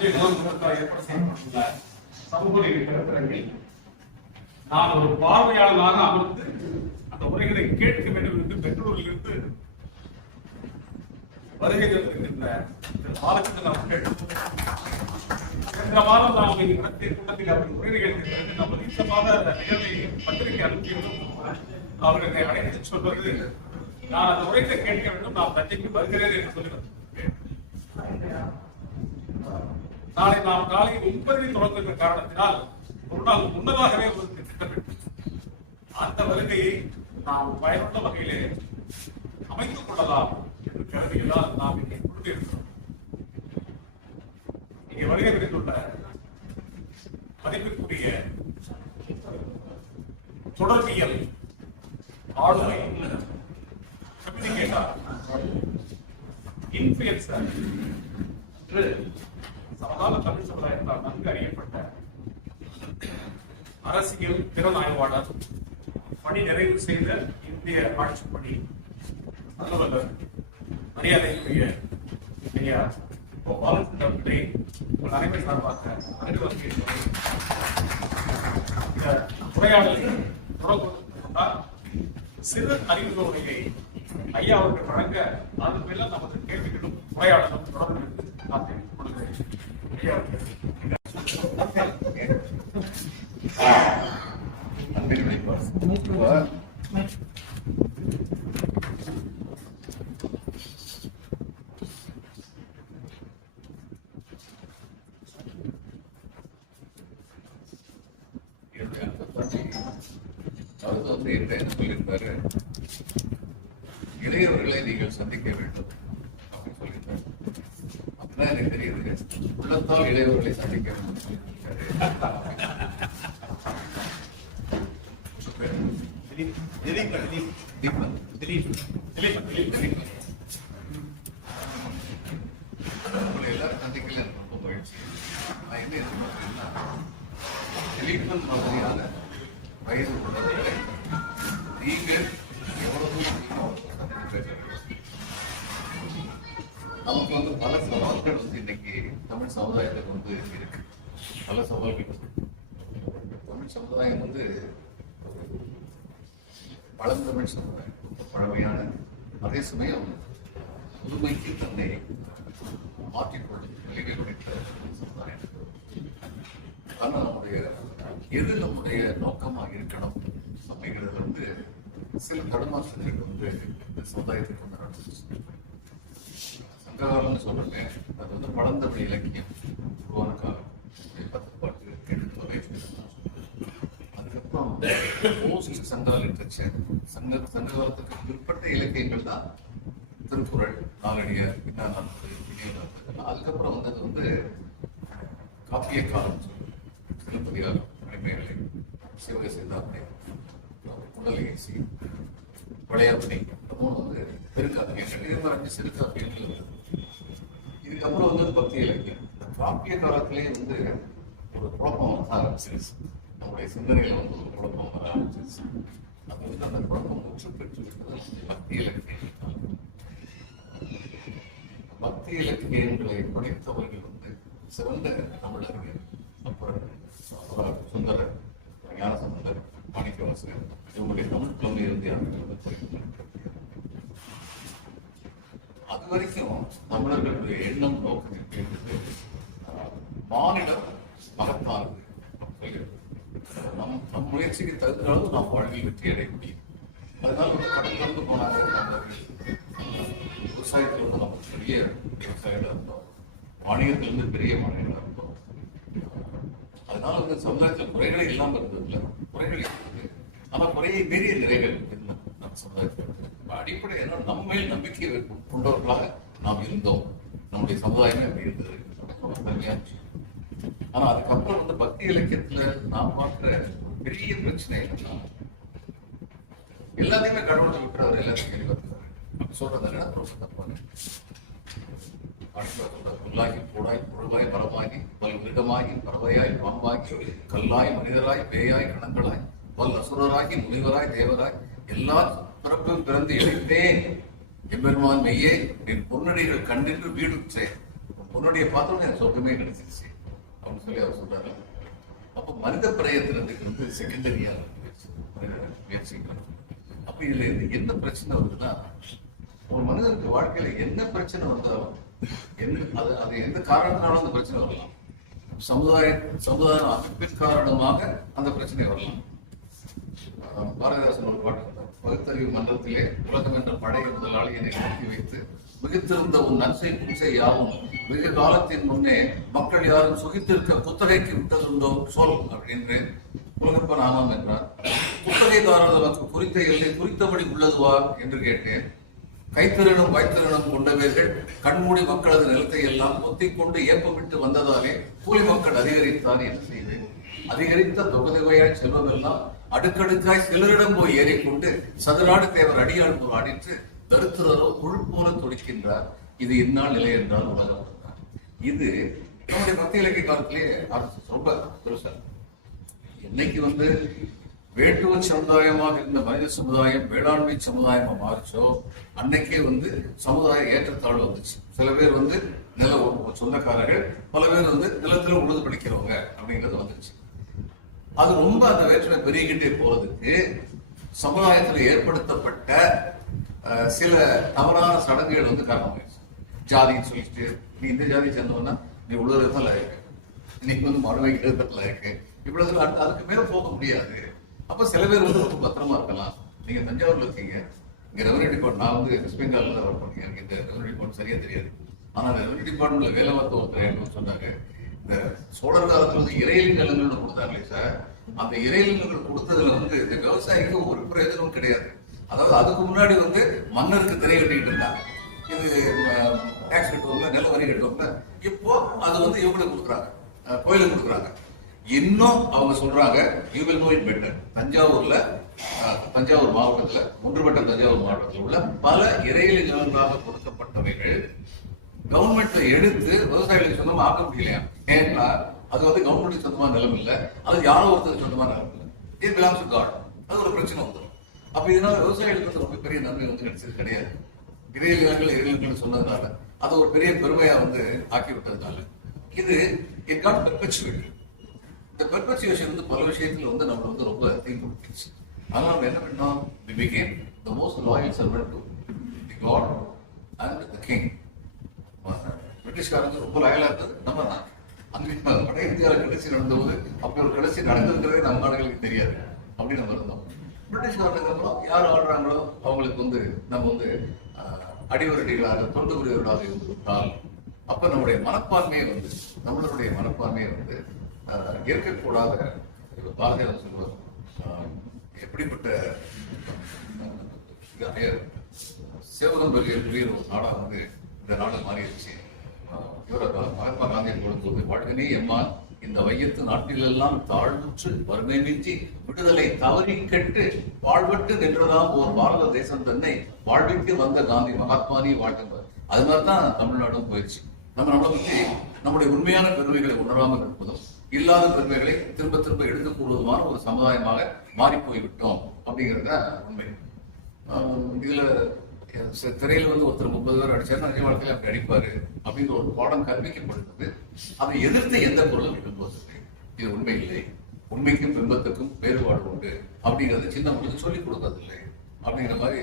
தஞ்சை முதல் ஏற்பாடு செய்யப்பட்டுள்ள சமூக நீதி கருத்தரங்கில் நான் ஒரு பார்வையாளராக அமர்ந்து அந்த உரைகளை கேட்க வேண்டும் என்று பெங்களூரில் இருந்து வருகை தந்திருக்கின்ற பாலச்சந்திரன் அவர்கள் சென்ற வாரம் நாம் நடத்திய கூட்டத்தில் அவர்கள் உரை நிகழ்த்தியிருக்கிறது. நம்ம இந்த மாத நிகழ்வை பத்திரிகை அனுப்பியதும் அவர்களை அழைத்து சொல்வது, நான் அந்த உரைகளை கேட்க வேண்டும், நான் தஞ்சைக்கு வருகிறேன் என்று சொல்லி நாளை நாம் காலை 9 தொடங்குகிற காரணத்தினால் ஒரு நாள் முன்னதாகவே ஒரு திட்டமிட்டு அந்த வருகையை நாம் பயனுள்ள வகையிலே அமைத்துக் கொள்ளலாம் என்று கருதியதால் நாம் இங்கே கொண்டிருக்கிறோம். இங்கே வருகை விடுத்துள்ள மதிப்பிற்குரிய தொடர்பியல் ஆளுமை கம்யூனிகேட்டர் இன்ஃபுளுசர் சமகால தமிழ் சமுதாயத்தால் நன்கு அறியப்பட்ட அரசியல் திறனாய்வாளர், பணி நிறைவு செய்த இந்திய ஆட்சிப்பணி அலுவலர், மரியாதைக்குரிய ஐயா கோபாலச்சந்திரனை உங்கள் அனைவரும் சார்பாக இந்த உரையாடலை தொடர்பு சிறு அறிமுக உரையை ஐயா அவர்கள் வழங்க அது மேல நமது கேள்விகளும் உரையாடலும் தொடர்பு நான் தெரிவித்துக் கொள்கிறேன். என்ன சொல்லியிருந்தாரு, இளையவர்களை நீங்கள் சந்திக்க வேண்டும் அப்படின்னு சொல்லியிருந்தாரு. அப்படின்னா எனக்கு தெரியுது, உள்ளத்தால் இளையவர்களை சந்திக்க வேண்டும் சொல்லியிருக்காரு. உங்களை எல்லாரும் சந்திக்கல எனக்கு ரொம்ப மகிழ்ச்சி. நான் என்ன எதிர்பார்க்கிறேன்னா, திலீபன் மாதிரியான வயது உள்ளவர்களை நீங்கள் எவ்வளவு நமக்கு வந்து பல சவால்கள் வந்து இன்னைக்கு தமிழ் சமுதாயத்துக்கு இருக்கு. பல சவால்கள். தமிழ் சமுதாயம் பழந்தமிழ் சமுதாயம், பழமையான, அதே சமயம் புதுமைக்கு தன்னை மாற்றிக்கொள்ளும் நிலையில் உடைத்த சமுதாயம். ஆனால் எது நம்முடைய நோக்கமாக இருக்கணும் அப்படிங்கிறது சில தடுமாற்றங்கள் இந்த சமுதாயத்துக்கு நடந்துச்சு. சங்ககாலம்னு சொல்றேன், அது பழந்தமிழ் இலக்கியம் உருவான காலம். 10 பாட்டு, 8 வகை. அதுக்கப்புறம் போஸ்ட் சங்ககால லிட்டரேச்சர், சங்ககாலத்துக்கு பிற்பட்ட இலக்கியங்கள் தான் திருக்குறள், நாலடியார், அதுக்கப்புறம் வந்தது காப்பிய காலம், சிலப்பதிகாரம், மணிமேகலை, சிவக சிந்தாமணி, குண்டலகேசி, விளையாட்டு, பெருங்காப்பியங்கள், இது மாதிரி 5 சிறுகாப்பியங்கள். இதுக்கப்புறம் பக்தி இலக்கியம். காப்பிய காலத்திலேயே ஒரு குழப்பம் வர ஆரம்பிச்சிருச்சு. நம்முடைய சிந்தனையில ஒரு குழப்பம் வர ஆரம்பிச்சிருச்சு. அது அந்த குழப்பம் முற்று பெற்று பக்தி இலக்கியம். பக்தி இலக்கியங்களை படித்தவர்கள் சிறந்த தமிழர்கள். அப்புறம் சுந்தரர், ஞானசம்பந்தர், மாணிக்கவாசகர், இவங்களுடைய தமிழ் புலமை இருந்து அது வரைக்கும் தமிழர்களுடைய எண்ணம் நோக்கம் மாநிலம் மகத்தானது. நம் முயற்சிக்கு தகுந்த அளவு நாம் வாழ்வில் வெற்றி அடைய முடியும். அதனால கடந்து போனாங்க தமிழர்கள். விவசாயத்தில் நம்ம பெரிய விவசாயிகளா இருந்தோம், வாணிகத்திலிருந்து பெரிய மாநிலங்களா இருந்தோம். அதனால சமுதாயத்தில் குறைகளே இல்லாமல் இருந்ததில்லை, குறைகள் இருந்தது. ஆனா குறையை மீறிய நிறைகள் இருந்தோம். நம்ம சமுதாயத்தில் அடிப்படை என்ன, நம்ம மேல் நம்பிக்கை கொண்டவர்களாக நாம் இருந்தோம். நம்முடைய சமுதாயமே அப்படி இருந்தது. ஆனா அதுக்கப்புறம் பக்தி இலக்கியத்துல நாம் பார்க்கிற பெரிய பிரச்சனை என்னன்னா, எல்லாத்தையுமே கடவுள் விட்டுறவர், எல்லாத்தையும் கேள்வி சொல்றதுன்னா ரொம்ப தப்பாங்க. புல்லாகி பூடாய் பொருளாய் பரவாகி பல் மிருகமாகி பறவையாய் பாம்பாகி கல்லாய் மனிதராய் பேயாய் கணங்களாய் பல் அசுரராகி முனிவராய் தேவராய் எல்லா பிறப்பும் பிறந்து இழைத்தேன் எம்பெருமான் மெய்யே என் பொன்னடிகள் கண்டின்று வீடுற்றேன். உன்னுடைய பார்த்தோன்னே எனக்கு சொர்க்கமே கிடைச்சிருச்சு அப்படின்னு சொல்லி அவர் சொல்றாரு. அப்போ மனித பிரயத்தனத்துக்கு வந்து செகண்டரியா முயற்சிக்கிறோம். அப்ப இதுல இருந்து என்ன பிரச்சனை வருதுன்னா, ஒரு மனிதனுக்கு வாழ்க்கையில என்ன பிரச்சனை வந்தாலும் அது எந்த காரணத்தினாலும் அந்த பிரச்சனை வரலாம். சமுதாய அமைப்பின் காரணமாக அந்த பிரச்சனை வரலாம். பாரதிதாசன் ஒரு பாட்டு, பகுத்தறிவு மன்றத்திலே உலகம் என்ற படை முதலாளி என்னை நடத்தி வைத்து மிகுத்திருந்த உன் நன்சை புன்சை யாவும் வெகு காலத்தின் முன்னே மக்கள் யாரும் சுகித்திருக்க குத்தகைக்கு விட்டதுண்டோ சொல் அப்படின்னு உலகப்பன் ஆமாம் என்றார். குத்தகைக்காரர் நமக்கு குறித்த எல்லை குறித்தபடி உள்ளதுவா என்று கேட்டேன். கைத்திறனும் வாய்த்திறனும் கொண்டவர்கள் கண்மூடி மக்களது நிலத்தை எல்லாம் கொத்திக்கொண்டு ஏப்பமிட்டு வந்ததாலே கூலி மக்கள் அதிகரித்தார் என்று செய்வேன். அதிகரித்த தொகுதியாய் செல்வமெல்லாம் அடுக்கடுக்காய் சிலரிடம் போய் ஏறிக்கொண்டு சதுராடு தேவர் அடியாள் போல் அடித்து தருத்திரரோ கொழுப்போல துடிக்கின்றார். இது இந்நாள் நிலை என்றால் உலகம். இது நம்முடைய மத்திய இலக்கிய காலத்திலேயே ரொம்ப பெருசா. என்னைக்கு வந்து வேட்டுவ சமுதாயமாக இருந்த மனித சமுதாயம் வேளாண்மை சமுதாயமா மாறிச்சோ அன்னைக்கே வந்து சமுதாய ஏற்றத்தாழ்வு வந்துச்சு. சில பேர் வந்து நில சொந்தக்காரர்கள், பல பேர் வந்து நிலத்துல உழுது படிக்கிறவங்க அப்படிங்கிறது வந்துச்சு. அது ரொம்ப அந்த வேற்றுமை பெருகிக்கிட்டே போறதுக்கு சமுதாயத்தில் ஏற்படுத்தப்பட்ட சில தவறான சடங்குகள் வந்து காரணமாயிடுச்சு. ஜாதின்னு சொல்லிட்டு நீ இந்த ஜாதியை சேர்ந்தவன்னா நீ உழுதுறதுல இருக்கு, இன்னைக்கு வந்து மறுவைக்கிறதுல இருக்கு, இவ்வளவு அதுக்கு மேல போக முடியாது. அப்ப சில பேர் வந்து ரொம்ப பத்திரமா இருக்கலாம். நீங்க தஞ்சாவூர்ல இருக்கீங்க, இங்க ரெவன்யூ டிபார்ட்மெண்ட், நான் வந்து வெஸ்ட் பெங்கால்ல தான் ஒர்க் பண்ணேன், எனக்கு இந்த ரெவன்யூ டிபார்ட்மெண்ட் சரியா தெரியாது. ஆனா ரெவன்யூ டிபார்ட்மெண்ட்ல வேலை பார்த்த ஒருத்தர் என்ன சொன்னாங்க, இந்த சோழர் காலத்துல வந்து இறையிலி நிலங்கள்னு கொடுத்தாங்களே சார், அந்த இறையிலி நிலங்கள் கொடுத்ததுல வந்து இந்த விவசாயிக்கு ஒரு பிரயோஜனமும் கிடையாது. அதாவது அதுக்கு முன்னாடி வந்து மன்னருக்கு திரை கட்டிக்கிட்டு இருந்தாங்க, இது டேக்ஸ் கட்டுவாங்க, நெல் வரி கட்டுவாங்க. இப்போ அது வந்து இவங்களுக்கு கொடுக்குறாங்க, கோயிலுக்கு கொடுக்குறாங்க. இன்னும் அவங்க சொல்றாங்க you will know it better. Thanjavur மாவட்டத்துல, ஒன்றுபட்ட தஞ்சாவூர் மாவட்டத்தில் உள்ள பல இறையிலி நிலங்களாக கொடுக்கப்பட்டவைகள் கவர்மெண்ட் எடுத்து விவசாயிகளுக்கு சொந்தமா ஆக்க முடியலையா? ஏன்னா அது வந்து கவர்மெண்ட்டுக்கு சொந்தமா நிலம் இல்லை, அது யாரோ ஒருத்தருக்கு சொந்தமா நிலம் இல்லை. It belongs to God. அது ஒரு பிரச்சனை வந்துடும். அப்ப இதனால விவசாயிகளுக்கு வந்து ரொம்ப பெரிய நன்மை வந்து கிடைச்சது கிடையாது. இறையில்கள் சொன்னதுனால அது ஒரு பெரிய பெருமையா வந்து ஆக்கி விட்டதுனால இது இட் காட் பெர்பெச்சுவேட்டட். இந்த பெர்பெச்சுவேஷன் வந்து பல விஷயத்துல வந்து நம்ம வந்து ரொம்ப தீர்மானிச்சு. அதனால நம்ம என்ன பண்ணோம், we became the most loyal servant to the God and the king. பிரிட்டிஷ்காரங்க ரொம்ப லாயலா இருந்தது நம்ம தான். அந்த வட இந்தியாவில் கடைசி நடந்தபோது அப்படி ஒரு கடைசி நடந்ததுங்கிறதே நம்ம நாடுகளுக்கு தெரியாது. அப்படி நம்ம இருந்தோம். பிரிட்டிஷ்காரனுக்கு அப்புறம் யார் ஆடுறாங்களோ அவங்களுக்கு வந்து நம்ம வந்து அடிவரடிகளாக தொண்டு புரியவர்களாக இருந்திருந்தால் அப்ப நம்மளுடைய மனப்பான்மையை வந்து ஏற்கக்கூடாத பாரதியார் சொல்வது எப்படிப்பட்ட சேவகம் பெரிய ஒரு நாடா வந்து இந்த நாடு மாறிடுச்சு. மகாத்மா காந்தி கொடுத்தது வாழ்வினை எம்மான் இந்த வையத்து நாட்டிலெல்லாம் தாழ்வுற்று வறுமை மிஞ்சி விடுதலை தவறி கெட்டு வாழ்வட்டு நின்றதாம் ஒரு பாரத தேசம் தன்னை வாழ்விக்கு வந்த காந்தி மகாத்மானி வாழ்ந்தவர். அது மாதிரிதான் தமிழ்நாடும் போயிடுச்சு. நம்மளை பற்றி நம்முடைய உண்மையான பெருமைகளை உணராமல் இருப்பதும் இல்லாத பெருமைகளை திரும்ப திரும்ப எடுத்து கூறுவதுமான ஒரு சமுதாயமாக மாறி போய்விட்டோம் அப்படிங்கிறத உண்மை. இதுல திரையில வந்து ஒருத்தர் 30 பேர் அடிச்சாரு, நிஜ வாழ்க்கையில அப்படி அடிப்பாரு அப்படிங்கிற ஒரு பாடம் கற்பிக்கப்படுகிறது. அதை எதிர்த்து எந்த பொருளும் எழுதுவது இது உண்மை இல்லை, உண்மைக்கும் பிம்பத்துக்கும் வேறுபாடு உண்டு அப்படிங்கிறது சின்னவங்களுக்கு சொல்லிக் கொடுக்கறதில்லை அப்படிங்கிற மாதிரி.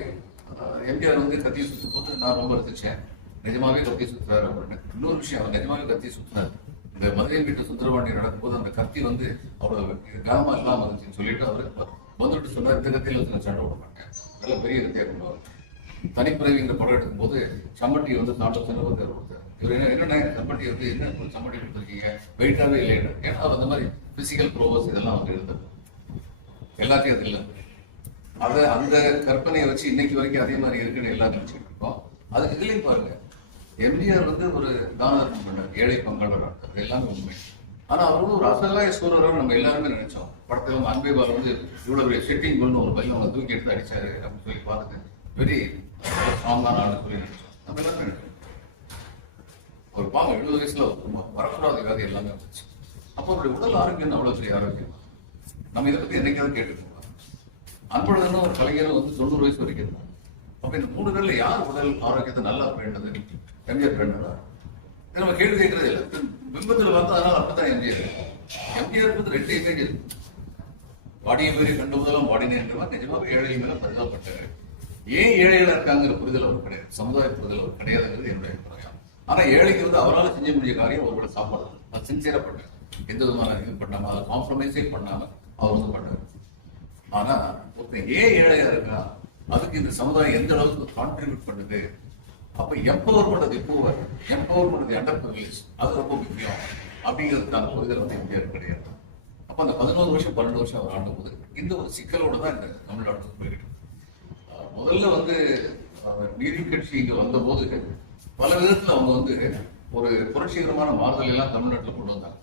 எம்ஜிஆர் வந்து கத்தி சுற்றும் போது நான் ரொம்ப ரசிச்சேன். நிஜமாவே கத்தி சுத்துறாரு அப்படின்னு. இன்னொரு விஷயம், அவர் நிஜமாவே கத்தி சுத்தினார். இந்த மதுரை வீட்டு சுந்தரபாண்டி நடக்கும்போது அந்த கத்தி வந்து அவ்வளவு கனமா இல்லாம இருந்துச்சுன்னு சொல்லிட்டு அவரு வந்துட்டு சொன்னார், இந்த கத்தியில வந்து நான் சண்டை விட மாட்டேன், நல்ல பெரிய கத்தியா கொண்டு வரும். தனிப்பிறவிங்கிற படம் எடுக்கும்போது சம்மட்டி வந்து நாட்டை வந்து கொடுத்தார். இவர் என்னென்ன சம்மட்டி வந்து என்ன சம்மட்டி கொடுத்துருக்கீங்க, வெயிட்டாவே இல்லை. ஏன்னா அவர் அந்த மாதிரி பிசிக்கல் ப்ரோவர்ஸ் இதெல்லாம் வந்து இருந்தது, எல்லாத்தையும் அது இல்லை. அதை அந்த கற்பனையை வச்சு இன்னைக்கு வரைக்கும் அதே மாதிரி இருக்குன்னு எல்லாம் நினைச்சுட்டு இருக்கோம். அதுக்கு இதுலையும் பாருங்க, எம்ஜிஆர் வந்து ஒரு தானம் பண்ணார், ஏழை பங்காளர் ஆட்டார், எல்லாமே உண்மை. ஆனா அவர் வந்து ஒரு அசகாய சூழலாக நம்ம எல்லாருமே நினைச்சோம். படத்துல வந்து அன்பே பால் வந்து இவ்வளவு ஒரு செட்டிங் பண்ணு ஒரு பையன் அவங்க தூக்கி எடுத்து அடிச்சாரு அப்படின்னு சொல்லி பார்த்துட்டு வெரி ஸ்ட்ராங்கான ஆளு சொல்லி நினைச்சோம். நம்ம எல்லாமே நினைச்சோம். ஒரு பாவம் 70 வயசுல வரக்கூடாத வியாதி எல்லாமே வந்துச்சு. அப்போ அவருடைய உடல் ஆரோக்கியம் அவ்வளவு பெரிய ஆரோக்கியம். நம்ம இதை பத்தி என்னைக்காவது கேட்டுக்கோங்க. அன்பழகனும் ஒரு கலைஞரும் வந்து 90 வயசு வரைக்கும் இருந்தாங்க. அப்ப இந்த 3 பேர்ல யார் உடல் ஆரோக்கியத்தை நல்லா பேண்டது? எம்ஜிஆர் பேண்டதா? இதை நம்ம கேள்வி கேட்கறதே இல்லை. பிம்பத்தில் பார்த்தா அதனால அப்படித்தான் எம்ஜிஆர். எம்ஜிஆர் வந்து 2 இமேஜ் இருக்கு. பாடிய பேரை கண்டு முதலாம் பாடினேன் என்றவர் நிஜமாக ஏழை மேல பரிதாபப்பட்டாரு. ஏன் ஏழைகளா இருக்காங்கிற புரிதல் அவர் கிடையாது, சமுதாய புரிதல் அவர் கிடையாதுங்கிறது என்னுடைய அபிப்பிராயம். ஆனா ஏழைக்கு வந்து அவரால் செஞ்ச முடிய காரியம் ஒருவேளை சாப்பாடு. அது சின்சியரா பண்ணார், எந்த விதமான இது பண்ணாம, அதை காம்ப்ரமைஸே பண்ணாம அவர் வந்து பண்ணார். ஆனா ஒருத்தன் ஏன் ஏழையா இருக்கா, அதுக்கு இந்த சமுதாயம் எந்த அளவுக்கு கான்ட்ரிபியூட் பண்ணுது, அப்ப எம்பவர் பண்றது எப்போ எம்பவர் பண்றது அண்டர் பிரிவிலேஜ், அது ரொம்ப முக்கியம் அப்படிங்கிறதுக்கான புரிதல் வந்து எம்ஜிஆர் கிடையாது. அப்ப அந்த 11 வருஷம் 12 வருஷம் அவர் ஆண்டும் போது இந்த ஒரு சிக்கலோட தான் இந்த தமிழ்நாட்டுக்கு போயிட்டு முதல்ல வந்து நீதி கட்சி இங்க வந்த போது பல விதத்துல அவங்க வந்து ஒரு புரட்சிகரமான மாறுதல் எல்லாம் தமிழ்நாட்டில் கொண்டு வந்தாங்க.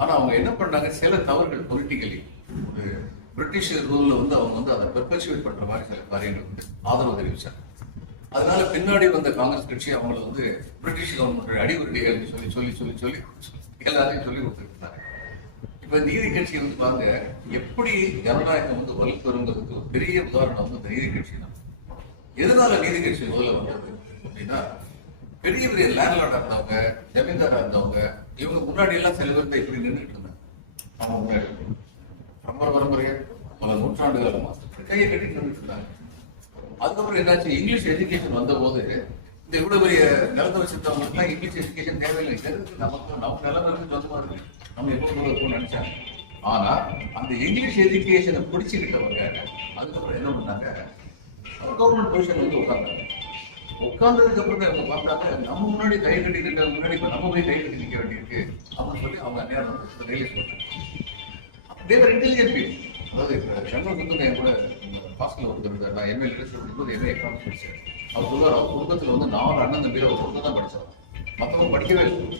ஆனா அவங்க என்ன பண்ணாங்க, சில தவறுகள் பொலிட்டிக்கலி ஒரு பிரிட்டிஷ் ரூல்ல வந்து அவங்க வந்து அதை பெர்பச்சுவேட் பண்ற மாதிரி சில காரியங்கள் வந்து ஆதரவு தெரிவிச்சாங்க. அதனால பின்னாடி வந்த காங்கிரஸ் கட்சி அவங்களை வந்து பிரிட்டிஷ் கவர்மெண்ட் அடிவருடிகள் சொல்லி சொல்லி சொல்லி சொல்லி எல்லாத்தையும் சொல்லி கொடுத்துருந்தாங்க. இப்ப நீதி கட்சி வந்து பாருங்க எப்படி ஜனநாயகம் வந்து வலுப்பெறுங்கிறதுக்கு ஒரு பெரிய உதாரணம் வந்து இந்த நீதி கட்சி தான். எதனால நீதி கட்சி முதல்ல வந்தது அப்படின்னா, பெரிய பெரிய லேண்ட்லார்டா இருந்தவங்க, ஜமீன்தாரா இருந்தவங்க, இவங்க முன்னாடி எல்லாம் சில பேர்த்த இப்படி நின்றுட்டு இருந்தாங்க. அவங்க முன்னாடி பரம்பரையா பல நூற்றாண்டு காலமா கையை கட்டி நின்றுட்டு இருந்தாங்க. அதுக்கப்புறம் என்னாச்சு, இங்கிலீஷ் எஜுகேஷன் வந்த போது இந்த இவ்வளவு பெரிய நிலத்தை வச்சிருந்தவங்களுக்கு எல்லாம் இங்கிலீஷ் எஜுகேஷன் தேவையில்லை, நமக்கு நம்ம நிலம் இருக்கு சொந்தமா இருக்கு, நம்ம எப்போ நினைச்சாங்க. ஆனா அந்த இங்கிலீஷ் எஜுகேஷனை பிடிச்சுக்கிட்டவங்க அதுக்கப்புறம் என்ன பண்ணாங்க, கவர்மெண்ட் பொசிஷன் வந்து உட்கார்ந்தாங்க. உட்கார்ந்ததுக்கு அப்புறம் அவங்க பார்த்தாங்க, நம்ம முன்னாடி கை கட்டி நின்ற முன்னாடி இப்ப நம்ம போய் கை கட்டி நிற்க வேண்டியிருக்கு அப்படின்னு சொல்லி அவங்க நேரம் ரியலைஸ் பண்ணாங்க. தேவர் இன்டெலிஜென்ட் பீப்புள். அதாவது சண்முக வந்து என் கூட ஹாஸ்டல்ல வந்துருந்தார். நான் எம்ஏ லிட்டரேச்சர் படிக்கும்போது எம்ஏ எக்கனாமிக்ஸ் படிச்சேன். அவர் சொல்லுவார், அவர் குடும்பத்துல வந்து 4 அண்ணன் தம்பியில ஒரு பொண்ணு தான் படிச்சாங்க, மற்றவங்க படிக்கவே இல்லை.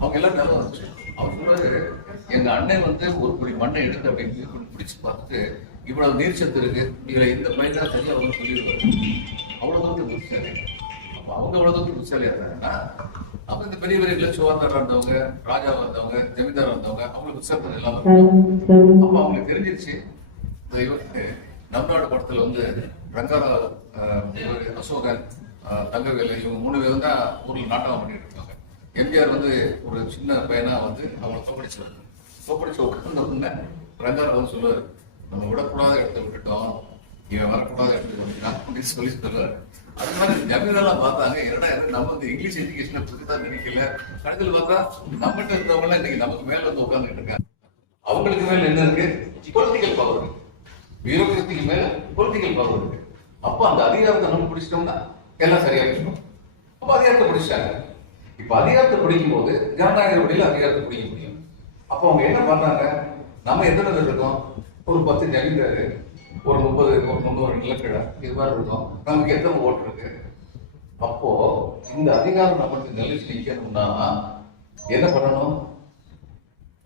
அவங்க எல்லாம் நல்லா இருந்துச்சு. அவர் சொல்றாரு, எங்க அண்ணன் வந்து ஒரு குடி மண்ணை எடுத்து அப்படின்னு பிடிச்சு பார்த்துட்டு இவ்வளவு நீர் சத்து இருக்கு, இதுல இந்த பயிரா சரியா வந்து சொல்லிடுவாரு. அவ்வளவு தூரத்துக்கு புத்திசாலி. அப்ப அவங்க அவ்வளவு தூரத்துக்கு புத்திசாலியா இருந்தாங்கன்னா, அப்ப இந்த பெரிய பெரிய லட்சுவார்த்தாரா இருந்தவங்க, ராஜாவா இருந்தவங்க, ஜமீன்தாரா இருந்தவங்க, அவங்களுக்கு புத்தகங்கள் எல்லாம் அப்ப அவங்களுக்கு தெரிஞ்சிருச்சு. நம்நாடு படத்துல வந்து ரங்கராவ், அசோகன், தங்கவேலு, இவங்க 3 பேரும் தான் ஊர்ல நாட்டகம் பண்ணிட்டு இருக்காங்க. எம்ஜிஆர் வந்து ஒரு சின்ன பையனா வந்து அவங்களை தோப்படிச்சு உட்கார்ந்த உடனே ரங்கராவ் வந்து சொல்லுவாரு, நம்ம விடக்கூடாத இடத்த விட்டுட்டோம், இவன் வரக்கூடாத இடத்துக்கு வந்துட்டான் அப்படின்னு சொல்லி சொல்லுவாரு. அது மாதிரி ஜமீனெல்லாம் பார்த்தாங்க, என்னடா நம்ம வந்து இங்கிலீஷ் எஜுகேஷனை புதுதான் நினைக்கல. கடைசியில் பார்த்தா நம்மகிட்ட இருந்தவங்க எல்லாம் இன்னைக்கு நமக்கு மேல வந்து உட்கார்ந்துட்டு இருக்காங்க. அவங்களுக்கு மேல என்ன இருக்கு, பொலிட்டிக்கல் பவர் இருக்கு. பியூரோக்ரசிக்கு மேல பொலிட்டிக்கல் பவர் இருக்கு. அப்ப அந்த அதிகாரத்தை நம்ம பிடிச்சிட்டோம்னா எல்லாம் சரியா இருக்கணும். அப்ப அதிகாரத்தை பிடிச்சாங்க. இப்ப அதிகாரத்தை பிடிக்கும் போது ஜனநாயக வழியில அதிகாரத்தை பிடிக்க முடியும். அப்ப அவங்க என்ன பண்ணாங்க, நம்ம எத்தனை பேர் இருக்கோம், ஒரு 10 ஜமீன்தாரு, ஒரு 30 ஒரு 300 நிலக்கிழமை, இது மாதிரி இருக்கும். நமக்கு எத்தனை ஓட்டு இருக்கு. அப்போ இந்த அதிகாரம் நமக்கு நிலைச்சு நிற்கணும்னா என்ன பண்ணணும்,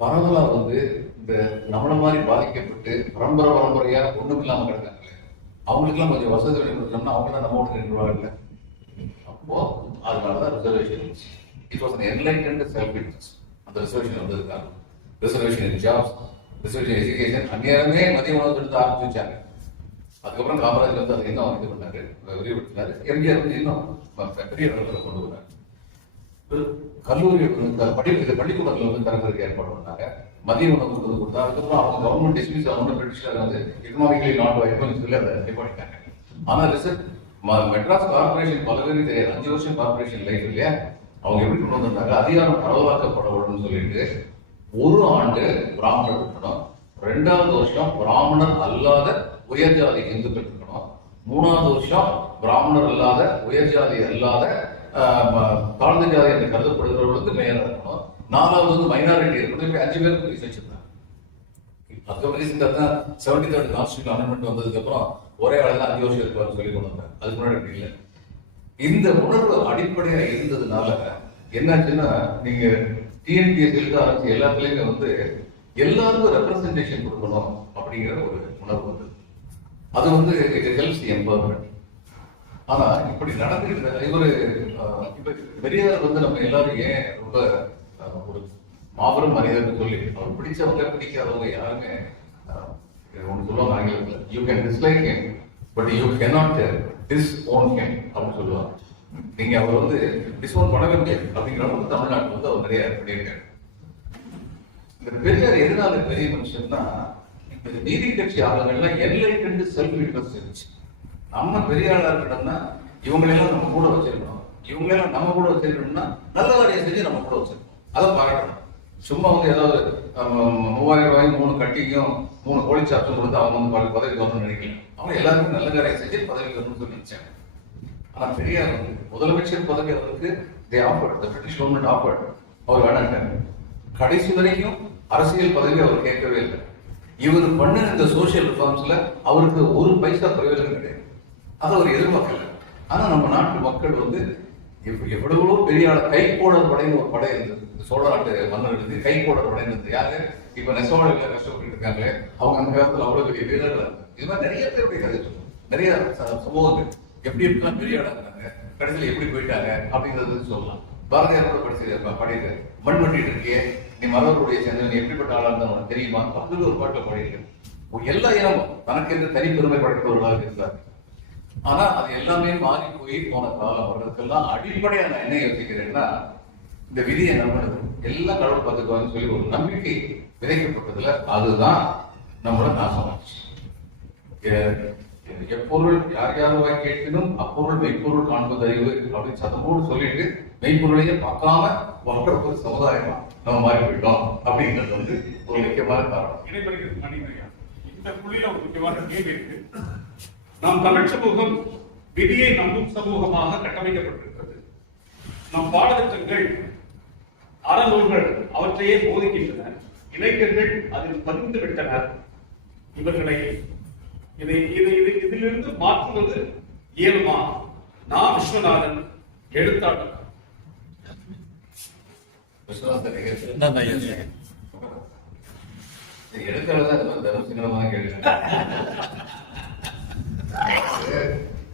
பரவலா வந்து இந்த நம்மள மாதிரி பாதிக்கப்பட்டு பரம்பரையா ஒண்ணும் இல்லாம கிடக்காங்களே, அவங்களுக்கு எல்லாம் கொஞ்சம் வசதி கொடுத்தோம்னா அவங்க தான் நம்ம ஓட்டு நின்றுவாங்க. அப்போ அதனாலதான் reservation. It was an enlightened self-interest. அந்த ரிசர்வேஷன் வந்ததுக்காக reservation in jobs, reservation education, அந்நேரமே மதிய உணவு திட்டத்தை ஆரம்பிச்சு வச்சாங்க. அதுக்கப்புறம் காமராஜர் வந்து அதை இன்னும் இது பண்ணாரு, விரிவுபடுத்தினாரு. எம்ஜிஆர் வந்து இன்னும் பெரிய அளவில் கொண்டு வந்தாங்க. கல்லூரி பள்ளிக்கூடத்தில் வந்து திறக்கிறதுக்கு ஏற்பாடு பண்ணாங்க. மதிய உணவு கொடுத்தா அதுக்கப்புறம் அவங்க கவர்மெண்ட் டிஸ்மிஸ் ஆகணும், பிரிட்டிஷர் வந்து எக்கனாமிக்கலி நாட் வைபிள்னு சொல்லி அதை நிப்பாட்டிட்டாங்க. ஆனா மெட்ராஸ் கார்பரேஷன் பல பேருக்கு தெரியாது, 5 வருஷம் கார்பரேஷன் லைஃப் இல்லையா, அவங்க எப்படி கொண்டு வந்திருந்தாங்க, அதிகாரம் பரவலாக்கப்படணும்னு சொல்லிட்டு 1 ஆண்டு பிராமணர் இருக்கணும், 2வது வருஷம் பிராமணர் அல்லாத உயர்ஜாதி இந்துக்கள் இருக்கணும், 3வது வருஷம் பிராமணர் அல்லாத உயர்ஜாதி அல்லாத தாழ்ந்த ஜாதி என்று கருதப்படுகிறவர்களுக்கு மேயரா இருக்கணும், 4வது வந்து மைனாரிட்டி இருக்கணும். 5 பேருக்கு ரீசர்ச் வச்சிருந்தாங்க. அதுக்கப்புறம் ரீசெண்டாக தான் 73rd கான்ஸ்டியூஷன் அமெண்ட்மெண்ட் வந்ததுக்கு அப்புறம் ஒரே ஆளுதான் 5 வருஷம் இருப்பாரு சொல்லி கொண்டு வந்தாங்க. அதுக்கு முன்னாடி அப்படி இல்லை. இந்த உணர்வு அடிப்படையா இருந்ததுனால என்னாச்சுன்னா, நீங்க டிஎன்பிஎஸ்சிக்கு ஆரம்பிச்சு எல்லாத்துலயுமே வந்து எல்லாருக்கும் ரெப்ரசன்டேஷன் கொடுக்கணும் அப்படிங்கிற ஒரு உணர்வு வந்தது. அது வந்து இட் ஹெல்ப்ஸ் எம்பவர்மெண்ட். ஆனா இப்படி நடந்துகிட்டு இவரு இப்ப பெரியார் வந்து நம்ம எல்லாரும் ஏன் ரொம்ப ஒரு மாபெரும் மனிதர்னு சொல்லி, அவர் பிடிச்சவங்க பிடிக்காதவங்க யாருமே ஒன்று சொல்லுவாங்க ஆங்கிலத்தில், you can dislike him but you cannot disown him அப்படின்னு சொல்லுவாங்க. நீங்க அவர் வந்து டிஸ்கவுண்ட் பண்ணவே முடியாது அப்படிங்கிற அளவுக்கு தமிழ்நாட்டில் வந்து அவர் நிறைய பண்ணியிருக்காரு. இந்த பெரியார் எதனால பெரிய மனுஷன்னா, இந்த நீதி கட்சி ஆளுங்கள்லாம் எல்லை கண்டு செல்ஃப் இன்ட்ரெஸ்ட் இருந்துச்சு. நம்ம பெரியாளா இருக்கணும்னா இவங்களெல்லாம் நம்ம கூட வச்சிருக்கணும், இவங்களெல்லாம் நம்ம கூட வச்சிருக்கணும்னா நல்ல காரியம் செஞ்சு நம்ம கூட வச்சிருக்கணும், அதை பாராட்டணும். சும்மா வந்து ஏதாவது 3000 ரூபாய் 3 கட்டிக்கும் 3 கோழி சாப்பிட்டு கொடுத்து அவங்க வந்து பதவி வரணும்னு நினைக்கல. அவங்க எல்லாருக்கும் நல்ல காரியம் செஞ்சு பதவி வரணும்னு சொல்லி நினைச்சாங்க. ஆனா பெரியார் வந்து முதலமைச்சர் பதவி அவருக்கு பிரிட்டிஷ் கவர்மெண்ட் ஆஃபர்ட், அவர் வேணாட்டாங்க. கடைசி வரைக்கும் அரசியல் பதவி அவர் கேட்கவே இல்லை. இவர் பண்ண இந்த சோசியல் ரிஃபார்ம்ஸ்ல அவருக்கு ஒரு பைசா பிரயோஜனம் கிடையாது, அதை அவர் எதிர்பார்க்கல. ஆனா நம்ம நாட்டு மக்கள் வந்து எவ்வளவோ பெரிய கைப்போடர் படைன்னு ஒரு படை இருந்தது, சோழ நாட்டு மன்னர்களுக்கு கைப்போடர் படை இருந்தது. யாரு இப்ப நெசவாளிகள் கஷ்டப்பட்டு இருக்காங்களே, அவங்க அந்த காலத்துல அவ்வளவு பெரிய வீரர்கள். இது மாதிரி நிறைய பேருடைய கதை சொல்லுவோம், நிறைய சமூகங்கள் எப்படி எப்படிலாம் பெரிய இடம் இருந்தாங்க, கடைசியில் எப்படி போயிட்டாங்க அப்படிங்கிறது சொல்லலாம். பாரதியார் கூட படிக்கிறது, மண் வெட்டிட்டு இருக்கியே நீ மரபுடைய சேர்ந்த எப்படிப்பட்ட ஆளா இருந்தா உனக்கு தெரியுமா அப்படின்னு ஒரு பாட்டில் படிக்கிறேன். எல்லா இனமும் தனக்கு என்று தனிப்பெருமை படைத்தவர்களாக இருந்தார். ஆனா அது எல்லாமே மாறி போய் போன காலம் வர்றதுக்கெல்லாம் அடிப்படையா நான் என்ன யோசிக்கிறேன்னா, இந்த விதியை நம்புறது எல்லாம் கடவுள் பார்த்துக்குவான்னு சொல்லி ஒரு நம்பிக்கை விதைக்கப்பட்டதுல அதுதான் நம்மளோட நாசமாச்சு. எப்பொருள் யார் யாருவாய் கேட்கணும் அப்பொருள் மெய்ப்பொருள் காண்பது அறிவு அப்படின்னு சதமோடு சொல்லிட்டு மெய்ப்பொருளையே பார்க்காம வளர்ற ஒரு சமுதாயமா நம்ம மாறி போயிட்டோம் அப்படிங்கிறது வந்து ஒரு முக்கியமான காரணம். இந்த புள்ளியில ஒரு முக்கியமான கேள்வி இருக்கு. நம் தமிழ் சமூகம் விதியை நம்பும் சமூகமாக கட்டமைக்கப்பட்டிருக்கிறது. நம் பாடத்திட்டங்கள் அறநூல்கள் அவற்றையே போதிக்கின்றன. இளைஞர்கள் அதில் பதிந்து விட்டனர். இவர்களை இதிலிருந்து மாற்றுவது இயலுமா? நான் விஸ்வநாதன், எழுத்தாளர்.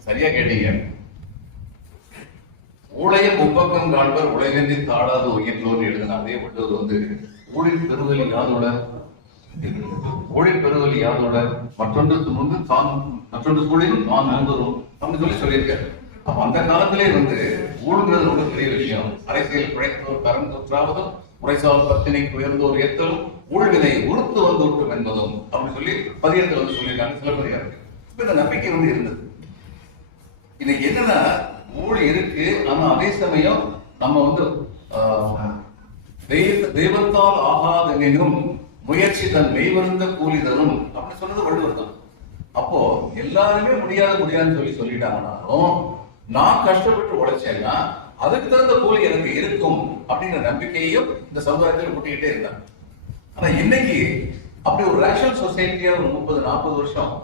சரியா கேட்டீங்க. ஊழைய முப்பக்கம் காண்பர் உலகெந்தி தாடாது உயிர்ந்தோர் எழுதின அதே விட்டது வந்து ஊழில் பெருவலி யாதோட ஊழில் பெருவலி யாதோட மற்றொன்று முன்பு தான் மற்றொன்று சூழலில் நான் நண்பரும் அப்படின்னு சொல்லியிருக்காரு. அப்ப அந்த காலத்திலே வந்து ஊழுங்கிறது ரொம்ப பெரிய விஷயம். அரசியல் பிழைத்தோர் கரம் தொற்றாவதும் உரைசால் பத்தினைக்கு உயர்ந்தோர் ஏத்தலும் ஊழ்வினை உறுத்து வந்து விட்டும் என்பதும் அப்படின்னு சொல்லி பதியத்தில் வந்து சொல்லியிருக்காங்க சிலப்பதிகாரம். இப்ப இந்த நம்பிக்கை வந்து இருந்தது. இன்னைக்கு என்னன்னா ஊழ் இருக்கு, ஆனா அதே சமயம் நம்ம வந்து தெய்வத்தால் ஆகாதெனும் முயற்சி தன் மெய்வருந்த கூலி தரும் அப்படின்னு சொன்னது வள்ளுவர் தான். அப்போ எல்லாருமே முடியாதுன்னு சொல்லிட்டாங்கனாலும் நான் கஷ்டப்பட்டு உழைச்சேன்னா அதுக்கு தகுந்த கூலி எனக்கு இருக்கும் அப்படிங்கிற நம்பிக்கையையும் இந்த சமுதாயத்தில் கூட்டிக்கிட்டே இருந்தாங்க. ஆனா இன்னைக்கு அப்படி ஒரு ரேஷனல் சொசைட்டியா ஒரு 30-40 வருஷம்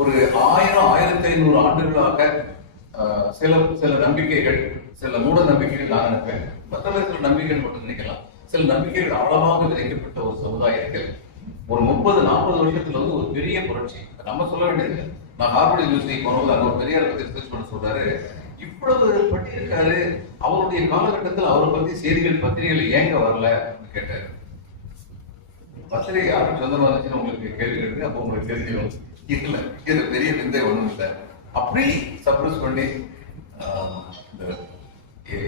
ஒரு 1000-1500 ஆண்டுகளாக சில நம்பிக்கைகள், சில மூட நம்பிக்கைகள் நான் நினைப்பேன், மற்ற சில நம்பிக்கைகள் மட்டும் நினைக்கலாம். சில நம்பிக்கைகள் ஆழமாக விதைக்கப்பட்ட ஒரு சமுதாயத்தில் ஒரு 30-40 வருஷத்துல வந்து ஒரு பெரிய புரட்சி. நம்ம சொல்ல வேண்டியது, நான் ஹார்வர்ட் யூனிவர்சிட்டி போனது அங்க ஒரு பெரியாரை பத்தி ரிசர்ச் பண்ண சொல்றாரு. இவ்வளவு பண்ணியிருக்காரு, அவருடைய காலகட்டத்தில் அவரை பத்தி செய்திகள் பத்திரிகைகள் ஏங்க வரல கேட்டாரு. பத்திரிகை யாரும் சொந்தமா இருந்துச்சுன்னு உங்களுக்கு கேள்வி கேட்டு அப்போ உங்களுக்கு தெரிஞ்சிடும். இல்ல இது பெரிய விந்தை ஒண்ணும் இல்லை. அப்படி சப்ரஸ் பண்ணி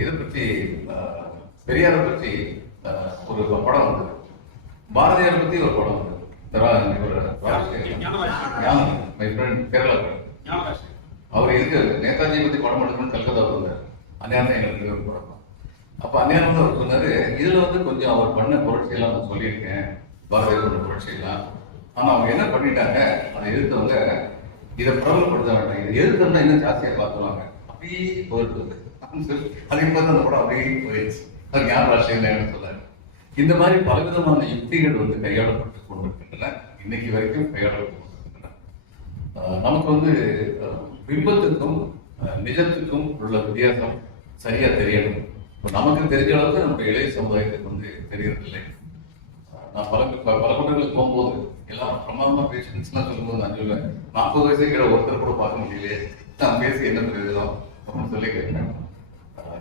இதை பற்றி பெரியாரை பற்றி ஒரு படம் வந்தது, பாரதியார் பத்தி ஒரு படம் வந்தது. கேரளா அவர் எதுக்கு நேதாஜி பத்தி படம் எடுக்கணும்னு கல்கத்தா வந்தார். அந்நேரம் எங்களுக்கு ஒரு படம். அப்ப அந்நேரம் வந்து அவர் சொன்னாரு, இதுல வந்து கொஞ்சம் அவர் பண்ண புரட்சியெல்லாம் நான் சொல்லியிருக்கேன், பாரதியார் பண்ண புரட்சியெல்லாம். ஆனா அவங்க என்ன பண்ணிட்டாங்க, அதை எதிர்த்தவங்க இதை பிரபலப்படுத்த வேண்டாம், இதை எதிர்த்தோம்னா இன்னும் ஜாஸ்தியா பார்த்துவாங்க அப்படியே போயிட்டு அதே மாதிரி அந்த படம் அப்படியே போயிடுச்சு. அது ஞான ராஷ்டிரம் சொன்னாரு. இந்த மாதிரி பலவிதமான யுக்திகள் வந்து கையாளப்பட்டு கொண்டிருக்கின்றன, இன்னைக்கு வரைக்கும் கையாளப்பட்டு கொண்டிருக்கின்றன. நமக்கு வந்து பிம்பத்துக்கும் நிஜத்துக்கும் உள்ள வித்தியாசம் சரியா தெரியணும். நமக்கு தெரிஞ்ச அளவுக்கு நம்முடைய இளைய சமுதாயத்துக்கு வந்து தெரியறதில்லை. நான் பல கூட்டங்களுக்கு போகும்போது எல்லாம் பிரமாதமா பேஷன்ஸ்லாம் சொல்லும்போது நான் சொல்லுவேன், 40 வயசு கீழே ஒருத்தர் கூட பார்க்க முடியலையே, நான் பேசி என்ன பிரயோஜனம் அப்படின்னு சொல்லி கேட்டேன்.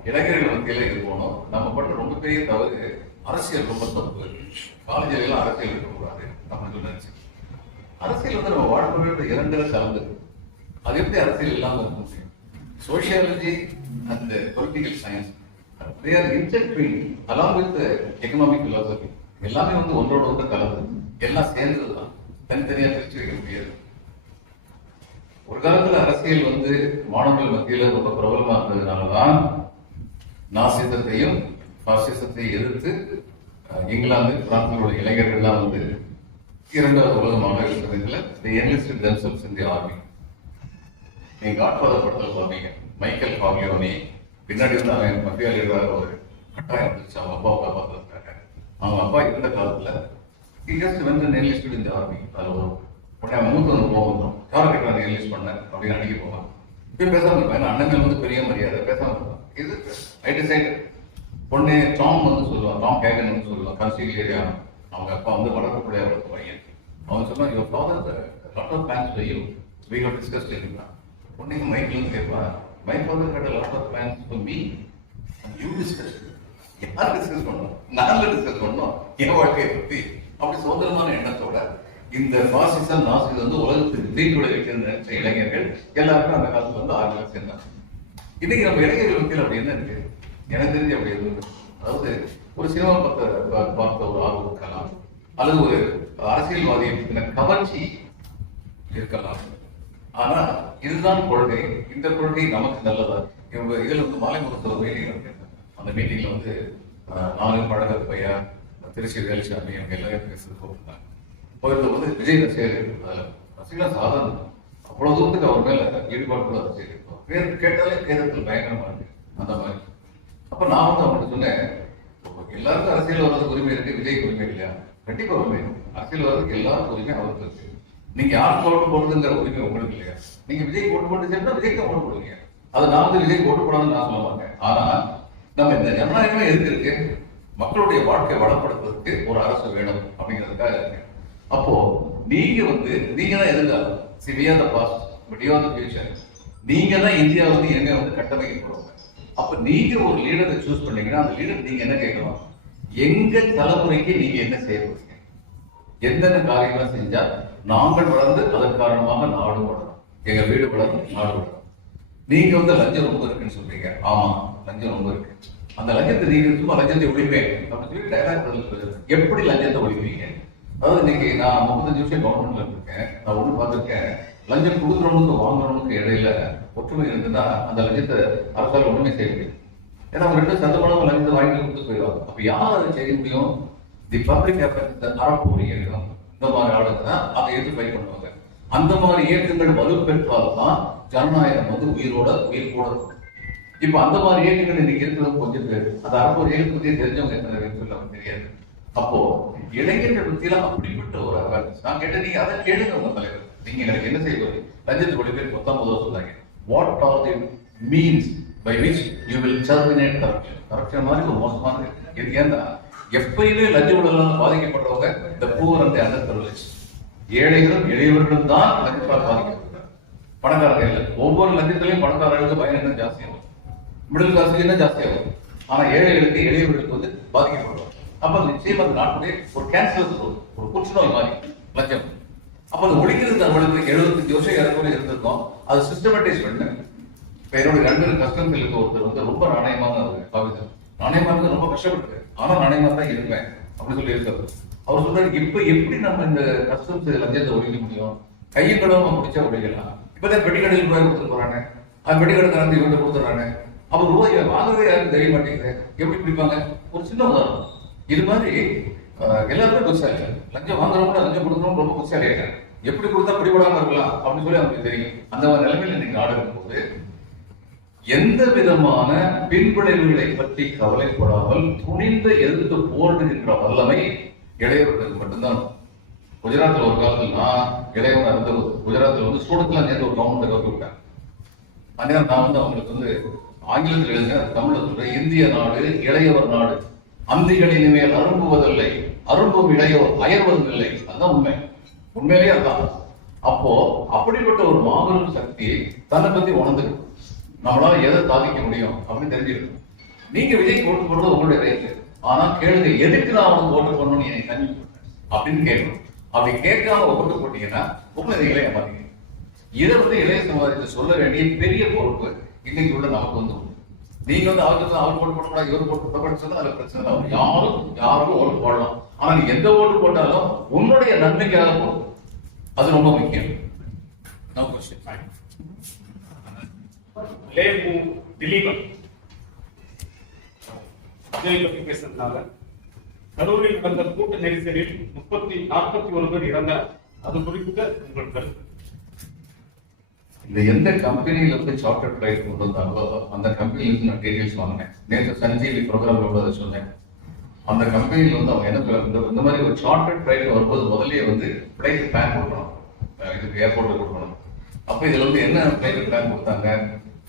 இளைஞர்கள் மத்தியில இது போனோம். நம்ம பண்ண ரொம்ப பெரிய தவறு, அரசியல் ரொம்ப தப்பு. காலேஜில் எல்லாம் அரசியல் இருக்கக்கூடாது அப்படின்னு சொல்லி அரசியல் வந்து நம்ம வாழ்க்கையோட இரண்டரை கலந்து, அது எப்படி அரசியல் இல்லாமல் இருக்க முடியும்? sociology and political science, they are intertwined along with the economic philosophy. எல்லாமே வந்து ஒன்றோட ஒன்று கலந்து எல்லாம் சேர்ந்ததுதான், தனித்தனியா பிரிச்சு வைக்க முடியாது. ஒரு காலத்துல அரசியல் வந்து மாணவர்கள் மத்தியில ரொம்ப பிரபலமா இருந்ததுனாலதான் நாசிசத்தையும் பாசிசத்தையும் எதிர்த்து இங்கிலாந்து பிரான்சில் உள்ள இளைஞர்கள்லாம் வந்து இரண்டாவது உலக மாணவர்கள் சமயத்தில் they enlisted themselves in the army. நீங்க காட்பாதர் படத்தில் பார்ப்பீங்க, மைக்கேல் கார்லியோனி பின்னாடி வந்து அவன் மத்திய லீடராக ஒரு கட்டாயம் வந்துச்சு அவங்க அப்பாவை காப்பாற்றுறதுக்காக. அவங்க அப்பா இருந்த காலத்துல he just went and enlisted in the army. அதில் ஒரு உடனே அவன் மூத்த வந்து போகணும், யாரை கேட்டாங்க என்லிஸ்ட் பண்ண அப்படின்னு அன்னைக்கு போவான். இப்போ பேசாம இருப்பேன், ஏன்னா அண்ணன் வந்து பெரிய மரியாதை, பேசாம இருப்பான். இது ஐ டிசைட் பொண்ணு டாம் வந்து சொல்லுவான், டாம் கேகன் வந்து சொல்லுவான், கன்சிலியரியா அவங்க அப்பா வந்து வளர்க்கக்கூடிய அவருக்கு பையன். அவன் சொன்னான், your father lot of plans for you, we have discussed இருந்தான். பொண்ணுங்க மைக்கில் வந்து கேட்பான், my father had a lot of plans for me and you discussed. யார் டிஸ்கஸ் பண்ணோம்? நாங்க டிஸ்கஸ் பண்ணோம் என் வாழ்க்கையை பத்தி. அப்படி சுதந்திரமான எண்ணத்தோட இந்த பாசிசம் நாசிசம் வந்து உலகத்துக்கு தீக்குட வைக்கிறது நினைச்ச இளைஞர்கள் எல்லாருக்கும் அந்த காலத்துல வந்து ஆர்வம் சேர்ந்தாங்க. இன்னைக்கு நம்ம இளைஞர்கள் மத்தியில் அப்படி என்ன இருக்கு? எனக்கு தெரிஞ்சு அப்படி இருந்தது. அதாவது ஒரு சினிமா பார்த்த ஒரு ஆர்வம் இருக்கலாம், அல்லது ஒரு அரசியல்வாதியை பற்றின கவர்ச்சி இருக்கலாம். ஆனா இதுதான் கொள்கை, இந்த கொள்கை நமக்கு நல்லதா? இதுல வந்து மாலை முகூர்த்த ஒரு மீட்டிங் இருக்கு. அந்த மீட்டிங்ல வந்து நானும் பழகத்து பையா, திருச்சி வேலுசாமி அவங்க எல்லாரும் பேசுறது போயிருந்தாங்க. போயிருந்த போது விஜய் ரசிகர்கள், அதுல ரசிகலாம் சாதாரண அவ்வளவு தூரத்துக்கு அவர் மேல ஈடுபாடு கூட ரசிகர்கள் பேர் கேட்டாலே கேரளத்தில் பயங்கரமா இருக்கு அந்த மாதிரி. அப்ப நான் வந்து அவங்களுக்கு சொன்னேன், எல்லாருக்கும் அரசியல் வர்றதுக்கு உரிமை இருக்கு, விஜய்க்கு உரிமை இல்லையா? கண்டிப்பா உரிமை இருக்கு. அரசியல் வர்றதுக்கு எல்லாருக்கும் உரிமை அவருக்கு இருக்கு. நீங்க யாருக்கு ஓட்டு போடுறதுங்கிற உரிமை உங்களுக்கு இல்லையா? நீங்க விஜய் ஓட்டு போட்டு சேர்ந்தா விஜய்க்கு தான் ஓட்டு போடுவீங்க. அதை நான் வந்து விஜய் ஓட்டு போடாதுன்னு நான் சொல்ல மாட்டேன். ஆனா நம்ம இந்த ஜனநாயகமே எதுக்கு இருக்கு? மக்களுடைய வாழ்க்கையை வளப்படுத்துறதுக்கு ஒரு அரசு வேணும் அப்படிங்கிறதுக்காக இருக்கு. அப்போ நீங்க வந்து நீங்க தான் எதிர்காலம், சிவியா the past but you are the future. நீங்க தான் இந்தியா வந்து எங்க வந்து கட்டமைக்க போறோம். அப்ப நீங்க ஒரு லீடரை சூஸ் பண்ணீங்கன்னா அந்த லீடர் நீங்க என்ன கேட்கணும்? எங்க தலைமுறைக்கு நீங்க என்ன செய்ய போறீங்க? எந்தெந்த காரியங்களை செஞ்சா நாங்கள் வளர்ந்து அதன் காரணமாக நாடு வளரும், எங்க வீடு வளரும், நாடு வளரும். நீங்க வந்து லஞ்சம் ரொம்ப இருக்குன்னு சொல்றீங்க. ஆமா, லஞ்சம் ரொம்ப இருக்கு. அந்த லஞ்சத்தை நீங்க சும்மா லஞ்சத்தை ஒழிப்பேன் அப்படின்னு சொல்லி டைலாக் எப்படி லஞ்சத்தை ஒழிப்பீங்க? அதாவது இன்னைக்கு நான் 35 வருஷம் கவர்மெண்ட்ல இருக்கேன். நான் ஒண்ணு பார்த்திருக்கேன், லஞ்சம் கொடுக்குறவனுக்கு வாங்குறவனுக்கு இடையில ஒற்றுமை இருந்ததுன்னா அந்த லஞ்சத்தை அரசால் ஒண்ணுமே செய்ய முடியும். ஏன்னா அவங்க ரெண்டு சந்தமான லஞ்சத்தை வாங்கி கொடுத்து போயிடுவாங்க. அப்ப யார் அதை செய்ய முடியும்? தி பப்ளிக் அறப்போர் இயக்கம், இந்த மாதிரி ஆளுங்க தான் அதை எடுத்து பை பண்ணுவாங்க. அந்த மாதிரி இயக்கங்கள் வலுப்பெற்றால்தான் ஜனநாயகம் வந்து உயிர் கூட. இப்ப அந்த மாதிரி இயக்கங்கள் இன்னைக்கு இருக்கிறது கொஞ்சம் பேர். அந்த அறப்போர் இயக்கத்தையே தெரிஞ்சவங்க எத்தனை பேர் சொல்ல தெரியாது. அப்போ இளைஞர்கள் பத்தியெல்லாம் அப்படிப்பட்ட ஒரு அவேர்னஸ். நான் கேட்டேன், நீங்க அதை கேளுங்க உங்க தலைவர், நீங்க எனக்கு என்ன செய்வது? லஞ்சத்துக்கு ஒளி பேர் 19 சொன்னாங்க. What are the means by which you will terminate corruption? Corruption மாதிரி ஒரு மோசமான இது. ஏன்னா எப்பயுமே லஞ்ச ஊழலால் பாதிக்கப்படுறவங்க இந்த பூவர் அந்த அண்டர் பிரிவிலேஜ் ஏழைகளும் எளியவர்களும் தான் லஞ்சத்தால் பாதிக்கப்படுறாங்க. பணக்காரர்கள் இல்லை. ஒவ்வொரு லஞ்சத்திலையும் பணக்காரர்களுக்கு பயன் ஜாஸ்தியாகும், மிடில் கிளாஸுக்கு ஜாஸ்தியாகும். ஆனா ஏழைகளுக்கு எளியவர்களுக்கு வந்து பாதிக்கப்படுவாங்க. அப்ப நிச்சயமா அந்த நாட்டுடைய ஒரு கேன்சர், ஒரு புற்றுநோய் மாதிரி லஞ்சம். அப்ப அது ஒழிக்கிறது நம்மளுக்கு 75 வருஷம் இறக்குறை இருந்திருக்கோம். அது சிஸ்டமேட்டைஸ் பண்ண. இப்ப என்னுடைய நண்பர் கஸ்டம்ஸ்ல ஒருத்தர் வந்து ரொம்ப நாணயமான கவிதர், நாணயமா இருந்து ரொம்ப கஷ்டப்பட்டு, ஆனா நாணயமா தான் இருப்பேன் அப்படின்னு சொல்லி இருக்காரு. அவர் சொல்றாரு, இப்ப எப்படி நம்ம இந்த கஸ்டம்ஸ் லஞ்சத்தை ஒழிக்க முடியும்? கையும் கடவுமா முடிச்சா ஒழிக்கலாம். இப்பதான் பெட்டிக்கடையில் ரூபாய் கொடுத்துட்டு போறாங்க, அந்த பெட்டிக்கடை கலந்து இவங்க கொடுத்துறாங்க. அப்ப ரூபாய் வாங்கவே யாரும் தெரிய மாட்டேங்குது, எப்படி பிடிப்பாங்க? ஒரு சின்ன உதாரணம். இது மாதிரி எல்லாருமே புத்திசாலி. லஞ்சம் வாங்குறவங்க லஞ்சம் கொடுக்கறவங்க ரொம்ப புத்திசாலி ஆயிட்டாங்க. எப்படி கொடுத்தா பிடிபடாம இருக்கலாம் அப்படின்னு சொல்லி அவங்களுக்கு தெரியும். அந்த மாதிரி நிலைமையில நீங்க ஆடு இருக்கும்போது எந்த விதமான பின்விளைவுகளை பற்றி கவலைப்படாமல் துணிந்து எதிர்த்து போரிடுகின்ற வல்லமை இளையவர்களுக்கு மட்டும்தான். குஜராத்தில் ஒரு காலத்தில் நான் இளையவனா இருந்த குஜராத்தில் வந்து ஸ்டூடெண்ட்லாம் சேர்ந்து ஒரு கவர்மெண்ட் கவர்த்து விட்டேன். அதனால நான் வந்து அவங்களுக்கு வந்து ஆங்கிலத்தில் எழுதின தமிழ்ல சொல்றேன், இந்திய நாடு இளையவர் நாடு, அந்திகளின் மேல் அரும்புவதில்லை, அரும்பும் இளையோர் அயர்வதும் இல்லை. அதுதான் உண்மை, உண்மையிலேயே அதுதான். அப்போ அப்படிப்பட்ட ஒரு மாபெரும் சக்தி தன்னை பத்தி உணர்ந்துடும். நம்மளால எதை சாதிக்க முடியும் அப்படின்னு தெரிஞ்சிருக்கும். நீங்க விஜய் ஓட்டு போடுறது உங்களுடைய ரைட்டு. ஆனா கேளுங்க, எதுக்கு நான் அவனுக்கு ஓட்டு போடணும்னு எனக்கு தண்ணி அப்படின்னு கேட்கணும். அப்படி கேட்காம ஓட்டு போட்டீங்கன்னா உங்களை நீங்களே ஏமாத்தீங்க. இதை வந்து இளைய சமுதாயத்தை சொல்ல வேண்டிய பெரிய பொறுப்பு இன்னைக்கு உள்ள நமக்கு வந்து நீங்க வந்து அவருக்கு அவர் ஓட்டு போடக்கூடாது, இவர் ஓட்டு போடக்கூடாதுன்னு சொன்னா அதுல பிரச்சனை தான். யாரும் ஓட்டு போடலாம். ஆனா நீ எந்த ஓட்டு போட்டாலும் உன்னுடைய நன்மைக்காக போடும். அது ரொம்ப முக்கியம். திலீபன் விஜய் பற்றி பேசுறதுனால கரூரில் நடந்த கூட்ட நெரிசலில் 41 பேர் இறந்தார். அது குறித்த உங்கள் கருத்து? இந்த எந்த கம்பெனியில இருந்து சார்ட்டர் ஃபிளைட் கொண்டு வந்தாங்களோ அந்த கம்பெனில இருந்து நான் டீடைல்ஸ் வாங்கினேன். நேற்று சஞ்சீவி ப்ரோக்ராம் அதை சொன்னேன். அந்த கம்பெனியில வந்து அவங்க என்ன சொல்றாங்க, இந்த மாதிரி ஒரு சார்ட்டர் ஃபிளைட் வரும்போது முதல்லயே வந்து ஃபிளைட் பிளான் கொடுக்கணும், இதுக்கு ஏர்போர்ட்ல கொடுக்கணும். அப்ப இதுல வந்து என்ன ஃபிளைட் பிளான் கொடுத்தாங்க,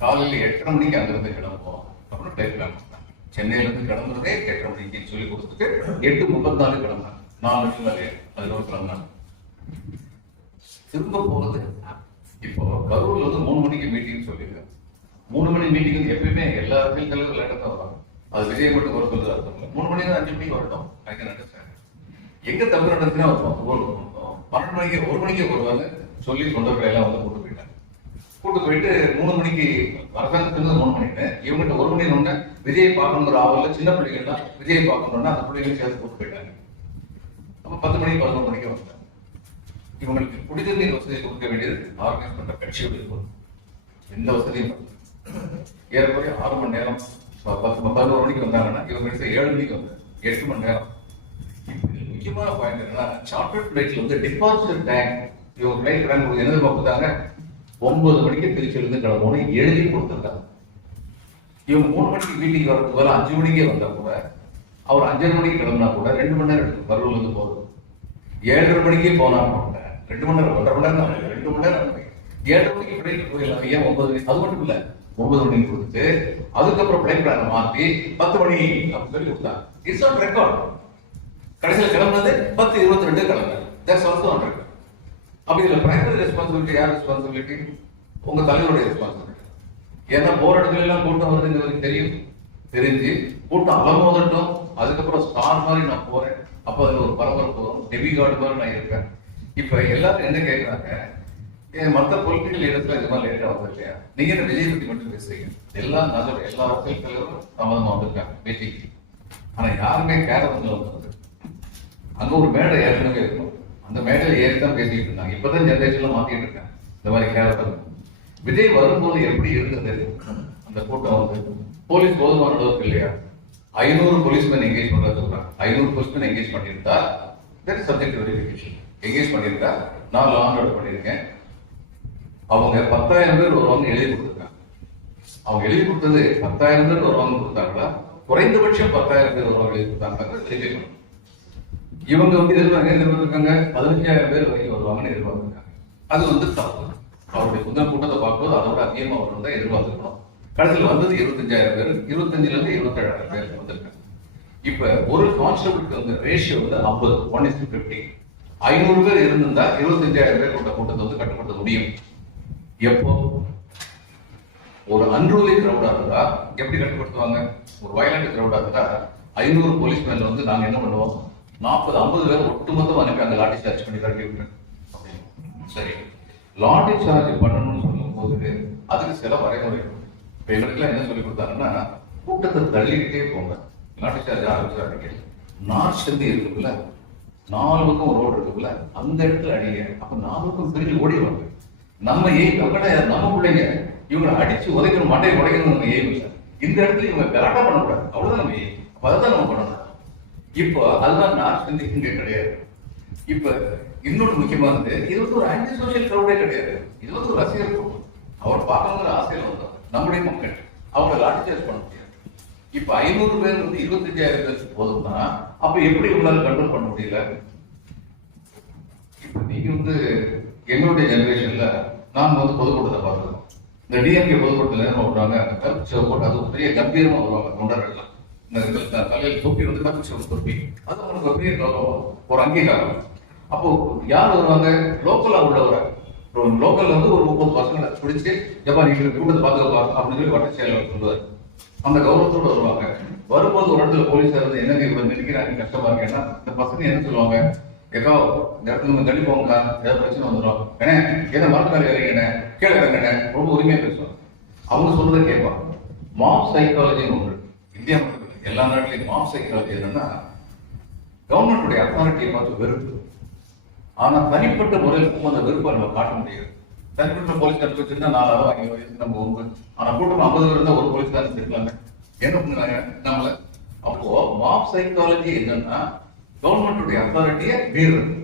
காலையில 8:30 மணிக்கு அங்கிருந்து கிளம்புவோம். அப்புறம் ஃபிளைட் பிளான் கொடுத்தாங்க. சென்னையில இருந்து கிளம்புறதே 8:30 மணிக்கு சொல்லி கொடுத்துட்டு 8:34 கிளம்பினாங்க. 4 நிமிஷம் வேலையா அதுல ஒரு கிளம்பினாங்க. திரும்ப போறது இப்போ கரூர்ல வந்து 3 மணிக்கு மீட்டிங் சொல்லியிருக்காங்க. 3 மணி மீட்டிங் வந்து எப்பயுமே எல்லா அரசியல் தலைவர்கள் இடத்தான் வராங்க. அது விஜய் மட்டும் ஒரு சொல்றது அர்த்தம் இல்லை. 3 மணி 5 மணிக்கு வரட்டும். எங்க தப்பு நடந்துச்சுன்னா வருவோம். 12 மணிக்கு 1 மணிக்கு வருவாங்க சொல்லி தொண்டர்களை எல்லாம் வந்து கூட்டு போயிட்டாங்க. கூட்டு போயிட்டு 3 மணிக்கு அரசாங்கத்துக்கு 3 மணிக்கு இவங்கிட்ட 1 மணி ஒண்ணு விஜயை பார்க்கணுங்கிற ஆவல சின்ன பிள்ளைகள்லாம் விஜயை பார்க்கணும்னா அந்த பிள்ளைகளும் சேர்த்து கூட்டு போயிட்டாங்க. அப்ப 10 மணிக்கு 11 மணிக்கு வந்தாங்க. இவங்களுக்கு குடித நீர் வசதியை கொடுக்க வேண்டியது ஆர்கனைஸ் பண்ற கட்சியுடைய பொறுப்பு. எந்த வசதியும் ஏறக்குறைய 6 மணி நேரம் 11 மணிக்கு வந்தாங்கன்னா இவங்க 7 மணிக்கு வந்தாங்க. 8 மணி நேரம். முக்கியமான பாயிண்ட் என்னன்னா சார்ட்டர் ஃபிளைட்ல வந்து டிபாசிட் டேங்க் இவங்க ஃபிளைட் ரேங்க் என்ன பார்த்தாங்க 9 மணிக்கு திருச்சியில இருந்து கிளம்பணும் எழுதி கொடுத்துருக்காங்க. இவங்க 3 மணிக்கு வீட்டுக்கு வரதுக்கு வர 5 மணிக்கே வந்தா கூட அவர் 5:30 மணிக்கு கிளம்பினா கூட 2 மணி நேரம் எடுக்கும் கரூர்ல இருந்து போறது. 7:30 மணிக்கே போனா கூட 2 மணி நேரம் 1.5 மணி நேரம் 2 மணி நேரம் 7 மணிக்கு ஃபிளைட் போயிடலாம். ஏன் 9 மணி? அது மட்டும் இல்ல 9 மணிக்கு கொடுத்து அதுக்கப்புறம் ஃபிளைட் பிளான மாத்தி 10 மணி அப்படின்னு சொல்லி கொடுத்தாங்க. It's on record. கடைசியில் கிளம்புனது 10:22 கிளம்புனது. That's also on record. அப்ப இதுல பிரைமரி ரெஸ்பான்சிபிலிட்டி யார் ரெஸ்பான்சிபிலிட்டி? உங்க தலைவருடைய ரெஸ்பான்சிபிலிட்டி. ஏன்னா போர் இடத்துல எல்லாம் கூட்டம் வருதுங்கிறது தெரியும். தெரிஞ்சு கூட்டம் அலமோதட்டும். அதுக்கப்புறம் ஸ்டார் மாதிரி நான் போறேன். அப்ப அதுல ஒரு பரபரப்பு வரும். டெபி கார்டு மாதிரி நான் இருப்பேன். இப்ப எல்லாரும் என்ன கேட்கறாங்க, மற்ற பொலிட்டிக்கல் இடத்துல இது மாதிரி லேட்டா வந்தது இல்லையா? நீங்க என்ன விஜய் பத்தி மட்டும் பேசுறீங்க? எல்லாம் நான் சொல்றேன், எல்லா அரசியல் தலைவரும் சம்மதமா வந்திருக்காங்க பேட்டிக்கு. ஆனா யாருமே கேரளத்துல வந்து அங்க ஒரு மேடை ஏற்கனவே இருக்கும். அந்த மேடையில ஏற்கனவே பேசிட்டு இருந்தாங்க. இப்பதான் ஜெனரேஷன்ல மாத்திட்டு இருக்காங்க. இந்த மாதிரி கேரளத்துல விஜய் வரும்போது எப்படி இருந்தது அந்த கூட்டம் வந்து போலீஸ் போதுமான அளவுக்கு இல்லையா? 500 போலீஸ்மேன் எங்கேஜ் பண்றது சொல்றாங்க. 500 போலீஸ்மேன் எங்கேஜ் பண்ணியிருந்தா that is subject verification. Engage பண்ணியிருந்தா நான் லா அண்ட் ஆர்டர் பண்ணியிருக்கேன். அவங்க 10,000 பேர் வருவாங்க எழுதி கொடுத்துருக்காங்க. அவங்க எழுதி கொடுத்தது 10,000 பேர் வருவாங்க கொடுத்தாங்களா, குறைந்தபட்சம் 10,000 பேர் வருவாங்க எழுதி கொடுத்தாங்க. இவங்க வந்து எதிர்பார்க்காங்க 15,000 பேர் வரைக்கும் வருவாங்கன்னு எதிர்பார்த்திருக்காங்க. அது வந்து தப்பு. அவருடைய முதல் கூட்டத்தை பார்க்கும்போது அதை விட அதிகமா வரணும் தான் எதிர்பார்த்துக்கணும். கடைசியில் வந்தது 25,000 பேர். 25,000 இருந்து 27,000 பேர் வந்திருக்காங்க. இப்ப ஒரு கான்ஸ்டபிளுக்கு வந்து ரேஷியோ வந்து 50 1:50. 500 பேர் இருந்திருந்தா 25,000 பேர் கொண்ட கூட்டத்தை வந்து கட்டுப்படுத்த முடியும். எப்போ ஒரு அன்ரூலி கிரௌடா இருந்தா எப்படி கட்டுப்படுத்துவாங்க? ஒரு வயலண்ட் கிரௌடா இருந்தா 500 போலீஸ்மேன்ல வந்து நாங்க என்ன பண்ணுவோம், 40-50 பேர் ஒட்டுமொத்தம் அனுப்பி அந்த லாட்டி சார்ஜ் பண்ணி கட்டி விட்டுறேன். சரி, லாட்டி சார்ஜ் பண்ணணும்னு சொல்லும் போது அதுக்கு சில வரைமுறை. இப்ப எங்களுக்குலாம் என்ன சொல்லி கொடுத்தாங்கன்னா, கூட்டத்தை தள்ளிக்கிட்டே போங்க. லாட்டி சார்ஜ் ஆரம்பிச்சு நார்த் செந்து இருக்குல்ல, 4 பக்கம் ரோடு இருக்குல்ல, அந்த இடத்துல அடிங்க. அப்ப 4 பக்கம் பிரிஞ்சு ஓடிடுவாங்க. நம்ம நம்ம பிள்ளைங்க இவங்களை அடிச்சு உதைக்கணும், மண்டையை உடைக்கணும் நம்ம ஏம் இல்லை. இந்த இடத்துல இவங்க கரெக்டா பண்ணக்கூடாது. அவ்வளவுதான் நம்ம ஏம். அப்ப அதான் நம்ம பண்ணணும். இப்போ அதுதான் நார்த் செந்து இங்க கிடையாது. இப்ப இன்னொரு முக்கியமானது, இது வந்து ஒரு ஆன்டி சோசியல் கிரௌடே கிடையாது. இது வந்து ஒரு ரசிகர் கூட்டம். அவர் பார்க்கணுங்கிற ஆசையில வந்தோம். நம்முடைய மக்கள் அவங்க லாட்டி சார்ஜ் பண்ண முடியாது. இப்ப 500 பேர் வந்து 25,000 பேருக்கு போதும்னா அப்ப எப்படி உங்களால கண்ட்ரோல் பண்ண முடியல? இப்ப நீங்க வந்து எங்களுடைய ஜெனரேஷன்ல நாம வந்து பொதுக்கூட்டத்தை பார்க்கிறோம். இந்த டிஎம்கே பொதுக்கூட்டத்துல என்ன பண்றாங்க, கருப்பு சிவப்பு போட்டு அது பெரிய கம்பீரமா வருவாங்க தொண்டர்கள்லாம். இந்த தலையில் தொப்பி வந்து கருப்பு சிவப்பு தொப்பி, அது அவங்களுக்கு பெரிய கௌரவம், ஒரு அங்கீகாரம். அப்போ யார் வருவாங்க? லோக்கலா உள்ளவரை. லோக்கல்ல வந்து ஒரு 30 பசங்களை பிடிச்சி எப்பா நீங்க கூட்டத்தை பார்த்துக்கப்பா அப்படின்னு சொல்லி வட்ட செயலர் சொல்லுவார். அந்த கௌரவத்தோடு வருவாங்க. வரும்போது ஒரு இடத்துல போலீஸார் வந்து என்னங்க இவர் நினைக்கிறாங்க கஷ்டமா இருக்கு. ஏன்னா இந்த பசங்க என்ன சொல்லுவாங்க, ஏதோ இந்த இடத்துல நம்ம தள்ளி போங்க, ஏதாவது பிரச்சனை வந்துடும், ஏன்னா மரத்து மேலே இறங்கின கீழே இறங்கின ரொம்ப உரிமையா பேசுவாங்க. அவங்க சொல்றதை கேட்பாங்க. மாப் சைக்காலஜின்னு ஒன்று இந்தியா மட்டும் இல்லை, எல்லா நாட்டிலையும் மாப் சைக்காலஜி என்னன்னா கவர்மெண்டுடைய அத்தாரிட்டியை பார்த்து வெறுப்பு. ஆனா தனிப்பட்ட முறையில் அந்த வெறுப்பை நம்ம காட்ட முடியாது. தனிப்பட்ட போலீஸ் கண்டுபிடிச்சிருந்தா 4 வாங்கி வயசு நம்ம ஒன்று, ஆனா கூட்டம் 50 பேர் இருந்தா ஒரு போலீஸ் தான் இருக்காங்க, என்ன பண்ணுறாங்க நம்மள. அப்போ மாப் சைக்காலஜி என்னன்னா கவர்மெண்டுடைய அத்தாரிட்டியை மீறுறது.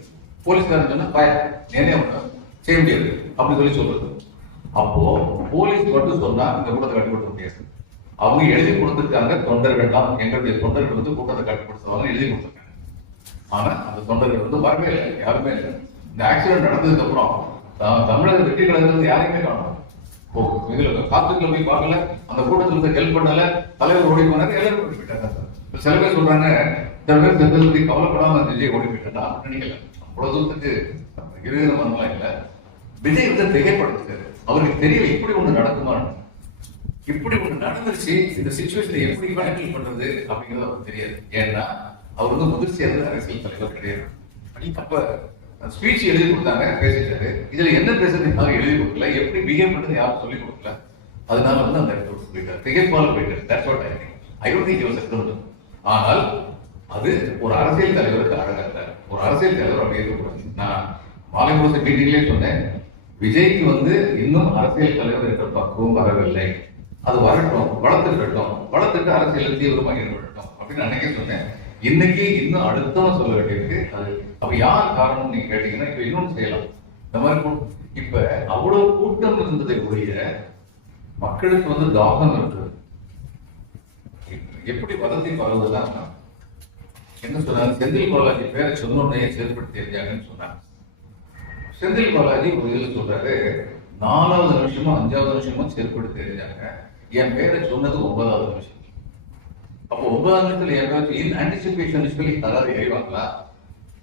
போலீஸ்காரன் சொன்னா பயம் நேரே செய்ய முடியாது அப்படி சொல்லி சொல்றது. அப்போ போலீஸ் மட்டும் சொன்னா இந்த கூட்டத்தை கட்டுப்படுத்த முடியாது. அவங்க எழுதி கொடுத்துருக்காங்க, தொண்டர்கள் தான் எங்களுடைய தொண்டர்கள் வந்து கூட்டத்தை கட்டுப்படுத்துவாங்க எழுதி கொடுத்துருக்காங்க. ஆனா அந்த தொண்டர்கள் வந்து வரவே இல்லை, யாருமே இல்லை. இந்த ஆக்சிடென்ட் நடந்ததுக்கு அப்புறம் தமிழக வெற்றி கழகத்துல யாரையுமே காணும். இதுல காத்துக்குள்ள போய் பார்க்கல, அந்த கூட்டத்துல இருந்து ஹெல்ப் பண்ணல, தலைவர் ஓடி போனாரு, எல்லாரும் ஓடி போயிட்டாங்க. சில பேர் சொல்றாங்க சில பேர் செஞ்சதை பத்தி கவலைப்படாம விஜய் ஓடி போயிட்டா நினைக்கல. அவ்வளவு தூரத்துக்கு இருந்த மனம்லாம் இல்லை. விஜய் வந்து திகைப்படுத்துறாரு, அவருக்கு தெரியல இப்படி ஒண்ணு நடக்குமா, இப்படி ஒண்ணு நடந்துருச்சு, இந்த சிச்சுவேஷனை எப்படி ஹேண்டில் பண்றது அப்படிங்கிறது அவருக்கு தெரியாது. ஏன்னா அவர் வந்து முதிர்ச்சியான அரசியல் தலைவர் கிடையாது. அப்ப ஸ்பீச் எழுதி கொடுத்தாங்க, பேசிட்டாரு. இதுல என்ன பேசுறது யாரும் எழுதி கொடுக்கல, எப்படி பிஹேவ் பண்றது யாரும் சொல்லிக் கொடுக்கல. அதனால வந்து அந்த இடத்துல போயிட்டார், திகைப்பால் போயிட்டார். That's what I think. I don't think he was a criminal. ஆனால் அது ஒரு அரசியல் தலைவருக்கு அழகல்ல. ஒரு அரசியல் தலைவர் அப்படி இருக்கக்கூடாது. நான் மாலை முரசு மீட்டிங்லேயே சொன்னேன், விஜய்க்கு வந்து இன்னும் அரசியல் தலைவர் என்ற பக்குவம் வரவில்லை. அது வரட்டும், வளர்த்துட்டு அரசியல் தீவிரமாக ஈடுபடட்டும் அப்படின்னு அன்னைக்கே சொன்னேன். இன்னைக்கு இன்னும் அடுத்தவன் சொல்ல வேண்டியிருக்கு. அது அப்ப யார் காரணம் நீங்க கேட்டீங்கன்னா, இப்ப இன்னொன்னு செய்யலாம். இந்த மாதிரி இப்ப அவ்வளவு கூட்டம் இருந்ததை ஒழிய மக்களுக்கு வந்து தாகம் இருக்கு. எப்படி வதந்தி பரவுதுதான் என்ன சொன்னாங்க, செந்தில் பாலாஜி பேரை சொன்னோடனே செயல்படுத்தி தெரிஞ்சாங்கன்னு சொன்னாங்க. செந்தில் பாலாஜி ஒரு இதுல சொல்றாரு, 4வது நிமிஷமோ 5வது நிமிஷமோ செயல்படுத்தி தெரிஞ்சாங்க, என் பேரை சொன்னது 9வது நிமிஷம். அப்போ 9வது நிமிஷத்துல யாராச்சும் ஆன்டிசிபேஷன் சொல்லி தராது எழுவாங்களா?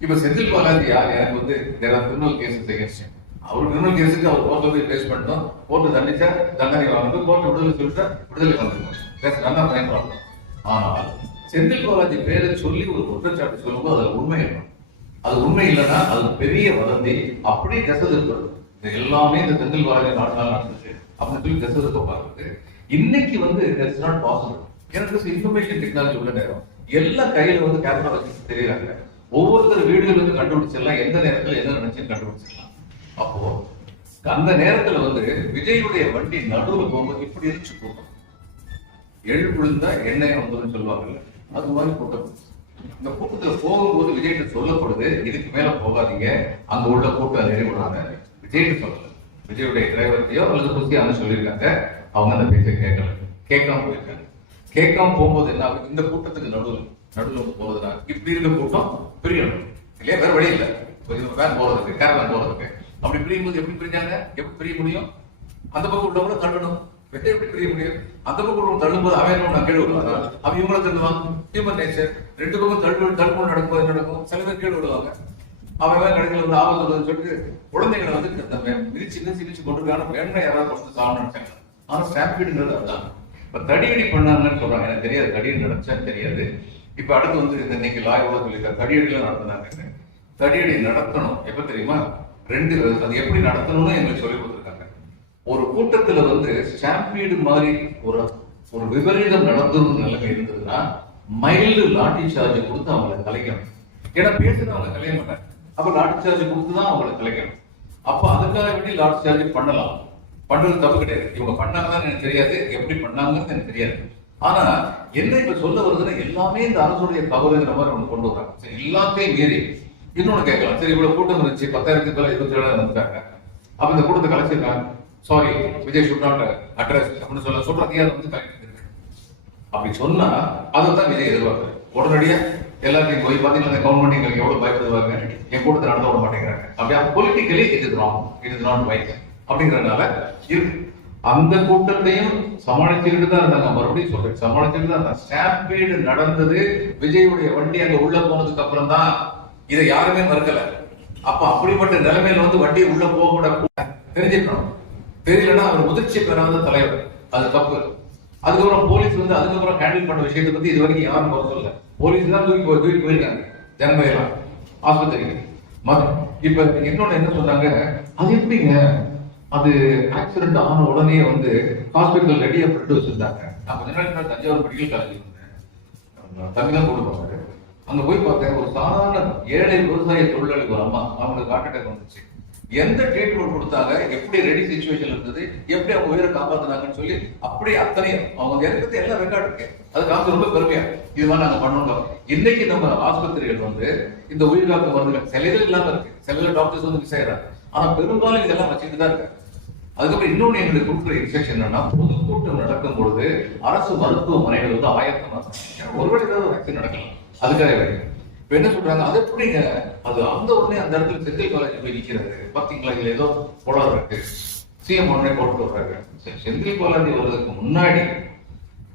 இப்ப செந்தில் பாலாஜி யார், எனக்கு வந்து கிரிமினல் கேசஸ் எகென்ஸ்ட் அவர் கிரிமினல் கேஸுக்கு அவர் கோர்ட்ல போய் பேஸ் பண்ணணும், கோர்ட்டு தண்டிச்சா தண்டனை வாங்கணும், கோர்ட் விடுதலை சொல்லிட்டா விடுதலை வந்துடும், நல்லா பயன்படலாம். ஆனால் செந்தில் பாலாஜி பேரை சொல்லி ஒரு குற்றச்சாட்டு சொல்லும்போது அதுல உண்மை இருக்கும். அது உண்மை இல்லைன்னா அது பெரிய வதந்தி, அப்படியே திசை திருப்பது. இது எல்லாமே இந்த செந்தில் பாலாஜி 4 நாள் நடந்துச்சு அப்படின்னு சொல்லி திசை திருப்ப பார்க்குறது. இன்னைக்கு வந்து இட்ஸ் நாட் பாசிபிள். எனக்கு இன்ஃபர்மேஷன் டெக்னாலஜி உள்ள நேரம் எல்லாம் கையில வந்து கேமரா வச்சு தெரியுறாங்க. ஒவ்வொருத்தர் வீடுகள் வந்து கண்டுபிடிச்சிடலாம், எந்த நேரத்துல என்ன நினைச்சு கண்டுபிடிச்சிடலாம். அப்போ அந்த நேரத்துல வந்து விஜயுடைய வண்டி நடுவில் போகும்போது இப்படி இருந்துச்சு கூட்டம். விழுந்தா எண்ணெய் வந்ததுன்னு சொல்லுவாங்கல்ல, அது மாதிரி கூட்டம். இந்த கூட்டத்துல போகும்போது விஜய்கிட்ட சொல்லப்படுது, இதுக்கு மேல போகாதீங்க, அங்க உள்ள கூட்டம் நிறைவுறாங்க. விஜய்கிட்ட சொல்லல, விஜயுடைய டிரைவர்த்தையோ அல்லது குஸ்தியானு சொல்லியிருக்காங்க. அவங்க அந்த பேச்சை கேட்காம போயிருக்காங்க. கேட்காம போகும்போது என்ன ஆகும், இந்த கூட்டத்துக்கு நடுவில் போகுதுன்னா இப்படி இருக்க கூட்டம் பிரியணும் இல்லையா, வேற வழி இல்லை. வேன் போறதுக்கு, கேரளான் போறதுக்கு அப்படி பிரியும் போது எப்படி பிரிஞ்சாங்க, எப்படி பிரிய முடியும்? அந்த பக்கம் உள்ளவங்கள தள்ளணும், எப்படி பிரிய முடியும்? அந்த பக்கம் தள்ளும்போது அவன் நான் கேள்வி விடுவாங்க, அவன் இவங்கள தள்ளுவான். ஹியூமன் நேச்சர், 2 பக்கம் தள்ளும்போது நடக்கும்போது நடக்கும். சில பேர் கேள்வி விடுவாங்க, அவன் கடைசியில் வந்து ஆபத்து சொல்லிட்டு குழந்தைகளை வந்து மிதிச்சு கொண்டு வேணும்னா யாராவது கொண்டு சாப்பிட நினைச்சாங்க. ஆனா ஸ்டாம்பீடுங்கிறது அதுதான். இப்ப தடியடி பண்ணாங்கன்னு சொல்றாங்க, எனக்கு தெரியாது தடியடி நடந்துச்சான்னு தெரியாது. இப்ப அடுத்து வந்து இன்னைக்கு லாயோட சொல்லியிருக்காரு தடியடிலாம் நடத்தினாங்க. தடியடி நடத்தணும் எப்ப தெரியுமா, அது எப்படி நடத்தணும்னு எங்களுக்கு சொல்லி கொடுத்துருக்காங்க. ஒரு கூட்டத்துல வந்து ஸ்டாம்பீடு மாதிரி ஒரு விபரீதம் நடந்துரும் நிலைமை இருந்ததுன்னா மைல்டு லாட்டி சார்ஜ் கொடுத்து அவங்களை கலைக்கணும். ஏன்னா பேசுறது அவங்களை கலைய மாட்டாங்க, அப்ப லாட்டி சார்ஜ் கொடுத்துதான் அவங்களை கலைக்கணும். அப்ப அதுக்காக வேண்டி லாட்டி சார்ஜ் பண்ணலாம், பண்றது தப்பு கிடையாது. இவங்க பண்ணாங்கன்னு எனக்கு தெரியாது, எப்படி பண்ணாங்கன்னு எனக்கு தெரியாது. ஆனா என்ன இப்ப சொல்ல வருதுன்னா, எல்லாமே இந்த அரசுடைய தவறுங்கிற மாதிரி ஒண்ணு கொண்டு வராங்க. எல்லாத்தையும் மீறி இன்னொன்னு கேட்கலாம், சரி இவ்வளவு கூட்டம் இருந்துச்சு, 10,000க்கு மேல 27 வந்துட்டாங்க, அப்ப இந்த கூட்டத்தை கலைச்சிருக்காங்க, sorry Vijay should not address அப்படின்னு சொல்ற அதிகாரம் வந்து அப்படி சொன்னா அதைத்தான் விஜய் எதிர்பார்க்குறாரு. உடனடியா எல்லாத்தையும் போய் பாத்தீங்கன்னா கவர்மெண்ட் எங்களுக்கு எவ்வளவு பயப்படுவாங்க, என் கூட்டத்தை நடத்த விட மாட்டேங்கிறாங்க. அப்படியே politically it is wrong, it is not right அப்படிங்கறதுனால இருக்கு. அந்த கூட்டத்தையும் சமாளிச்சுக்கிட்டு தான் இருந்தாங்க. மறுபடியும் சொல்றேன், சமாளிச்சுட்டு தான். ஸ்டாம்பீடு நடந்தது விஜயுடைய வண்டி அங்க உள்ள போனதுக்கு அப்புறம் தான், இதை யாருமே மறுக்கல. அப்ப அப்படிப்பட்ட நிலைமையில வந்து வண்டியை உள்ள போக கூட தெரிஞ்சுக்கணும். தெரியலன்னா அவர் முதிர்ச்சி பெறாத தலைவர், அது தப்பு. அதுக்கப்புறம் போலீஸ் வந்து அதுக்கப்புறம் ஹேண்டில் பண்ண விஷயத்தை பத்தி இது வரைக்கும் யாரும் குறை சொல்லல. போலீஸ் தான் தூக்கி போயிருக்காங்க ஜனமையெல்லாம் ஆஸ்பத்திரிக்கு. இப்ப இன்னொன்னு என்ன சொன்னாங்க, அது எப்படிங்க அது ஆக்சிடென்ட் ஆன உடனே வந்து ஹாஸ்பிட்டல் ரெடியா பண்ணிட்டு வச்சிருந்தாங்க. நான் கொஞ்ச நாள் தஞ்சாவூர் மெடிக்கல் காலேஜ் இருந்தேன், தமிழ் போடுவாங்க. அங்க போய் பார்த்தேன், ஒரு சாதாரண ஏழை விவசாய தொழிலாளி ஒரு அம்மா, அவங்களுக்கு ஹார்ட் அட்டாக் வந்துச்சு. எந்த ட்ரீட்மெண்ட் கொடுத்தாங்க, எப்படி ரெடி சிச்சுவேஷன் இருந்தது, எப்படி அவங்க உயிரை காப்பாத்தினாங்கன்னு சொல்லி அப்படியே அத்தனையும் அவங்க இருக்கிறது எல்லாம் ரெக்கார்ட் இருக்கு. அது காசு ரொம்ப பெருமையா இது மாதிரி நாங்க பண்ணணும். இன்னைக்கு நம்ம ஆஸ்பத்திரிகள் வந்து இந்த உயிர் காப்பு மருந்துகள் சிலைகள் இல்லாம இருக்கு, சில டாக்டர்ஸ் வந்து மிஸ் ஆயிடுறாங்க. ஆனா பெரும்பாலும் இதெல்லாம் வச்சுட்டு தான் இருக்கு. அதுக்கப்புறம் இன்னொன்னு எங்களுக்கு கொடுக்குற இன்ஸ்ட்ரக்ஷன் என்னன்னா, பொதுக்கூட்டம் நடக்கும் பொழுது அரசு மருத்துவமனைகள் வந்து ஆயத்தமா ஒருவேளை ஏதாவது வேக்சின் நடக்கலாம், அதுக்காக வேணும். இப்ப என்ன சொல்றாங்க, அது எப்படிங்க அது அந்த உடனே அந்த இடத்துல செந்தில் பாலாஜி போய் நிக்கிறாரு பாத்தீங்களா, இதுல ஏதோ போடாது இருக்கு, சிஎம் உடனே போட்டு வர்றாங்க. செந்தில் பாலாஜி வர்றதுக்கு முன்னாடி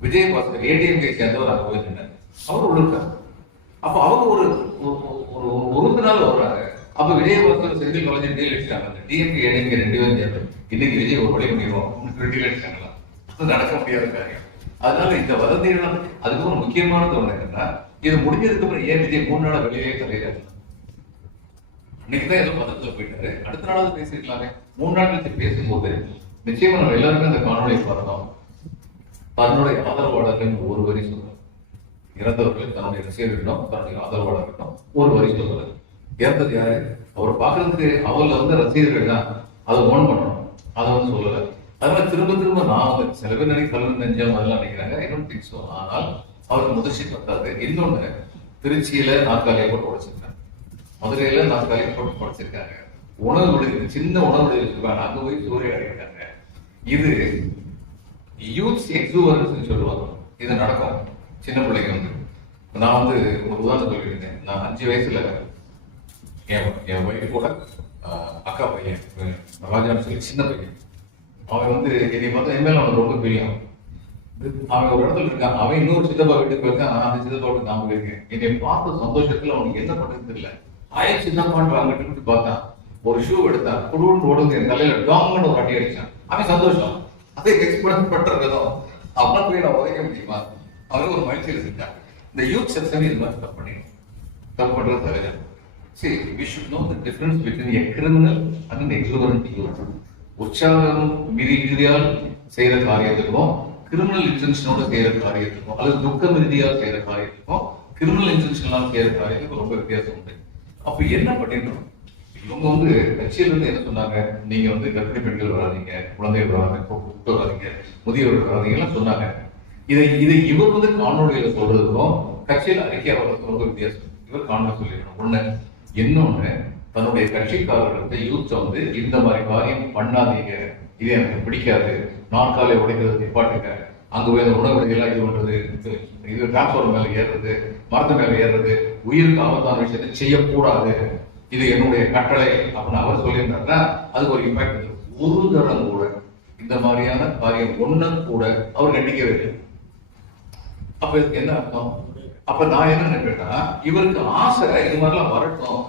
விஜயபாஸ்கர் ஏடிஎம்கே சேர்ந்தவர் அங்க போயிருந்தார், அவர் உள்ளார். அப்ப அவங்க ஒரு ஒரு நாள் வர்றாங்க. அப்ப விஜயபாஸ்கர் செந்தில் பாலாஜி டீல் அடிச்சிட்டாங்க. டிஎம்கே ஏடிஎம்கே ரெண்டு பேரும் சேர்ந்து இன்னைக்கு விஜய் ஒரு வழி முடியும் டீல் அடிச்சாங்களா, அது நடக்க முடியாத காரியம். அதனால இந்த வதந்திகள் அதுக்கு ஒரு முக்கியமானது ஒண்ணு என்னன்னா, இது முடிஞ்சதுக்கு அப்புறம் ஏன் விஜய் 3 நாளா வெளியே தலையிறாரு? அன்னைக்குதான் ஏதோ பதத்துல போயிட்டாரு, அடுத்த நாளாவது பேசிருக்கலாமே. 3 நாள் கழிச்சு பேசும்போது நிச்சயமா நம்ம எல்லாருமே அந்த காணொலியை பார்த்தோம். தன்னுடைய ஆதரவாளர்கள் ஒரு வரி சொல்றாரு, இறந்தவர்கள் தன்னுடைய ரசிகர்களிடம் தன்னுடைய ஆதரவாளர்களிடம் ஒரு வரி சொல்றாரு. இறந்தது யாரு, அவர் பாக்குறதுக்கு அவர்ல வந்து ரசிகர்கள் தான், அதை ஓன் பண்ணணும், அதை வந்து சொல்லல. அதனால திரும்ப திரும்ப நான் வந்து சில பேர் நினைக்க கல்வி நெஞ்சம் அதெல்லாம் நினைக்கிறாங்க, இன்னொன்று திங்ஸ். ஆனால் அவருக்கு முதிர்ச்சி பத்தாது. இன்னொன்னு, திருச்சியில நாற்காலியை போட்டு உடைச்சிருக்காங்க, மதுரையில நாற்காலியை போட்டு உடைச்சிருக்காங்க, உணவு விடுதி சின்ன உணவு விடுதி வச்சிருக்காங்க, அங்க போய் சூரிய அடைக்கிறாங்க. இது யூத் எக்ஸூவரன்ஸ் சொல்லுவாங்க, இது நடக்கும் சின்ன பிள்ளைங்க வந்து. நான் வந்து ஒரு உதாரணம் சொல்லியிருந்தேன். நான் 5 வயசுல என் ஒய்ஃபோட அக்கா பையன் ராஜான்னு சொல்லி சின்ன பையன், அவன் வந்து என்னை பார்த்தா என் அவனுக்கு ரொம்ப பிரியம். அவன் ஒரு இடத்துல இருக்கான், அவன் இன்னொரு சித்தப்பா வீட்டுக்கு போயிருக்கான், அந்த சித்தப்பாவுக்கு நான் போயிருக்கேன். என்னை பார்த்த சந்தோஷத்துல அவனுக்கு என்ன பண்றது தெரியல, சின்னப்பான்னு பார்த்தான், ஒரு ஷூ எடுத்தான், குடுன்னு ஓடுங்க என் தலையில டாங்கன்னு ஒரு அடி அடிச்சான். அவன் சந்தோஷம், அதை எக்ஸ்பீரியன்ஸ் பண்றதும் அவன் போய் நான் உதைக்க முடியுமா, அவன் ஒரு மகிழ்ச்சியில் இருக்கான். இந்த யூத் செக்ஷன் இது மாதிரி தப்பு பண்ணிடும், தப்பு பண்றது தவிர. See, we should know the difference between a criminal and an exuberant youth. உற்சாகம் மிகுதியால் செய்யற காரியத்துக்கும் கிரிமினல் இன்டென்ஷனோட செய்யற காரியத்துக்கும், அல்லது துக்க மிகுதியால் செய்யற காரியத்துக்கும் கிரிமினல் இன்டென்ஷனால செய்யற காரியத்துக்கும் ரொம்ப வித்தியாசம் உண்டு. அப்ப என்ன பண்ணிடணும், இவங்க வந்து கட்சியில இருந்து என்ன சொன்னாங்க, நீங்க வந்து கர்ப்பிணி பெண்கள் வராதீங்க, குழந்தைகள் வராங்க, கூப்பிட்டு வராதீங்க, முதியவர்கள் வராதீங்க எல்லாம் சொன்னாங்க. இதை இவர் வந்து காணொலியில சொல்றதுக்கும் கட்சியில் அறிக்கையா வர்றதுக்கும் ரொம்ப வித்தியாசம். இவர் காணொலி சொல்லிடணும் ஒண்ணு. இன்னொன்னு, தன்னுடைய கட்சிக்காரர்களுக்கு யூத் வந்து இந்த மாதிரி காரியம் பண்ணாதீங்க, இது எனக்கு பிடிக்காது, நாற்காலை உடைக்கிறது நிப்பாட்டுங்க, அங்க போய் அந்த உணவு எல்லாம் இது பண்றது, இது டிரான்ஸ்பர் மேல ஏறுறது, மரத்து மேல ஏறுறது, உயிருக்கு ஆபத்தான விஷயத்தை செய்யக்கூடாது, இது என்னுடைய கட்டளை அப்படின்னு அவர் சொல்லியிருந்தாருன்னா அதுக்கு ஒரு இம்பாக்ட். ஒரு தரம் கூட இந்த மாதிரியான காரியம் ஒன்னும் கூட அவர் கண்டிக்கவே இல்லை. அப்ப இதுக்கு என்ன அர்த்தம்? அப்ப நான் என்ன நினைக்கிறேன்னா, இவருக்கு ஆசை இது மாதிரிலாம் வரட்டும்,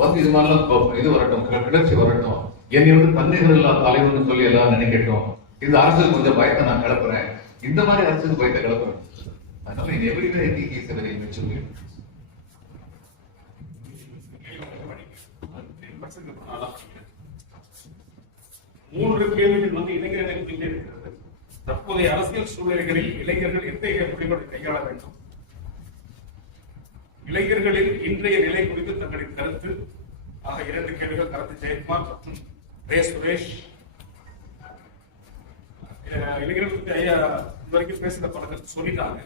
வந்து இது மாதிரிலாம் இது வரட்டும், கிளர்ச்சி வரட்டும், என்னை வந்து தன்னிகர் இல்லா தலைவர்னு சொல்லி எல்லாம் நினைக்கட்டும், இந்த அரசுக்கு கொஞ்சம் பயத்தை நான் கிளப்புறேன், இந்த மாதிரி அரசுக்கு பயத்தை கிளப்புறேன். அதனால in every way I think he is a very mature leader. மூன்று கேள்விகள் வந்து இளைஞர்களுக்கு பின்னே இருக்கிறது. தற்போதைய அரசியல் சூழ்நிலைகளில் இளைஞர்கள் எத்தகைய முடிவுகளை கையாள வேண்டும், இளைஞர்களின் இன்றைய நிலை குறித்து தங்களின் கருத்து ஆக 2 கேள்விகள். கருத்து ஜெயக்குமார் மற்றும் சுரேஷ். இளைஞர்கள் பற்றி ஐயா இதுவரைக்கும் பேசுகிற பல கருத்து சொல்லிட்டாங்க.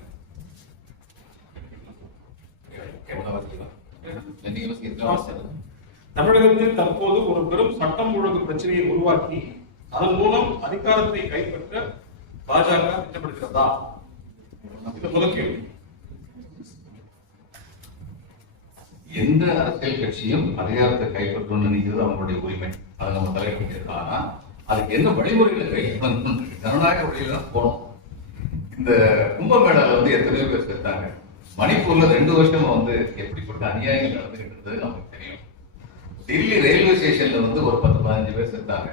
தமிழகத்தில் தற்போது ஒரு பெரும் சட்டம் ஒழுங்கு பிரச்சனையை உருவாக்கி அதன் மூலம் அதிகாரத்தை கைப்பற்ற பாஜக திட்டமிடுகிறதா? இது முதல் கேள்வி. எந்த அரசியல் கட்சியும் அதிகாரத்தை கைப்பற்றணும்னு நினைக்கிறது அவங்களுடைய உரிமை, அதை நம்ம தலையிட்டு. ஆனா அதுக்கு என்ன வழிமுறைகளை கைப்பற்றணும், ஜனநாயக வழியில தான் போகணும். இந்த கும்பமேளால வந்து எத்தனையோ பேர் செத்தாங்க. மணிப்பூர்ல 2 வருஷமா வந்து எப்படிப்பட்ட அநியாயங்கள் நடந்துகிட்டு நமக்கு தெரியும். டெல்லி ரயில்வே ஸ்டேஷன்ல வந்து ஒரு 10-15 பேர் செத்தாங்க.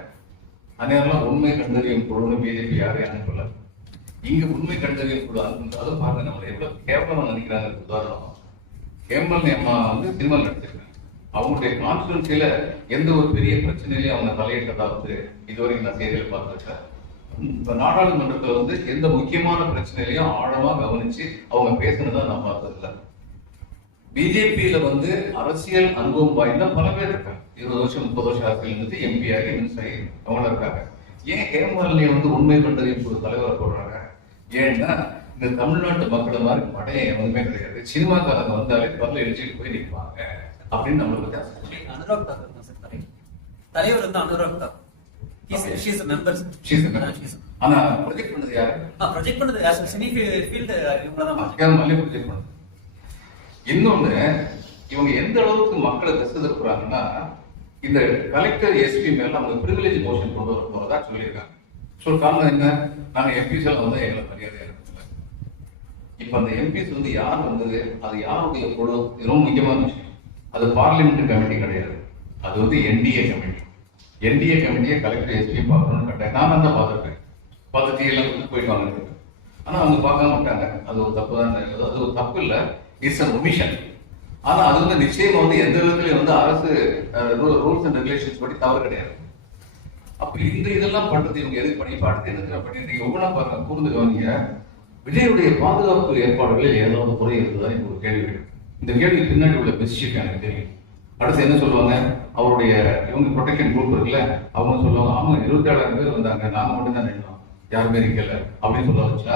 அந்நேரம் உண்மை கண்டறியும் குழுன்னு பிஜேபி யாரையும் அனுப்பல. இங்க உண்மை கண்டறியும் குழு அதுவும் பாருங்க, நம்மளை எவ்வளவு கேவலமா நினைக்கிறாங்க. உதாரணம், கேமல் அம்மா வந்து சினிமாவில் நடிச்சிருக்காங்க, அவங்களுடைய கான்ஸ்டுவன்சியில எந்த ஒரு பெரிய பிரச்சனையிலையும் அவங்க தலையிட்டதா வந்து இதுவரைக்கும் நான் செய்தியில பார்த்துருக்கேன். இப்ப நாடாளுமன்றத்துல வந்து எந்த முக்கியமான பிரச்சனையிலையும் ஆழமா கவனிச்சு அவங்க பேசுனதா நான் பார்த்ததில்ல. பிஜேபியில வந்து அரசியல் அனுபவம் வாய்ந்த பல பேர் இருக்காங்க. 20 வருஷம் 30 வருஷம் அரசியல் இருந்து எம்பி ஆகி மினிஸ்டர் ஆகி அவங்க இருக்காங்க. ஏன் ஹேமமாலினியை வந்து உண்மை கண்டறியும் ஒரு தலைவரை போடுறாங்க? ஏன்னா இந்த தமிழ்நாட்டு மக்களை மாதிரி படையை எதுவுமே கிடையாது. சினிமாக்காரங்க வந்தாலே பல்ல எழுச்சிட்டு போய் நிற்பாங்க அப்படின்னு நம்மளுக்கு அனுராக் தாக்கூர் தான் சார் தலைவர் வந்து Anurag Thakur. She's a member. ஆனா ப்ரொஜெக்ட் பண்ணது யாரு? ப்ரொஜெக்ட் பண்ணது சினி ஃபீல்ட் இவங்க தான் மல்லி ப்ரொஜெக்ட் பண்ணது. இன்னொன்னு, இவங்க எந்த அளவுக்கு மக்களை திசை திருப்புறாங்கன்னா, இந்த கலெக்டர் எஸ்பி மேல அவங்க பிரிவிலேஜ் மோஷன் கொண்டு வர போறதா சொல்லியிருக்காங்க. காரணம் என்ன? நாங்க எம்பிஸ் எல்லாம் வந்து எங்களை மரியாதையா இருக்கல. இப்ப அந்த எம்பிஸ் வந்து யார் வந்தது, அது யாருடைய குழு, இது ரொம்ப முக்கியமான விஷயம். அது பார்லிமெண்ட் கமிட்டி கிடையாது, அது வந்து என்டிஏ கமிட்டி. என்டிஏ கமிட்டியை கலெக்டர் எஸ்பி பார்க்கணும்னு கேட்டேன். நான் தான் பார்த்துருக்கேன், பார்த்துட்டு எல்லாம் வந்து போயிட்டு வாங்க. ஆனா அவங்க பார்க்காம விட்டாங்க. அது ஒரு தப்பு தான். அது ஒரு தப்பு இல்லை, இட்ஸ் அன் ஒமிஷன். ஆனா அது வந்து நிச்சயம் வந்து எந்த விதத்திலையும் வந்து அரசு ரூல்ஸ் அண்ட் ரெகுலேஷன்ஸ் படி தவறு கிடையாது. அப்ப இந்த இதெல்லாம் பண்றது இவங்க எதுக்கு பண்ணி பாடுறது என்ன பண்ணி நீங்க ஒவ்வொன்றா பாருங்க, கூர்ந்து கவனிங்க. விஜயுடைய பாதுகாப்பு ஏற்பாடுகளில் ஏதாவது குறை இருக்குதா ஒரு கேள்வி. இந்த கேள்வி பின்னாடி உள்ள பெசிஃபிக் எனக்கு தெரியும். அடுத்து என்ன சொல்லுவாங்க, அவருடைய இவங்க ப்ரொடெக்ஷன் குரூப் இருக்குல்ல, அவங்க சொல்லுவாங்க ஆமா 27,000 பேர் வந்தாங்க, நாங்க மட்டும் தான் நின்றோம், யாருமே இருக்கல அப்படின்னு சொல்ல வச்சா,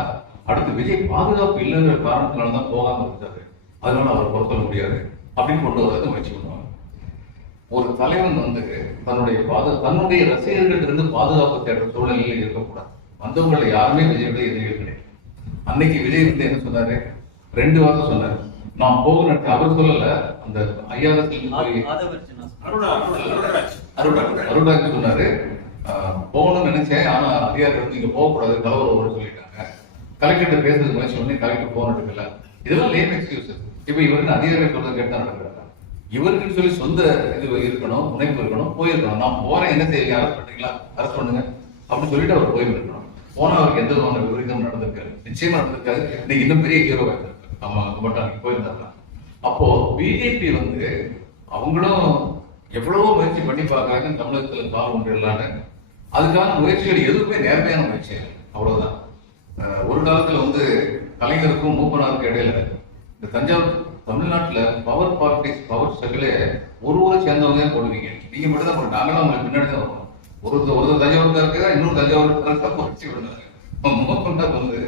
அடுத்து விஜய் பாதுகாப்பு இல்லைங்கிற காரணத்தினாலதான் போகாம இருந்தாரு, அதனால அவர் பொறுத்த முடியாது அப்படின்னு கொண்டு வரது முயற்சி பண்ணுவாங்க. ஒரு தலைவன் வந்து தன்னுடைய ரசிகர்கள் இருந்து பாதுகாப்பு தேடுற சூழ்நிலையில் இருக்கக்கூடாது. வந்தவங்களை யாருமே விஜயுடைய எதிரிகள் கிடையாது. அன்னைக்கு விஜய் வந்து என்ன சொன்னாரு, 2 வாரம் சொன்னாரு, நான் போகணும். அவர் சொல்லல, அந்த ஐஆர்எஸ் அருணாஜ் சொன்னாரு, போகணும்னு நினைச்சேன், ஆனா அதிகாரிகள் வந்து இங்க போகக்கூடாது, கலவரம் சொல்லிட்டாங்க. கலெக்டர் பேசுறது முயற்சி பண்ணி கலெக்டர் போக நடக்கல. இதெல்லாம் லேம் எக்ஸ்கியூசஸ். இப்ப இவருக்கு அதிகாரிகள் சொல்றது கேட்டா நடக்கிறாங்க. இவருக்குன்னு சொல்லி சொந்த இது இருக்கணும், முனைப்பு இருக்கணும், போயிருக்கணும். நான் போறேன், என்ன செய்வீங்க, அரெஸ்ட் பண்றீங்களா, அரெஸ்ட் பண்ணுங்க அப்படின்னு சொல்லிட்டு அவர் போயிருக்கணும். போனா அவருக்கு எந்த விதமான விபரீதம் நடந்திருக்காரு, நிச்சயமா நடந்திருக்காரு. இன்னைக்கு இன்னும் பெரிய ஹீரோவா இருக்காரு. ஆமா, மட்டும் போயிருந்தாங்க. அப்போ பிஜேபி வந்து அவங்களும் எவ்வளவோ முயற்சி பண்ணி பார்க்கறாங்க தமிழகத்துல கால் ஒன்று இல்லான்னு. அதுக்கான முயற்சிகள் எதுவுமே நேர்மையான முயற்சிகள், அவ்வளவுதான். ஒரு காலத்துல வந்து கலைஞருக்கும் மூப்பனாருக்கும் இடையில இந்த தஞ்சாவூர் தமிழ்நாட்டுல பவர் பாலிடிக்ஸ் பவர் ஸ்ட்ரகிளே ஒருவரை சேர்ந்தவங்க போடுவீங்க. நீங்க மட்டும் தான் போடுங்க, நாங்களும் உங்களுக்கு பின்னாடி தான் வரணும். ஒரு தஞ்சாவூர் இருக்கா, இன்னொரு தஞ்சாவூர் முயற்சி பண்ணுறாங்க. மூப்பனார் வந்து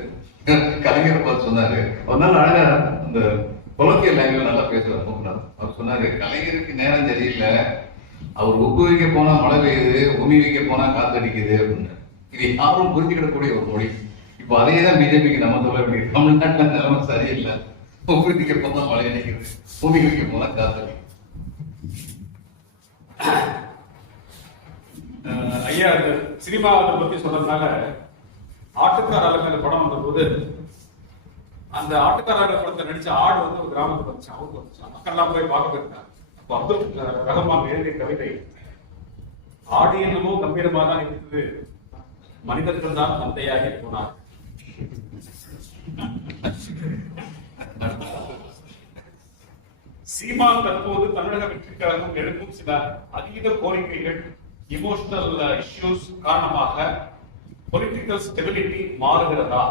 கலைஞர் பார்த்து சொன்னாரு, ஒரு நாள் அழகா அந்த கொலோக்கியல் லாங்குவேஜ் நல்லா பேசுவார் மூப்பனார். அவர் சொன்னாரு, கலைஞருக்கு நேரம் தெரியல, அவர் உப்பு வைக்க போனா மழை பெய்யுது, உமி வைக்க போனா காத்தடிக்குது அப்படின்னு. இது யாரும் புரிஞ்சுக்கிடக்கூடிய ஒரு மொழி. இப்போ அதே தான் பிஜேபிக்கு நம்ம சொல்ல வேண்டியது. தமிழ்நாட்டில் நிலைமை சரியில்லை, உப்பு வைக்க போனா மழை அடிக்குது, உமி வைக்க போனா காத்தடிக்குது. ஐயா சினிமாவை பத்தி சொன்னதுனால, ஆட்டுக்கார ஆளுங்க படம் வந்த போது அந்த ஆட்டுக்கார படத்தை நடிச்ச ஆடு வந்து ஒரு கிராமத்துக்கு வந்துச்சு, அவருக்கு வந்துச்சு. மக்கள் எல்லாம் போய் பார்க்க போயிருந்தாங்க. அப்போ அப்துல் ரஹ்மான் எழுதிய கவிதை, ஆடு என்னமோ கம்பீரமாக தான் இருக்குது, மனிதர்கள் தான் தந்தையாகி போனார். சீமான் தற்போது தமிழக வெற்றி கழகம் எழுப்பும் சில அதீத கோரிக்கைகள், இமோஷனல் இஷ்யூஸ் காரணமாக பொலிட்டிக்கல் ஸ்டெபிலிட்டி மாறுகிறதா?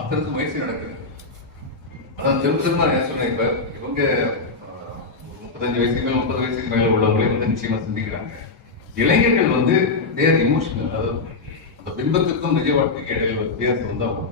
அதற்கு முயற்சி நடக்குது. அதான் திரும்ப என்ன சொன்னேன், இப்ப இவங்க 35 வயசுக்கு மேல 30 வயசுக்கு மேல உள்ளவங்களே வந்து நிச்சயமா சிந்திக்கிறாங்க. இளைஞர்கள் வந்து தேர் இமோஷனல், அதாவது அந்த பிம்பத்துக்கும் நிஜ வாழ்க்கைக்கு இடையில ஒரு வித்தியாசம் வந்து அவங்க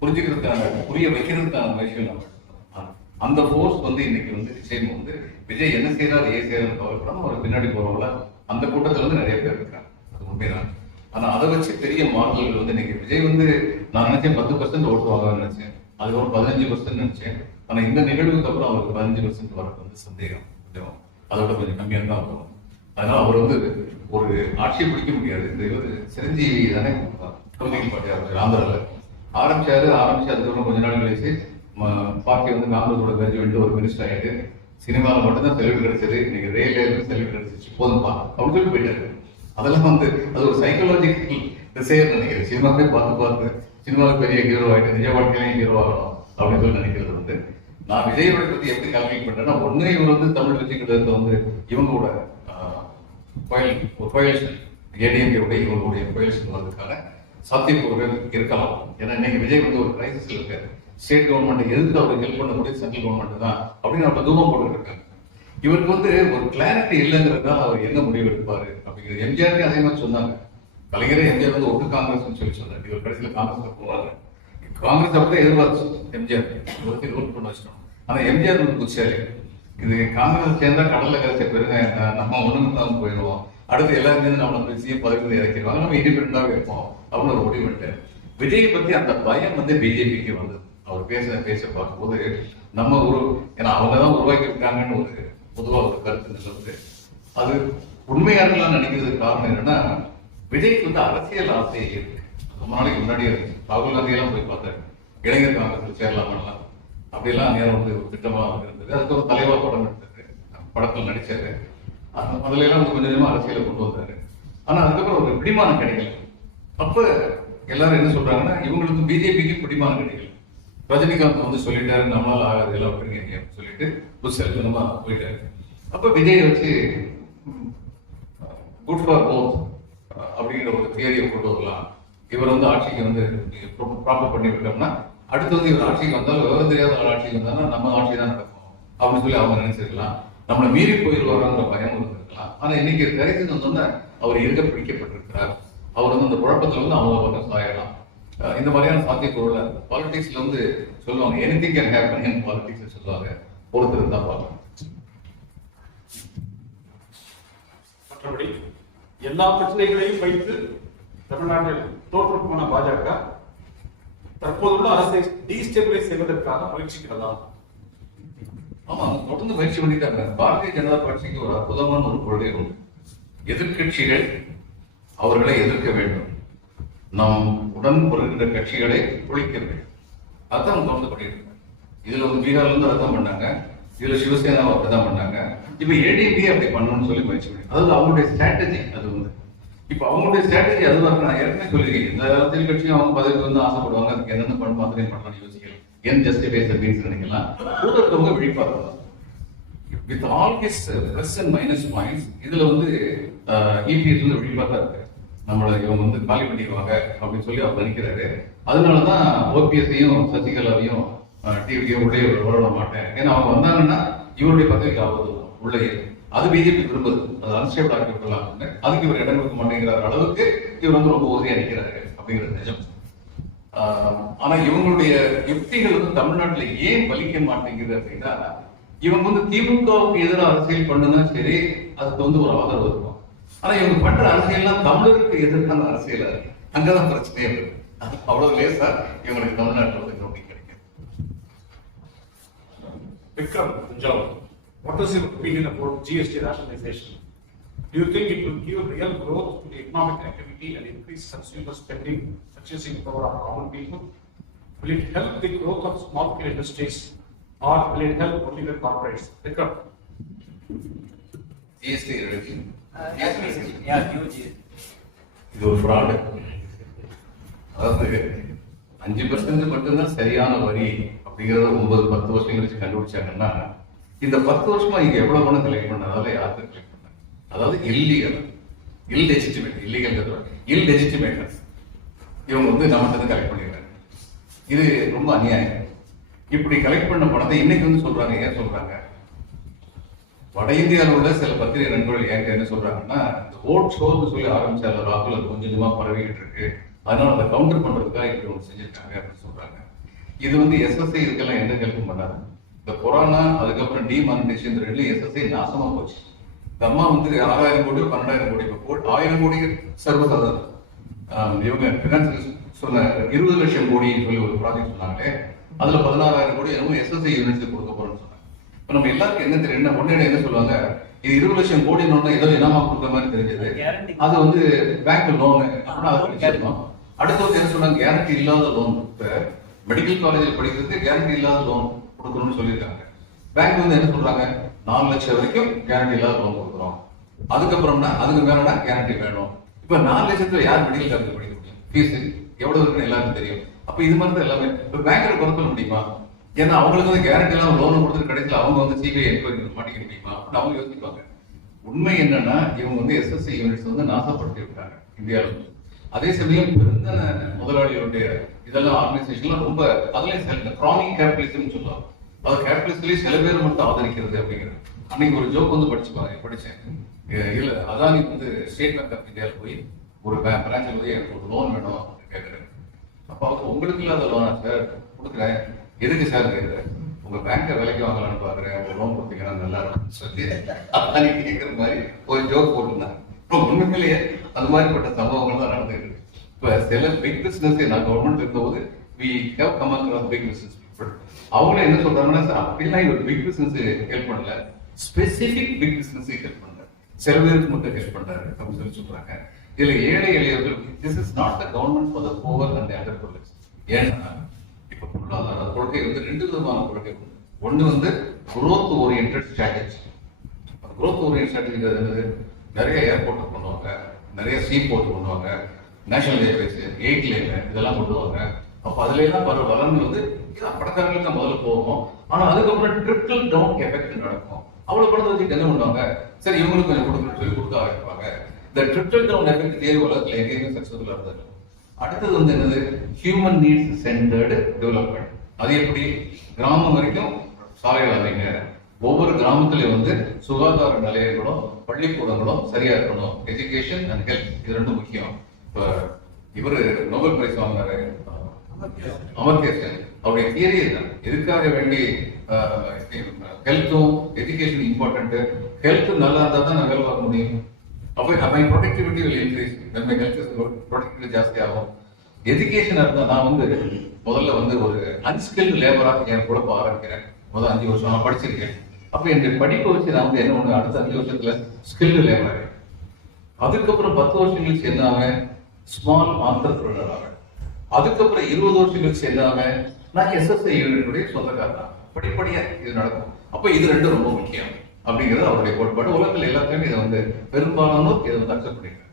புரிஞ்சுக்கிறதுக்கான புரிய வைக்கிறதுக்கான முயற்சிகள் நம்ம எடுக்கணும். அந்த ஃபோர்ஸ் வந்து இன்னைக்கு வந்து நிச்சயம் வந்து விஜய் என்ன செய்யறாரு ஏன் செய்யறாரு கவலைப்படாம அவர் பின்னாடி போறவங்கள அந்த கூட்டத்துல வந்து நிறைய பேர் இருக்காங்க, அது உண்மைதான். ஆனா அதை வச்சு பெரிய மாடல்கள் வந்து இன்னைக்கு விஜய் வந்து நான் நினைச்சேன் 10% ஓட்டுவாங்கன்னு நினைச்சேன், அதுக்கப்புறம் 15% நினைச்சேன். ஆனா இந்த நிகழ்வுக்கு அப்புறம் அவருக்கு 15% வரது வந்து சந்தேகம், அதோட கொஞ்சம் கம்மியா தான் வரும். அதனால அவர் வந்து ஒரு ஆட்சியை பிடிக்க முடியாது. இந்த சிரஞ்சீவி தானே பொலிட்டிக்கல் பார்ட்டி ஆந்திரால ஆரம்பிச்சு அதுக்கப்புறம் கொஞ்ச நாள் கழிச்சு பார்ட்டி வந்து காங்கிரஸோட கிராஜுவேட் ஒரு மினிஸ்டர் ஆகிட்டு சினிமாவில் மட்டும்தான் செலவு கிடைச்சது, இன்னைக்கு ரயில்வே செலவு கிடைச்சிச்சு போதும்பா அப்படின்னு சொல்லி போயிட்டாரு. அதெல்லாம் வந்து அது ஒரு சைக்கலாஜிக்கல் டிசைர் நினைக்கிறேன். சினிமாவே பார்த்து சினிமாவுக்கு பெரிய ஹீரோ ஆகிட்டு நிஜ வாழ்க்கையிலையும் ஹீரோ ஆகணும் அப்படின்னு சொல்லி நினைக்கிறது வந்து நான் விஜயோட பத்தி எப்படி கால்குலேட் பண்றேன்னா, ஒண்ணு இவர் வந்து தமிழ் வெற்றி கழகத்தை வந்து இவங்க கூட கோயலேஷன் ஏடிஎம்கே உடைய இவங்களுடைய கோயலேஷன் வர்றதுக்கான சாத்தியக்கூறுகள் இருக்கலாம். ஏன்னா இன்னைக்கு விஜய் வந்து ஒரு கிரைசிஸ்ல இருக்காரு. ஸ்டேட் கவர்மெண்ட் எதிர்த்து அவருக்கு ஹெல்ப் பண்ணக்கூடிய சென்ட்ரல் கவர்மெண்ட் தான் அப்படின்னு அவர் தூரம் போட்டு இருக்காங்க. இவருக்கு வந்து ஒரு கிளாரிட்டி இல்லைங்கிறதுனால அவர் என்ன முடிவு எடுப்பாரு அப்படிங்கிறது. எம்ஜிஆருக்கு அதே மாதிரி சொன்னாங்க. கலைஞரே எம்ஜிஆர் வந்து ஒட்டு காங்கிரஸ் சொல்லி சொன்னார். இவர் கடைசியில் காங்கிரஸ்ல போவாரு. காங்கிரஸ் அப்படியே எதிர்பார்த்து எம்ஜிஆர் ரூல் பண்ண வச்சிட்டோம். ஆனா எம்ஜிஆர் வந்து புச்சாரு, இது காங்கிரஸ் சேர்ந்தா கடல்ல கரைச்ச பெருங்க, நம்ம ஒண்ணுக்கு தான் போயிடுவோம், அடுத்து எல்லாரும் சேர்ந்து நம்மளை சிஎம் பதவியில் இறக்கிடுவாங்க, நம்ம இண்டிபெண்டாவே இருப்போம் அப்படின்னு ஒரு முடிவு பண்ணிட்டாரு. விஜய் பத்தி அந்த பயம் வந்து பிஜேபிக்கு வந்தது. அவர் பேச பார்க்கும்போது நம்ம ஒரு, ஏன்னா அவங்கதான் உருவாக்கி இருக்காங்கன்னு ஒரு பொதுவா ஒரு கருத்து சொல்லுது. அது உண்மையானலாம் நினைக்கிறதுக்கு காரணம் என்னன்னா, விஜய்க்கு வந்து அரசியல் ஆசை இருக்கு. ரொம்ப நாளைக்கு முன்னாடியே இருக்கு. ராகுல் காந்தி எல்லாம் போய் பார்த்தாரு, இளைஞர் காங்கிரஸ் சேரலாமெல்லாம் அப்படியெல்லாம் நேரம் வந்து ஒரு திட்டமா இருந்தது. அதுக்கப்புறம் தலைவா படம் எடுத்தாரு, படத்தில் நடிச்சாரு. முதல்ல எல்லாம் கொஞ்சம் கொஞ்சமா அரசியலை கொண்டு வந்தாரு. ஆனா அதுக்கப்புறம் ஒரு பிடிமானம் கிடைக்கல. அப்ப எல்லாரும் என்ன சொல்றாங்கன்னா, இவங்களுக்கு பிஜேபிக்கு பிடிமானம் கிடைக்கல. ரஜினிகாந்த் வந்து சொல்லிட்டாரு, நம்மளால ஆகாது எல்லாம் விட்டுருங்க சொல்லிட்டு புதுசா போயிட்டாரு. அப்ப விஜய் வச்சு குட் ஃபார் போத் அப்படிங்கிற ஒரு தியரியை கொண்டு வரலாம். இவர் வந்து ஆட்சிக்கு வந்து ப்ராப்பர் பண்ணி விட்டோம்னா, அடுத்து வந்து இவர் ஆட்சிக்கு வந்தாலும் விவரம் தெரியாத ஒரு ஆட்சிக்கு வந்தாலும் நம்ம ஆட்சி தான் நடக்கும் அப்படின்னு சொல்லி அவங்க நினைச்சிருக்கலாம். நம்மளை மீறி போயிடுவாராங்கிற பயம் இருந்திருக்கலாம். ஆனா இன்னைக்கு கரைசி வந்தோம்னா அவர் இருக்க பிடிக்கப்பட்டிருக்கிறார். அவர் வந்து அந்த குழப்பத்துல வந்து அவங்க பக்கம் சாயலாம். இந்த மாதிரியான சாத்தியக்கூறுல பாலிடிக்ஸ்ல வந்து சொல்லுவாங்க, anything can happen in politics சொல்லுவாங்க. பொறுத்து இருந்தா பார்க்கலாம். மற்றபடி எல்லா பிரச்சனைகளையும் வைத்து தமிழ்நாட்டில் தோற்று போன பாஜக தற்போதுள்ள அரசை டீஸ்டெபிலைஸ் செய்வதற்காக முயற்சிக்கிறதா? ஆமா, தொடர்ந்து முயற்சி பண்ணிட்டாங்க. பாரதிய ஜனதா கட்சிக்கு ஒரு அற்புதமான ஒரு கொள்கை உண்டு. எதிர்கட்சிகள் அவர்களை எதிர்க்க வேண்டும், நாம் உடன் வருகின்ற கட்சிகளை ஒழிக்க வேண்டும். அதான் தொடர்ந்து பண்ணிட்டு இருக்காங்க. இதுல வந்து பீகார்ல இருந்து அதான் பண்ணாங்க, இதுல சிவசேனாவை அப்படிதான் பண்ணாங்க. இப்ப ஏடிபி அப்படி பண்ணணும்னு சொல்லி முயற்சி பண்ணி, அதாவது அவங்களுடைய ஸ்ட்ராட்டஜி அது வந்து. இப்ப அவங்களுடைய ஸ்ட்ராட்டஜி அதுதான். நான் ஏற்கனவே சொல்லியிருக்கேன், இந்த அரசியல் கட்சியும் அவங்க பதவிக்கு வந்து ஆசைப்படுவாங்க, அதுக்கு என்னென்ன பண்ணணும் அத்தனையும் பண்ணலாம்னு யோசிக்கலாம். என் ஜஸ்டிஃபைஸ் மீன்ஸ் நினைக்கலாம். கூட இருக்கவங்க விழிப்பார்கள். With all his plus and minus points, இதுல வந்து இபிஎஸ் வந்து விழிப்பாக இருக்கு. நம்மளை இவங்க வந்து காலி பண்ணிடுவாங்க அப்படின்னு சொல்லி அவர் நினைக்கிறாரு. அதனாலதான் ஓபிஎஸ்ஐயும் சசிகலாவையும் டிவியோ உள்ளே வர மாட்டேன், ஏன்னா அவங்க வந்தாங்கன்னா இவருடைய பதவிக்கு ஆபத்து உள்ளே. அது பிஜேபி விரும்புது, அது அன்ஸ்டேபிள் ஆக்கி விடலாம். அதுக்கு இவர் இடம் கொடுக்க மாட்டேங்கிற அளவுக்கு இவர் வந்து ரொம்ப உறுதியா நிற்கிறாரு அப்படிங்கிறது நிஜம். ஆனா இவங்களுடைய யுக்திகள் வந்து தமிழ்நாட்டில் ஏன் பலிக்க மாட்டேங்குது அப்படின்னா, இவங்க வந்து திமுகவுக்கு எதிராக அரசியல் பண்ணுனா சரி, அதுக்கு வந்து ஒரு ஆதரவு இருக்கும். ஆனா இவங்க பண்ற அரசியல்லாம் தமிழருக்கு எதிர்க்கான அரசியல், அங்கதான் பிரச்சனையே இருக்கு. அவ்வளவு லேசா இவங்களுக்கு தமிழ்நாட்டில் வந்து நோக்கி கிடைக்கும். Vikram, what is your opinion about GST rationalization? Do you think it will give real growth to the economic activity and increase consumer spending, purchasing power of common people? Will it help the growth of small-scale industries, or will it help only the corporates? Vikram. GST reduction. இது ஒரு fraud. அதாவது 5% மட்டும்தான் சரியான வரி அப்படிங்கிறத 9-10 வருஷம் கழிச்சு கண்டுபிடிச்சாங்கன்னா, இந்த 10 வருஷமா இங்க எவ்வளவு பணம் கலெக்ட் பண்ணதால யாருக்கு கலெக்ட் பண்ண, அதாவது இல்லீகல், இல்லெஜிட்டிமேட்டர்ஸ் இவங்க வந்து நம்மகிட்ட கலெக்ட் பண்ணிடுறாங்க. இது ரொம்ப அநியாயம். இப்படி கலெக்ட் பண்ண பணத்தை இன்னைக்கு வந்து சொல்றாங்க. ஏன் சொல்றாங்க? வட இந்தியாவில் உள்ள சில பத்திரிகை நண்பர்கள் ஏங்க என்ன சொல்றாங்கன்னா, இந்த ஓட் ஷோன்னு சொல்லி ஆரம்பிச்சால ராகுல், அது கொஞ்சம் கொஞ்சமா பரவிக்கிட்டு இருக்கு, அதனால அதை கவுண்டர் பண்றதுக்காக இப்படி ஒன்று செஞ்சிருக்காங்க அப்படின்னு சொல்றாங்க. இது வந்து எஸ்எஸ்ஐ இதுக்கெல்லாம் எந்த ஹெல்ப்பும் பண்ணாது. இந்த கொரோனா அதுக்கப்புறம் டிமானிட்டேஷன், இந்த ரெண்டுலையும் எஸ்எஸ்ஐ நாசமா போச்சு. இந்த அம்மா வந்து 6000 கோடி 12,000 கோடி, இப்போ 1000 கோடி சர்வசாதாரணம். இவங்க பினான்ஸ் சொன்ன 20 லட்சம் கோடின்னு சொல்லி ஒரு ப்ராஜெக்ட் சொன்னாங்களே, அதுல 16,000 கோடி என்னமோ எஸ்எஸ்ஐ யூனிட்ஸ் கொடுக்க போறோம்னு சொன்னாங்க. இப்ப நம்ம எல்லாருக்கும் என்ன தெரியும், ஒன்னு என்ன சொல்லுவாங்க, இது 20 லட்சம் கோடி ஏதோ இனமா கொடுக்குற மாதிரி தெரிஞ்சது, அது வந்து பேங்க் லோனு. அடுத்த வந்து என்ன சொன்னாங்க, கேரண்டி இல்லாத லோன். இப்ப மெடிக்கல் காலேஜில் படிக்கிறதுக்கு கேரண்டி இல்லாத லோன் கொடுக்கணும்னு சொல்லியிருக்காங்க. பேங்க் வந்து என்ன சொல்றாங்க, 4 லட்சம் வரைக்கும் கேரண்டி இல்லாத லோன் கொடுக்குறோம், அதுக்கப்புறம்னா அதுக்கு மேலனா கேரண்டி வேணும். இப்ப 4 லட்சத்துல யார் மெடிக்கல் காலேஜ் படிக்க முடியும்? ஃபீஸ் எவ்வளவு இருக்குன்னு எல்லாருக்கும் தெரியும். அப்ப இது மாதிரி தான் எல்லாமே. இப்ப பேங்க்ல குறைக்க முடியுமா? ஏன்னா அவங்களுக்கு வந்து கேரண்டி எல்லாம் லோன் கொடுத்துட்டு கடைசியில் அவங்க வந்து சிபிஐ என்கொயரி மாட்டிக்கிட்டீங்களா அப்படின்னு அவங்க யோசிப்பாங்க. உண்மை என்னன்னா இவங்க வந்து எஸ்எஸ்சி யூனிட்ஸ் வந்து நாசப்படுத்தி விட்டாங்க இந்தியாவில். அதே சமயம் பெருந்தன முதலாளிகளுடைய இதெல்லாம் ஆர்கனைசேஷன்லாம் ரொம்ப அதுலேயும் கிரானிக் கேபிட்டலிசம் சொல்லுவாங்க. அது கேபிட்டலிஸ்ட்லேயே சில பேர் மட்டும் ஆதரிக்கிறது அப்படிங்கிறது. அன்னைக்கு ஒரு ஜோக் வந்து படிச்சேன். இல்ல அதானி வந்து ஸ்டேட் பேங்க் ஆஃப் இந்தியாவில் போய் ஒரு பிரான்ச்சில் போய் எனக்கு ஒரு லோன் வேணும் அப்படின்னு கேட்குறேன். அப்போ அவங்க உங்களுக்கு இல்லாத லோனா சார் கொடுக்குறேன், எதுக்கு சார் கேட்குறேன், உங்க பேங்கை விலைக்கு வாங்கலாம்னு பாக்குறேன், ஒரு லோன் கொடுத்தீங்கன்னா நல்லா இருக்கும் சொல்லி அதானி கேட்குற மாதிரி ஒரு ஜோக் போட்டுருந்தாங்க. இப்போ உண்மையிலேயே அது மாதிரிப்பட்ட சம்பவங்கள் தான் நடந்துருக்கு. இப்போ சில பிக் பிசினஸ் நான் கவர்மெண்ட் இருந்தபோது we have come across big business people. அவங்களே என்ன சொல்றாங்கன்னா சார் அப்படிலாம் இவர் பிக் பிசினஸ் ஹெல்ப் பண்ணல, ஸ்பெசிபிக் பிக் பிசினஸ் ஹெல்ப் பண்ணல, சில பேருக்கு மட்டும் ஹெல்ப் பண்றாரு அப்படின்னு சொல்லி சொல்றாங்க. இதுல ஏழை எளியவர்கள் this is not the government for the poor and other peoples. ஏன்னா இப்ப பொருளாதார கொள்கை வந்து ரெண்டு விதமான கொள்கை. ஒண்ணு வந்து growth oriented strategy. growth oriented strategy என்னது, நிறைய ஏர்போர்ட் பண்ணுவாங்க, நிறைய சீ போர்ட் பண்ணுவாங்க, நேஷனல் ஹைவேஸ் 8 லேன் இதெல்லாம் கொண்டுவாங்க. அப்ப அதுல எல்லாம் வளர்ந்து வந்து பணக்காரங்களுக்கு தான் முதல்ல போகும். ஆனா அதுக்கப்புறம் ட்ரிக்கிள் டவுன் எஃபெக்ட் நடக்கும். அவ்வளவு பணத்தை வச்சுட்டு என்ன பண்ணுவாங்க, சரி இவங்களுக்கு கொஞ்சம் கொடுக்கணும்னு சொல்லி கொடுக்க ஆரம்பிப்பாங்க. இந்த ட்ரிக்கிள் டவுன் எஃபெக்ட் தேவை உலகத்துல எங்கேயுமே சக்சஸ்ஃபுல்லா இருந்தது. அடுத்தது வந்து என்னது, ஹியூமன் நீட்ஸ் சென்டர்டு டெவலப்மெண்ட். அது எப்படி, கிராமம் வரைக்கும் சாலைகள் அமைங்க, ஒவ்வொரு கிராமத்திலையும் வந்து சுகாதார நிலையங்களும் பள்ளிக்கூடங்களும் சரியா இருக்கணும், எஜுகேஷன் அண்ட் ஹெல்த் இது ரெண்டும் முக்கியம். இப்ப இவரு நோபல் பிரைஸ் வாங்கினாரு அமர்த்தியா சென், அவருடைய தியரி தான் எதுக்காக வேண்டி ஹெல்த்தும் எஜுகேஷன் இம்பார்ட்டன்ட். ஹெல்த் நல்லா இருந்தா தான் நான் வேலை பார்க்க முடியும். அப்ப my productivity will increase, when my health is good, productivity ஜாஸ்தி ஆகும். எஜுகேஷன் இருந்தா நான் வந்து முதல்ல வந்து ஒரு அன்ஸ்கில்டு லேபரா என் கூட ஆரம்பிக்கிறேன். முதல் 5 வருஷம் நான் படிச்சிருக்கேன். அப்ப என்னுடைய படிப்பை வச்சு நான் வந்து என்ன ஒண்ணு அடுத்த 5 வருஷத்துல ஸ்கில்டு லேபர். அதுக்கப்புறம் 10 வருஷம் கழிச்சு என்ன ஆவேன், ஸ்மால் ஆண்டர்பிரினர் ஆவேன். அதுக்கப்புறம் 20 வருஷம் கழிச்சு என்ன ஆவேன், நான் எஸ்எஸ்ஐ யூனிட்டுடைய சொந்தக்காரன். படிப்படியா இது நடக்கும். அப்ப இது ரெண்டும் ரொம்ப முக்கியம் அப்படிங்கிறது அவருடைய கோட்பாடு. உலகத்தில் எல்லாத்தையுமே இதை வந்து பெரும்பாலானோர் இதை வந்து அக்செப்ட் பண்ணிருக்காங்க.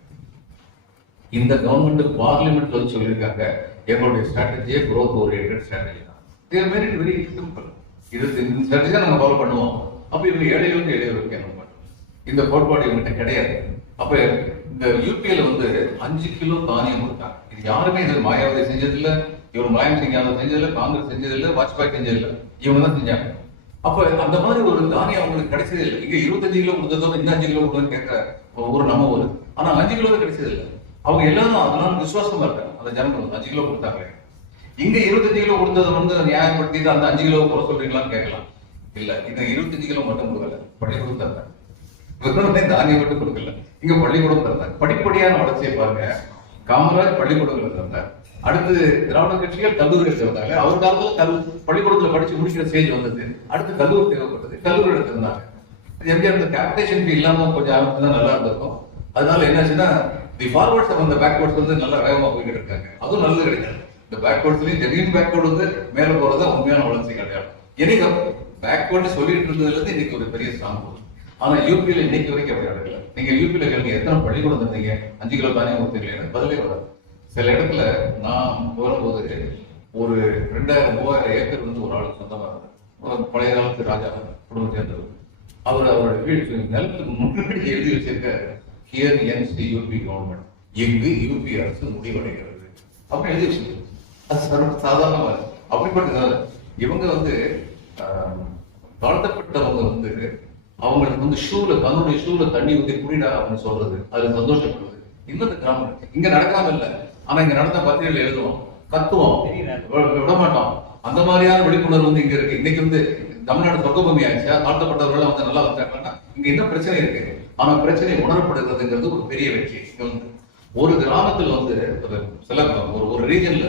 இந்த கவர்மெண்ட் பார்லிமெண்ட்ல வந்து சொல்லியிருக்காங்க எங்களுடைய ஸ்ட்ராட்டஜியே growth oriented strategy தான். They are very very simple. இது இந்த ஸ்ட்ராட்டஜியை நாங்க ஃபாலோ பண்ணுவோம். அப்ப இவங்க ஏழைகளுக்கு எளியவருக்கு என்ன பண்ணுவோம், இந்த கோட்பாடு இவங்ககிட்ட கிடையாது. அப்ப இந்த யூபிஎல் வந்து 5 கிலோ தானியம் கொடுத்தாங்க. இது யாருமே இது மாயாவதி செஞ்சதில்ல, இவர் முலாயம் சிங் யாதவ் செஞ்சதில்ல, காங்கிரஸ் செஞ்சதில்லை, வாஜ்பாய் செஞ்சதில்லை, இவங்க தான் செஞ்சாங்க. அப்ப அந்த மாதிரி ஒரு தானியம் அவங்களுக்கு கிடைச்சதே இல்லை. இங்க 25 கிலோ கொடுத்ததோட இன்னும் 5 கிலோ கொடுத்தோன்னு கேட்க ஒரு நம்ம ஒரு, ஆனா 5 கிலோ கிடைச்சது இல்லை. அவங்க எல்லாரும் அதனால விசுவாசமா இருக்காங்க. அந்த ஜனங்கள் 5 கிலோ கொடுத்தாங்க. இங்க 25 கிலோ கொடுத்ததை வந்து நியாயப்படுத்தி அந்த 5 கிலோ குறை சொல்றீங்களான்னு கேட்கலாம். இல்ல, இந்த 25 கிலோ மட்டும் கொடுக்கல, பள்ளிக்கூடம் தந்தாங்க. தானியம் மட்டும் கொடுக்கல, இங்க பள்ளிக்கூடம் தந்தாங்க. படிப்படியான வளர்ச்சியை பாருங்க. காமராஜ் பள்ளிக்கூடங்கள் தந்தார். அடுத்து திராவிட கட்சிகள் கல்லூரிகள் திறந்தாங்க. அவர் காலத்துல பள்ளிக்கூடத்துல படிச்சு முடிக்கிற ஸ்டேஜ் வந்தது. அடுத்து கல்லூரி தேவைப்பட்டது, கல்லூரி எடுத்திருந்தாங்க. எம்ஜிஆர் இந்த கேபிடேஷன் ஃபீ இல்லாம கொஞ்சம் ஆரம்பிச்சு தான் நல்லா இருந்திருக்கும். அதனால என்னாச்சுன்னா தி ஃபார்வர்ட்ஸ் அந்த பேக்வர்ட்ஸ் வந்து நல்லா வேகமா போய்கிட்டு இருக்காங்க. அதுவும் நல்லது கிடையாது. இந்த பேக்வர்ட்ஸ்லயும் ஜெனியூன் பேக்வர்டு வந்து மேல போறதா உண்மையான வளர்ச்சி கிடையாது. எனக்கு பேக்வர்டு சொல்லிட்டு இருந்ததுல இருந்து இன்னைக்கு ஒரு பெரிய ஸ்ட்ராங் போகுது. ஆனா யூபியில இன்னைக்கு வரைக்கும் அப்படி நடக்கல. நீங்க யூபியில கேளுங்க எத்தனை பள்ளிக்கூடம் தந்தீங்க, 5 கிலோ தானே கொடுத்தீங்க, பதிலே வராது. சில இடத்துல நான் வரும்போது ஒரு 2000-3000 ஏக்கர் வந்து ஒரு ஆளுக்கு சொந்தமா இருந்தது. பழைய காலத்து ராஜா குடும்பம் சேர்ந்தவர். அவரோட வீடு நிலத்துக்கு முன்னாடி எழுதி வச்சிருக்க here ends the UP government, எங்கு யூபி அரசு முடிவடைகிறது அப்படின்னு எழுதி வச்சிருக்கு. அது சாதாரணமா அப்படிப்பட்டதால இவங்க வந்து தாழ்த்தப்பட்டவங்க வந்து அவங்களுக்கு வந்து ஷூல தன்னுடைய ஷூல தண்ணி ஊற்றி குடிடா அப்படின்னு சொல்றது, அதுல சந்தோஷப்படுறது. இன்னொரு கிராமம் இங்க நடக்காம இல்ல, ஆனா இங்க நடந்த பத்திரிகைகள் எழுதுவோம், கத்துவோம், விட மாட்டோம். அந்த மாதிரியான விழிப்புணர்வு வந்து இங்க இருக்கு. இன்னைக்கு வந்து தமிழ்நாடு சொர்க்கபூமி ஆயிடுச்சா, தாழ்த்தப்பட்டவர்கள் வந்து நல்லா வந்தாங்கன்னா இங்க என்ன பிரச்சனை இருக்கு, ஆனா பிரச்சனை உணரப்படுகிறதுங்கிறது ஒரு பெரிய வெற்றி. இங்க வந்து ஒரு கிராமத்துல வந்து சில ஒரு ரீஜன்ல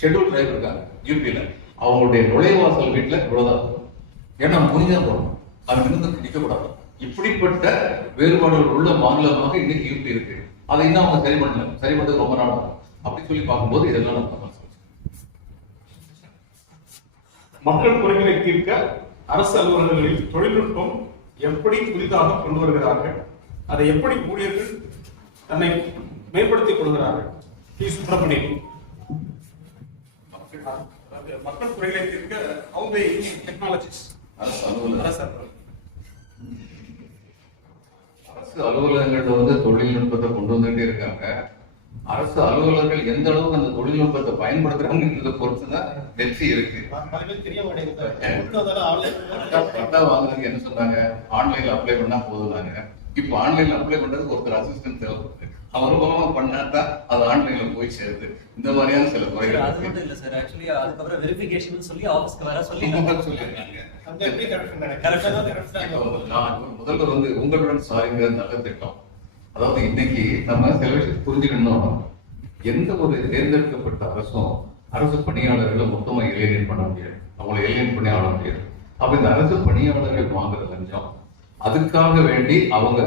ஷெட்யூல் ட்ரைப் இருக்காங்க யூபியில, அவங்களுடைய நுழைவாசல் வீட்டுல இவ்வளவுதான். ஏன்னா முடிஞ்சா போகணும், அது இருந்து நிற்கக்கூடாது. இப்படிப்பட்ட வேறுபாடுகள் உள்ள மாநிலமாக இன்னைக்கு யூபி இருக்கு. அதை இன்னும் அவங்க சரி பண்ணல, சரி பண்றது ரொம்ப நாள் அப்படி சொல்லி பார்க்கும்போது இதெல்லாம் மக்கள் குறைகளை தீர்க்க அரசு அலுவலகங்களில் தொழில்நுட்பம் எப்படி புதிதாக கொண்டு வருகிறார்கள், அதை எப்படி ஊழியர்கள் தன்னை மேம்படுத்திக் கொள்கிறார்கள். சுப்பிரமணியன் மக்கள் குறைகளை தீர்க்க அவங்க டெக்னாலஜிஸ் அரசு அலுவலகம் அரசு அலுவலகங்கள்ல வந்து தொழில்நுட்பத்தை கொண்டு வந்துட்டே இருக்காங்க. அரசு அலுவலர்கள் எந்த அளவுக்கு அந்த தொழில்நுட்பத்தை பயன்படுத்துறாங்கிறத பொறுத்துதான் வெற்றி இருக்கு. பட்டா வாங்குறதுக்கு என்ன சொன்னாங்க, ஆன்லைன்ல அப்ளை பண்ணா போதுனாங்க. இப்ப ஆன்லைன்ல அப்ளை பண்றதுக்கு ஒருத்தர் அசிஸ்டன்ட் தேவைப்படுது. அவருபமா பண்ணாதான் அது ஆன்லைன்ல போய் சேருது. இந்த மாதிரியான சில குறைகள். அது மட்டும் இல்ல சார், ஆக்சுவலி அதுக்கப்புறம் வெரிஃபிகேஷன் சொல்லி ஆபீஸ்க்கு வர சொல்லி சொல்லிருக்காங்க. முதல்ல வந்து உங்களுடன் சாய்ந்த நல்ல திட்டம். அதாவது இன்னைக்கு நம்ம சில விஷயம் புரிஞ்சுக்கணும். எந்த ஒரு தேர்ந்தெடுக்கப்பட்ட அரசு பணியாளர்களை மொத்தமா எலியனேட் பண்ண முடியாது, அவங்களை எலியனேட் பண்ணி ஆள முடியாது. அப்ப இந்த அரசு பணியாளர்கள் வாங்குற லஞ்சம், அதுக்காக வேண்டி அவங்க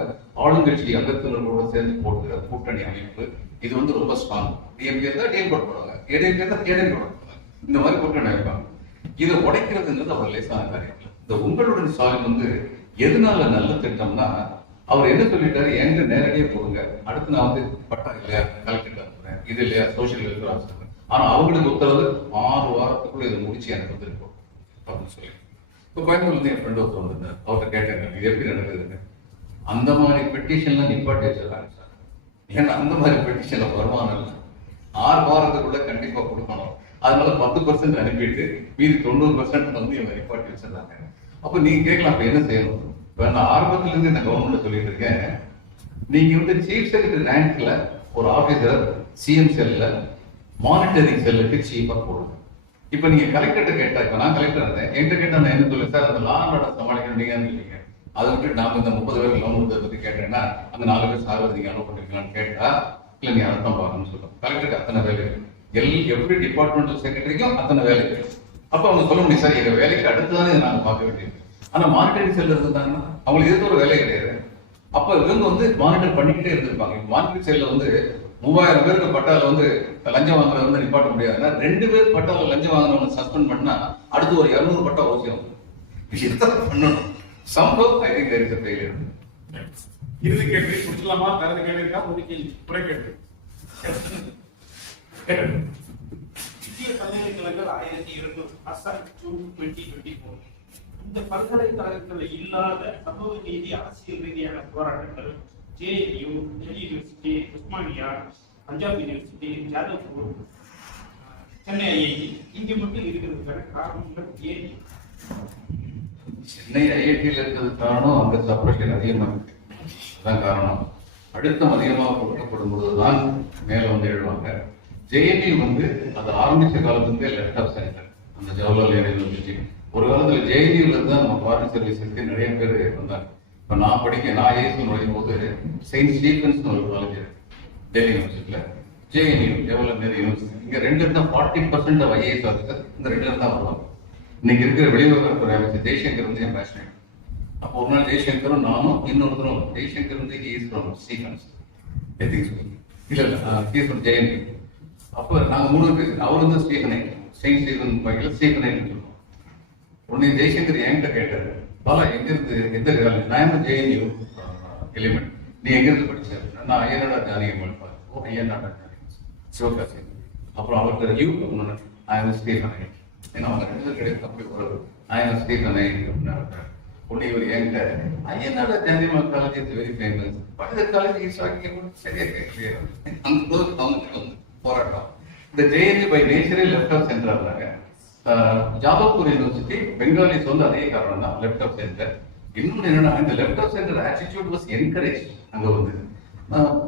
ஆளுங்கட்சி அங்கத்தினர்களோட சேர்ந்து போடுகிற கூட்டணி அமைப்பு, இது வந்து ரொம்ப ஸ்ட்ராங். டிஎம்கே தான் டிஎம் போடுவாங்க, ஏடிஎம்கே தான் ஏடிஎம் போடுவாங்க. இந்த மாதிரி கூட்டணி அமைப்பாங்க. இதை உடைக்கிறதுங்கிறது அவர் லேசான காரியம். இந்த உங்களுடன் சாலை வந்து எதனால நல்ல திட்டம்னா, அவர் என்ன சொல்லிட்டாரு, எங்க நேரடியே போடுங்க, அடுத்து நான் வந்து பட்டா இல்லையா கலெக்டர் அனுப்புறேன், இது இல்லையா சோசியல் வெல்ஃபேர் ஆஃபீஸர், ஆனா அவங்களுக்கு உத்தரவு 6 வாரத்துக்குள்ள இதை முடிச்சு எனக்கு வந்துருக்கோம் அப்படின்னு சொல்லி. இப்போ கோயம்புத்தூர்ல என் ஃப்ரெண்ட் ஒருத்தர் வந்திருந்தார். அவர்கிட்ட கேட்டாங்க இது எப்படி நடக்குதுன்னு. அந்த மாதிரி பெட்டிஷன்லாம் நிப்பாட்டி வச்சிருக்காங்க சார். ஏன்னா அந்த மாதிரி பெட்டிஷன்ல வருமானம் இல்லை, 6 வாரத்துக்குள்ள கண்டிப்பா கொடுக்கணும். அதனால 10% அனுப்பிட்டு மீதி 90% வந்து இவங்க நிப்பாட்டி வச்சிருந்தாங்க. அப்ப நீங்க கேட்கலாம் அப்ப என்ன செய்யணும். இப்ப நான் ஆரம்பத்துல இருந்து இந்த கவர்மெண்ட் சொல்லிட்டு இருக்கேன், நீங்க வந்து சீஃப் செக்ரட்டரி ரேங்க்ல ஒரு ஆபீசர் சிஎம் செல்ல மானிட்டரிங் செல்லுக்கு சீஃபா போடுங்க. இப்ப நீங்க கலெக்டர்கிட்ட கேட்டா, இப்ப நான் கலெக்டர் இருந்தேன், என்கிட்ட கேட்டா நான் என்ன சொல்ல சார், அந்த லா அண்ட் ஆர்டர் சமாளிக்கணும் நீங்க இல்லைங்க. அதை விட்டு நாம இந்த 30 பேர் லோன் கொடுத்ததை பத்தி கேட்டேன்னா அந்த 4 பேர் சார் நீங்க அலோவ் பண்ணிருக்கீங்களான்னு கேட்டா, இல்ல நீ அர்த்தம் பார்க்கணும்னு சொல்லுவோம். கலெக்டருக்கு அத்தனை வேலை இருக்கு, எவ்ரி டிபார்ட்மெண்டல் செக்ரட்டரிக்கும் அத்தனை வேலை இருக்கு. அப்ப அவங்க சொல்ல முடியும் சார் எங்க வேலைக்கு அடுத்துதான் இதை நாங்க பார்க்க வேண்டியது. ஆனா மானிட்டரிங் செல் இருந்தாங்கன்னா அவங்களுக்கு எதுக்கு ஒரு வேலை கிடையாது. அப்ப இவங்க வந்து மானிட்டர் பண்ணிக்கிட்டே இருந்திருப்பாங்க. மானிட்டரிங் செல்ல வந்து 3000 பேருக்கு பட்டால வந்து லஞ்சம் வாங்குறத வந்து நிப்பாட்ட முடியாதுன்னா 2 பேர் பட்டால லஞ்சம் வாங்குறவங்க சஸ்பெண்ட் பண்ணா அடுத்து ஒரு 200 பட்டா அவசியம் பண்ணணும். சம்பவம் I think there is a failure. இறுதி கேள்வி முடிச்சலாமா? வேற கேள்வி இருக்கா? ஒரு கேள்வி குறை கேள்வி. இந்திய பல்கலைக்கழகங்கள் 1200 அசாம் ஜூன் 2024. இந்த பல்கலைக்கழகங்கள் இல்லாத சமூக நீதி அரசியல் ரீதியான போராட்டங்கள் JNU, Delhi university, Osmania, Punjab university, Jadavpur, Chennai IIT இங்க மட்டும் இருக்கிறதுக்கான காரணங்கள் ஏன்? சென்னை ஐஐடியில் இருக்கிறது காரணம் அங்க சப்ரேஷன் அதிகமாக இருக்கு, அதுதான் காரணம். அழுத்தம் அதிகமாக கொடுக்கப்படும் போதுதான் மேல வந்து எழுவாங்க. ஜேஎன்யூ வந்து அது ஆரம்பிச்ச காலத்துலேருந்தே லெஃப்ட் ஆஃப் சென்டர், அந்த ஜவஹர்லால் நேரு யூனிவர்சிட்டி. ஒரு காலத்துல ஜேஎன்யூல இருந்து நம்ம ஃபாரின் சர்வீஸுக்கு நிறைய பேர் வந்தாங்க. இப்ப நான் ஏசி நுழையும் போது செயின்ட் ஸ்டீஃபன்ஸ் ஒரு காலேஜ் டெல்லி யூனிவர்சிட்டியில, ஜேஎன்யூ ஜவஹர்லால் நேரு யூனிவர்சிட்டி, இங்க 2 இருந்தா 40% ஆஃப் ஐஏஎஸ் ஆஃபீஸர் இந்த 2 இருந்தா வருவாங்க. இன்னைக்கு இருக்கிற வெளியுறவுத்துறை அமைச்சர் ஜெய்சங்கர் வந்து என் பேசினேன். அப்போ ஒரு நாள் ஜெய்சங்கரும் நானும் இன்னொருத்தரும், ஜெய்சங்கர் வந்து ஈஸ் ஃப்ரம் ஸ்டீஃபன்ஸ் இல்ல ஜேஎன்யூ. அப்ப நாங்க 3 பேர், அவர் வந்து ஸ்டீஃபனை செயின்ட் ஸ்டீஃபன் பைக்கில் ஸ்டீஃபனை சொல்லுவோம். உடனே ஜெய்சங்கர் என்கிட்ட கேட்டாரு, பாலா எங்க இருந்து எந்த காலேஜ்? நான் ஜேஎன்யூ எலிமெண்ட், நீ எங்க இருந்து படிச்ச? நான் ஐயனாடா ஜானியம் ஐயனாடா ஜானியம் சிவகாசி. அப்புறம் அவர்கிட்ட யூ ஐ ஸ்டீஃபனை, ஏன்னா அவங்க 2 கிடையாது அப்படி ஒரு ஐ ஸ்டீஃபனை அப்படின்னா உடனே இவர் என்கிட்ட ஐயனாடா ஜானியம் college is very famous, but இந்த காலேஜ் இஸ் சரியா கேட்கலையே. அந்த அவங்க போராட்டம். இந்த JNU by nature left of centre இருந்தாங்க. ஜாதவ்பூர் யூனிவர்சிட்டி பெங்காலிஸ் வந்து அதே காரணம் தான், லெஃப்ட் ஆஃப் சென்டர். இன்னொன்று என்னன்னா, இந்த left of centre attitude was encourage அங்க வந்து.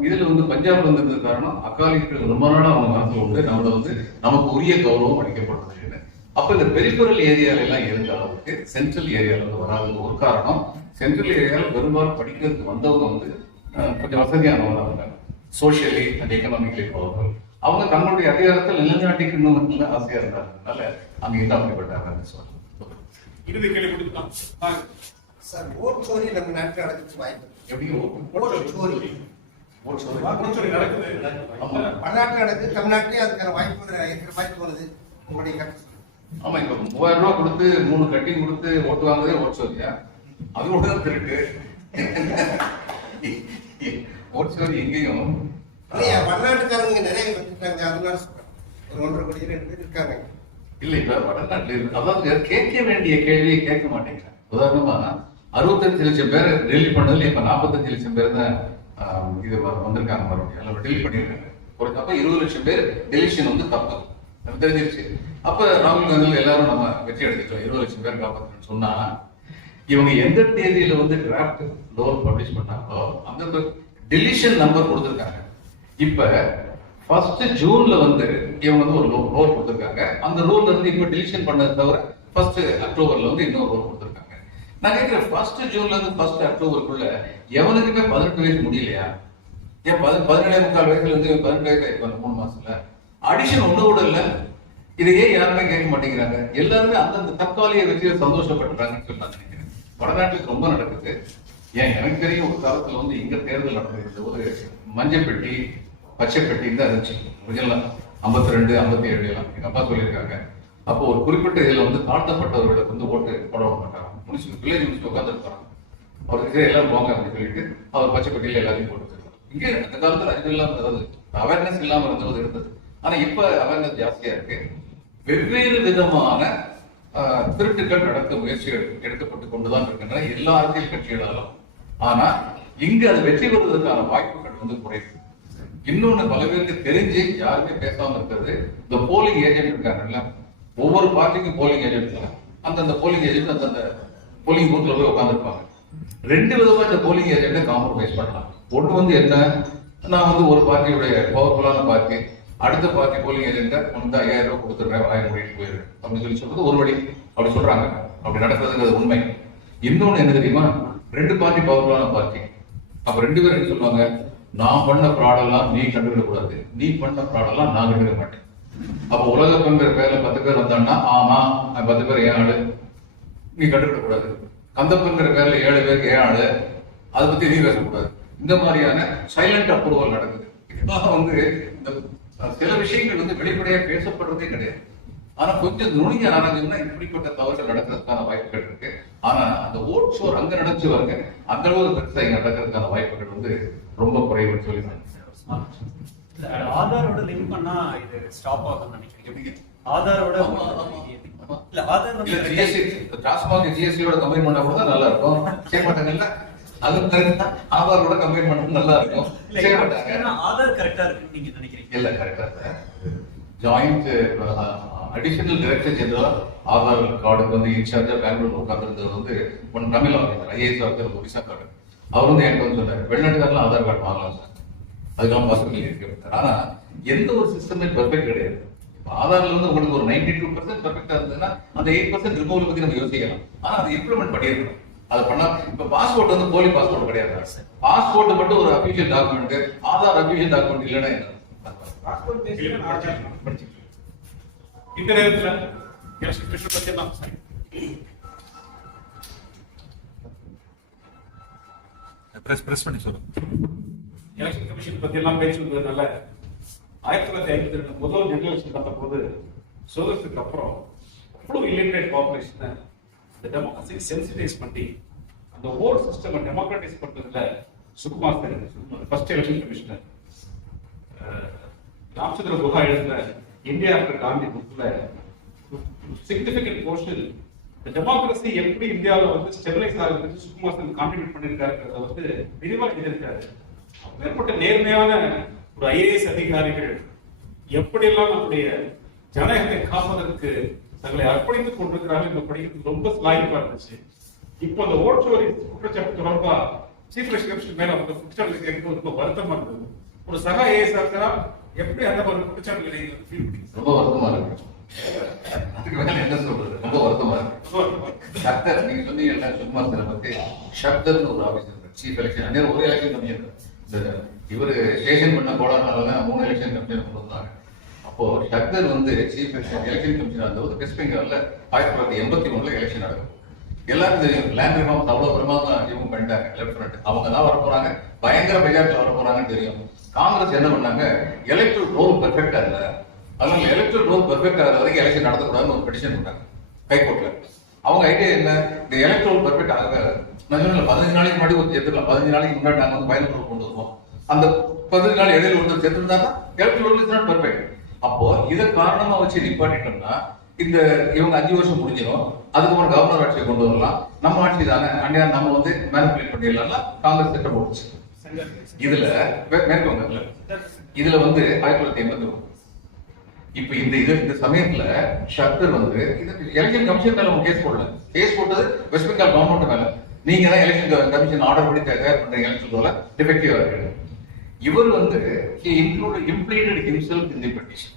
இதுல வந்து பஞ்சாப்ல வந்தது காரணம் அகாலிகள் ரொம்ப நாளா அவங்க மனசுல உண்டு, நம்மள வந்து நமக்கு உரிய கௌரவம் அளிக்கப்படுறது. அப்ப இந்த பெரிபரல் ஏரியால எல்லாம் இருந்த அளவுக்கு சென்ட்ரல் ஏரியால வந்து வராதுக்கு ஒரு காரணம், சென்ட்ரல் ஏரியாவில் பெரும்பாலும் படிக்கிறதுக்கு வந்தவங்க வந்து கொஞ்சம் வசதியானவங்க இருந்தாங்க, சோசியலி அண்ட் எக்கனாமிக்கலி பவர்ஃபுல். அவங்க தங்களுடைய அதிகாரத்தில் நிலைநாட்டிக்கணும்னு ஆசையா இருந்தாங்க, அதனால அங்க இருந்து அப்படிப்பட்டாங்க. இறுதி கேள்வி கொடுக்கலாம் சார். ஓட் சோரி நம்ம நாட்டில் நடக்குது வாய்ப்பு எப்படி? ஓட் சோரி நடக்குது, பன்னாட்டில் நடக்குது, தமிழ்நாட்டிலே அதுக்கான வாய்ப்பு இருக்கிற வாய்ப்பு வருது. உங்களுடைய கருத்து? ஆமா, இப்ப 3000 ரூபாய் கொடுத்து 3 கட்டிங் கொடுத்து ஓட்டு வாங்குறதே ஓட் சோரியா? அது ஒண்ணுதான் இருக்கு. ஓட் சோரி எங்கேயும் இல்லையா, பன்னாட்டுக்காரங்க நிறைய வந்துட்டாங்க, அதனால சொல்றேன். ஒரு 1.5 கோடி 2 பேர் இருக்காங்க. இல்ல இப்ப வடநாட்டுல இருக்கு. அதாவது கேட்க வேண்டிய கேள்வியை கேட்க மாட்டேங்கிறாங்க. உதாரணமா 65 லட்சம் பேர் டெல்லி பண்ணதுல இப்ப 45 லட்சம் பேர் தான் இது வந்திருக்காங்க மறுபடியும் எல்லாம் டெல்லி பண்ணிருக்காங்க. ஒரு தப்ப 20 லட்சம் பேர் டெலிஷன் வந்து தப்பு தெரிஞ்சிருச்சு. அப்ப ராகுல் காந்தி எல்லாரும் நம்ம வெற்றி அடைஞ்சிட்டோம், 20 லட்சம் பேர் காப்பாற்றணும்னு சொன்னா இவங்க எந்த தேதியில வந்து டிராப்ட் லோன் பப்ளிஷ் பண்ணாங்களோ அந்த டெலிஷன் நம்பர் கொடுத்திருக்காங்க. இப்ப 1 ஜூன்ல வந்து இவங்க வந்து ஒரு ரோல் கொடுத்திருக்காங்க. அந்த ரோல்ல இருந்து இப்ப டெலிஷன் பண்ணதை தவிர 1 அக்டோபர்ல வந்து இன்னொரு ரோல் கொடுத்திருக்காங்க. நான் கேட்கிறேன், 1 ஜூன்ல இருந்து 1 அக்டோபருக்குள்ள எவனுக்குமே 18 வயசு முடியலையா? ஏன் 17.25 வயசுல இருந்து 18 வயசு ஆயிடுச்சு அந்த 3 மாசத்துல. அடிஷன் ஒண்ணு கூட இல்ல. இதை ஏன் யாருமே கேட்க மாட்டேங்கிறாங்க? எல்லாருமே அந்தந்த தற்காலிக வெற்றியை சந்தோஷப்பட்டுறாங்கன்னு சொல்லி நான் நினைக்கிறேன். வடநாட்டுக்கு ரொம்ப நடக்குது. ஏன் எனக்கு தெரியும், ஒரு காலத்துல வந்து இங்க தேர்தல் நடந்திருந்தது, ஒரு மஞ்சள் பெட்டி பச்சை பெட்டி தான் இருந்துச்சு. ஒரிஜினலா 52, 57 எல்லாம் எங்க அப்பா சொல்லியிருக்காங்க. அப்போ ஒரு குறிப்பிட்ட இதுல வந்து தாழ்த்தப்பட்டவர்களுக்கு வந்து ஓட்டு போட மாட்டாங்க. வில்லேஜ் முடிச்சு உட்கார்ந்து இருப்பாங்க. அவருக்கு எல்லாம் போங்க அப்படின்னு சொல்லிட்டு அவர் பச்சை பெட்டியில எல்லாத்தையும் போட்டு வச்சிருக்காங்க. இங்க அந்த காலத்துல அறிவு இல்லாம இருந்தது, அவேர்னஸ் இல்லாம இருந்தது இருந்தது. ஆனா இப்ப அவேர்னஸ் ஜாஸ்தியா இருக்கு. வெவ்வேறு விதமான திருட்டுகள் நடத்த முயற்சிகள் எடுக்கப்பட்டு கொண்டுதான் இருக்கின்றன எல்லா அரசியல் கட்சிகளாலும். ஆனா இங்கு அது வெற்றி பெறுவதற்கான வாய்ப்புகள் வந்து குறைவு. இன்னொன்னு பல பேருக்கு தெரிஞ்சு யாருமே பேசாம இருக்கிறது, இந்த போலிங் ஏஜென்ட் இருக்காங்கல்ல, ஒவ்வொரு பார்ட்டிக்கும் போலிங் ஏஜென்ட் இருக்காங்க. அந்தந்த போலிங் ஏஜென்ட் அந்தந்த போலிங் பூத்ல போய் உட்காந்துருப்பாங்க. 2 விதமா இந்த போலிங் ஏஜென்ட்டை காம்ப்ரமைஸ் பண்ணலாம். ஒண்ணு வந்து என்ன, நான் வந்து ஒரு பார்ட்டியுடைய பவர்ஃபுல்லான பார்ட்டி, அடுத்த பார்ட்டி போலிங் ஏஜென்ட்டை வந்து 5000 ரூபாய் கொடுத்துடுறேன், 1000 ரூபாய்க்கு போயிரு அப்படின்னு சொல்லி சொல்றது ஒரு வழி. அப்படி சொல்றாங்க, அப்படி நடக்கிறதுங்கிறது உண்மை. இன்னொன்னு என்ன தெரியுமா, 2 பார்ட்டி பவர்ஃபுல்லான பார்ட்டி, அப்ப 2 பேரும் என்ன சொல்லுவாங்க, நான் பண்ண ப்ராடெல்லாம் நீ கண்டுபிட கூடாது, நீ பண்ண ப்ராடெல்லாம் நான் கண்டுபிட மாட்டேன். அப்ப உலக பெண்கிற பேர்ல 10 பேர் வந்தாங்கன்னா ஆமா 10 பேர் ஏன் ஆளு, நீ கண்டுபிட கூடாது. கந்த பெண்கிற பேர்ல 7 பேருக்கு ஏன் ஆளு, அதை பத்தி நீ பேசக்கூடாது. இந்த மாதிரியான சைலண்ட் அப்ரூவல் நடக்குது. இதெல்லாம் வந்து இந்த சில விஷயங்கள் வந்து வெளிப்படையா பேசப்படுறதே கிடையாது. ஆனா கொஞ்சம் நுணுங்கி ஆராய்ஞ்சோம்னா இப்படிப்பட்ட தவறுகள் நடக்கிறதுக்கான வாய்ப்புகள் இருக்கு. ஆனா அந்த ஓட் ஷோர் அங்க நடந்துச்சு வருங்க, அந்த அளவு பெருசா இங்க நடக்கிறதுக்கான வாய்ப்புகள் வந்து ரொம்ப குறைவுன்னு சொல்லி ஆதாரோட லிங்க் பண்ணா இது ஸ்டாப் ஆகும்னு நினைக்கிறேன். ஆதாரோட இல்ல ஆதார் வந்து ஜிஎஸ்டி டாஸ்மாக் ஜிஎஸ்டியோட கம்பைன் பண்ணா கூட நல்லா இருக்கும். செய்ய மாட்டாங்கல்ல, அது ஆதாரோட கம்பைன் பண்ணா நல்லா இருக்கும். செய்ய மாட்டாங்க. ஆதார் கரெக்டா இருக்குன்னு நீங்க நினைக்கிறீங்க? இல்ல, கரெக்டா joint additional director general Aadhaar கார்டுக்கு வந்து இன்சார்ஜா பெங்களூர் உட்கார்ந்துருந்தது வந்து one Tamil officer IAS officer Orissa கார்டு. அவர் வந்து என்கிட்ட வந்து சொன்னார், வெளிநாட்டுக்காரெல்லாம் ஆதார் கார்டு வாங்கலாம் சார், அதுக்கெல்லாம் பாசிபிலிட்டி இருக்கு. ஆனா எந்த ஒரு சிஸ்டமே பெர்ஃபெக்ட் கிடையாது. இப்போ ஆதார்ல வந்து உங்களுக்கு ஒரு 92% பெர்ஃபெக்டா இருந்ததுன்னா அந்த 8% ரிமூவல் பத்தி நம்ம யோசிக்கலாம். ஆனா அதை இம்ப்ளிமெண்ட் பண்ணிருக்கணும். அதை பண்ணா இப்ப பாஸ்போர்ட் வந்து போலி பாஸ்போர்ட் கிடையாது. பாஸ்போர்ட் மட்டும் ஒரு official document, Aadhaar official document இல்லைன்னா என்ன? இந்த நேரத்துல எலெக்ஷன் கமிஷன் பத்தி எல்லாம் பிரஸ் பண்ணி சொல்லுங்க. எலெக்ஷன் கமிஷன் பத்தி எல்லாம் பேசுறதுனால 1952 முதல் ஜெனரல் எலெக்ஷன் நடந்த போது சுதந்திரத்துக்கு அப்புறம் அவ்வளவு இல்லிட்ரேட் பாப்புலேஷனை இந்த டெமோக்ரஸி சென்சிடைஸ் பண்ணி அந்த ஓட் சிஸ்டம் டெமோக்ராட்டைஸ் பண்றதுல Sukumar Sen first election commissioner Ramachandra Guha எழுதின இந்தியா ஆஃப்டர் காந்தி புக்ல சிக்னிபிகன்ட் போர்ஷன் டெமோக்ரஸி எப்படி இந்தியாவில் வந்து ஸ்டெபிலைஸ் ஆகிறதுக்கு சுகுமார் சேன் கான்ட்ரிபியூட் பண்ணியிருக்காருங்கிறத வந்து விரிவா எழுதியிருக்காரு. மேற்பட்ட நேர்மையான ஒரு ஐஏஎஸ் அதிகாரிகள் எப்படியெல்லாம் நம்முடைய ஜனநாயகத்தை காப்பதற்கு தங்களை அர்ப்பணித்துக் கொண்டிருக்கிறார்கள் என்று படிக்கிறது ரொம்ப ஸ்லாயிப்பா இருந்துச்சு. இப்போ அந்த ஓட் சோரி குற்றச்சாட்டு தொடர்பா சீஃப் எலெக்ஷன் கமிஷன் மேல அவங்க குற்றச்சாட்டு கேட்கிறது ரொம்ப வருத்தமா இருந்தது. ஒரு சக ஐஏஎஸ் ஆகிறா எப்படி அந்த ஒரு குற்றச்சாட்டுகளை ஃபீல் பண்ணீங்க? ரொம்ப வருத்தமா இருக்கு. அதுக்கு மேல என்ன சொல்றது, ரொம்ப வருத்தமா இருக்கு. ஷக்தர் நீங்க சொன்னீங்க சுகுமார் சேனை பத்தி, ஷக்தர்னு ஒரு ஆபீசர் சீஃப் எலெக்ஷன் ஒரு எலெக்ஷன் கமிஷனர், இவரு ஸ்டேஷன் பண்ண போடாதனாலதான் 3 எலெக்ஷன் கமிஷன் கொண்டு வந்தாங்க. அப்போ ஷக்தர் வந்து சீஃப் எலெக்ஷன் கமிஷனர் இருந்தது. வெஸ்ட் பெங்கால்ல 1981 எலெக்ஷன் நடக்கும். எல்லாரும் தெரியும், லேண்ட் ரிஃபார்ம்ஸ் அவ்வளவு பிரமாதமா இவங்க பண்ணிட்டாங்க. லெப்டினன்ட் அவங்க தான் வர போறாங்க, பயங்கர மெஜாரிட்டி வர போறாங்கன்னு தெரியும். காங்கிரஸ் என்ன பண்ணாங்க, எலக்ட்ரல் ரோல் பெர்ஃபெக்டா இல்ல, அதனால எலக்ட்ரல் ரோல் பெர்ஃபெக்டா ஆகிற வரைக்கும் எலெக்ஷன் நடத்தக்கூடாதுன்னு ஒரு பெட்டிஷன் பண்ணாங்க ஹைகோர்ட்ல. அவங்க ஐடியா என்ன, இந்த எலக்ட்ரல் பெர்ஃபெக்ட் ஆக நான் சொன்ன 15 நாளைக்கு முன்னாடி ஒரு சேர்த்துக்கலாம், 15 நாளைக்கு முன்னாடி நாங்க வந்து ஃபைனல் ரோல் கொண்டு வருவோம், அந்த 15 நாள் இடையில ஒருத்தர் சேர்த்துருந்தா electoral roll is not perfect. அப்போ இதை காரணமா வச்சு நிப்பாட்டிட்டோம்னா இந்த இவங்க 5 வருஷம் முடிஞ்சிடும், அதுக்கப்புறம் கவர்னர் ஆட்சியை கொண்டு வரலாம், நம்ம ஆட்சி தானே அண்ணியா நம்ம வந்து மேனிபுலேட் பண்ணிடலாம், காங்கிரஸ் திட்டம் போட்டுச்சு. இதுல மேற்கொள்ள இதுல வந்து 1981 இப்ப இந்த சமயத்துல ஷக்கர் வந்து எலெக்ஷன் கமிஷன் மேல கேஸ் போடல, கேஸ் போட்டது வெஸ்ட் பெங்கால் கவர்மெண்ட் மேல. நீங்க தான் எலெக்ஷன் கமிஷன் ஆர்டர் படி தயார் பண்றீங்கன்னு சொல்றதுல டிஃபெக்டிவா இருக்கு. இவர் வந்து impleaded himself in the petition.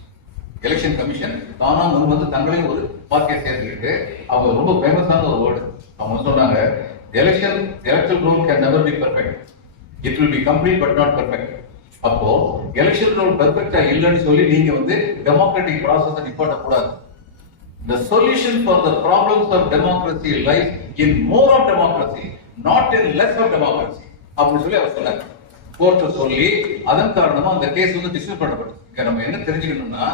Election commission தானா முன் வந்து தங்களையும் ஒரு பார்ட்டியை சேர்த்துக்கிட்டு அவங்க ரொம்ப ஃபேமஸான ஒரு வேர்டு அவங்க சொன்னாங்க, election rule can never be perfect, it will be complete but not perfect. அப்போ எலெக்ஷன் ரூல் பெர்ஃபெக்ட்டா இல்லைன்னு சொல்லி நீங்க வந்து டெமோக்ராட்டிக் ப்ராசஸ் நிப்பாட்ட கூடாது. The solution for the problems of democracy lies in more of democracy, not in less of democracy. அப்படி சொல்லி அவர் சொன்னார். கோர்ட் சொல்லி அதன் காரணமா அந்த கேஸ் வந்து டிஸ்மிஸ் பண்ணப்பட்டது. நம்ம என்ன தெரிஞ்சுக்கணும்னா,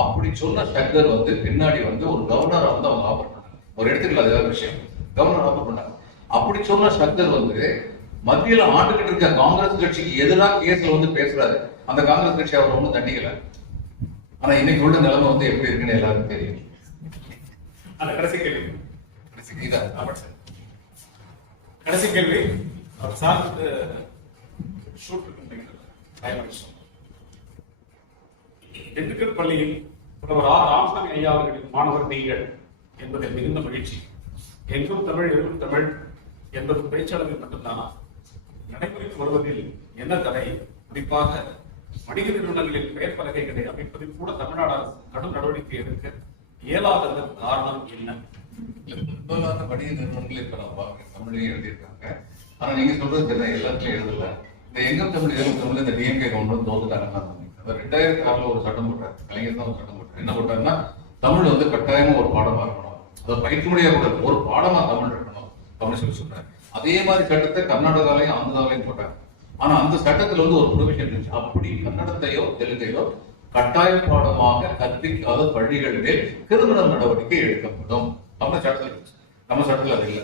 அப்படி சொன்ன ஷக்கர் வந்து பின்னாடி வந்து ஒரு கவர்னரா வந்து அவங்க ஆஃபர் பண்ணாங்க. ஒரு எடுத்துக்கலாம் ஏதாவது விஷயம் கவர்னர் ஆஃபர் பண்ணாங்க. அப்படி சொன்ன ஷக்கர் வந்து மத்தியில ஆண்டுகிட்டு இருக்க காங்கிரஸ் கட்சிக்கு எதிராக கேஸ்ல வந்து பேசுறாரு. அந்த காங்கிரஸ் கட்சி அவர் ஒன்றும் தண்டிக்கல. ஆனா இன்னைக்கு உள்ள நிலைமை வந்து எப்படி இருக்குன்னு எல்லாருக்கும் தெரியும். அந்த கடைசி கேள்வி கடைசி கேள்வி சார் ஷூட் திண்டுக்கல் பள்ளியில் புலவர் ஆர் ராமசாமி ஐயா அவர்களின் மாணவர் நீங்கள் என்பதில் மிகுந்த மகிழ்ச்சி. எங்கும் தமிழ் எங்கும் தமிழ் என்பது பேச்சாளர்கள் மட்டும்தானா? நடைமுறைக்கு வருவதில் என்ன தடை? குறிப்பாக வணிக நிறுவனங்களின் பெயர் பலகைகளை அமைப்பதில் கூட தமிழ்நாடு அரசு கடும் நடவடிக்கை எடுக்க இயலாததன் காரணம் என்ன? முதலான வணிக நிறுவனங்கள் இப்ப நான் பாக்குறேன் தமிழையும் எழுதியிருக்காங்க. ஆனா நீங்க சொல்றது தெரியல, எல்லாத்துலயும் எழுதல. இந்த எங்கும் தமிழ் இந்த டிஎம்கே கவர்மெண்ட் தோத்துட்டாங்க. 2006 ஒரு சட்டம் போட்டார், கலைஞர் தான் ஒரு சட்டம் போட்டார். என்ன போட்டாருன்னா, தமிழ் வந்து கட்டாயமா ஒரு பாடமா இருக்கணும், அதை பயிற்று மொழியா கூட ஒரு பாடமா தமிழ் இருக்கணும் அப்படின்னு சொல்லி சொல்றாரு. அதே மாதிரி சட்டத்தை கர்நாடகாலையும் ஆந்திராலையும் போட்டாங்க. ஆனா அந்த சட்டத்துல வந்து ஒரு ப்ரொவிஷன் இருந்துச்சு, அப்படி கன்னடத்தையோ தெலுங்கையோ கட்டாய பாடமாக கற்பிக்காத பள்ளிகளிலே கிரிமினல் நடவடிக்கை எடுக்கப்படும் அப்படின்னு சட்டத்தில் இருந்துச்சு. நம்ம சட்டத்தில் அது இல்லை,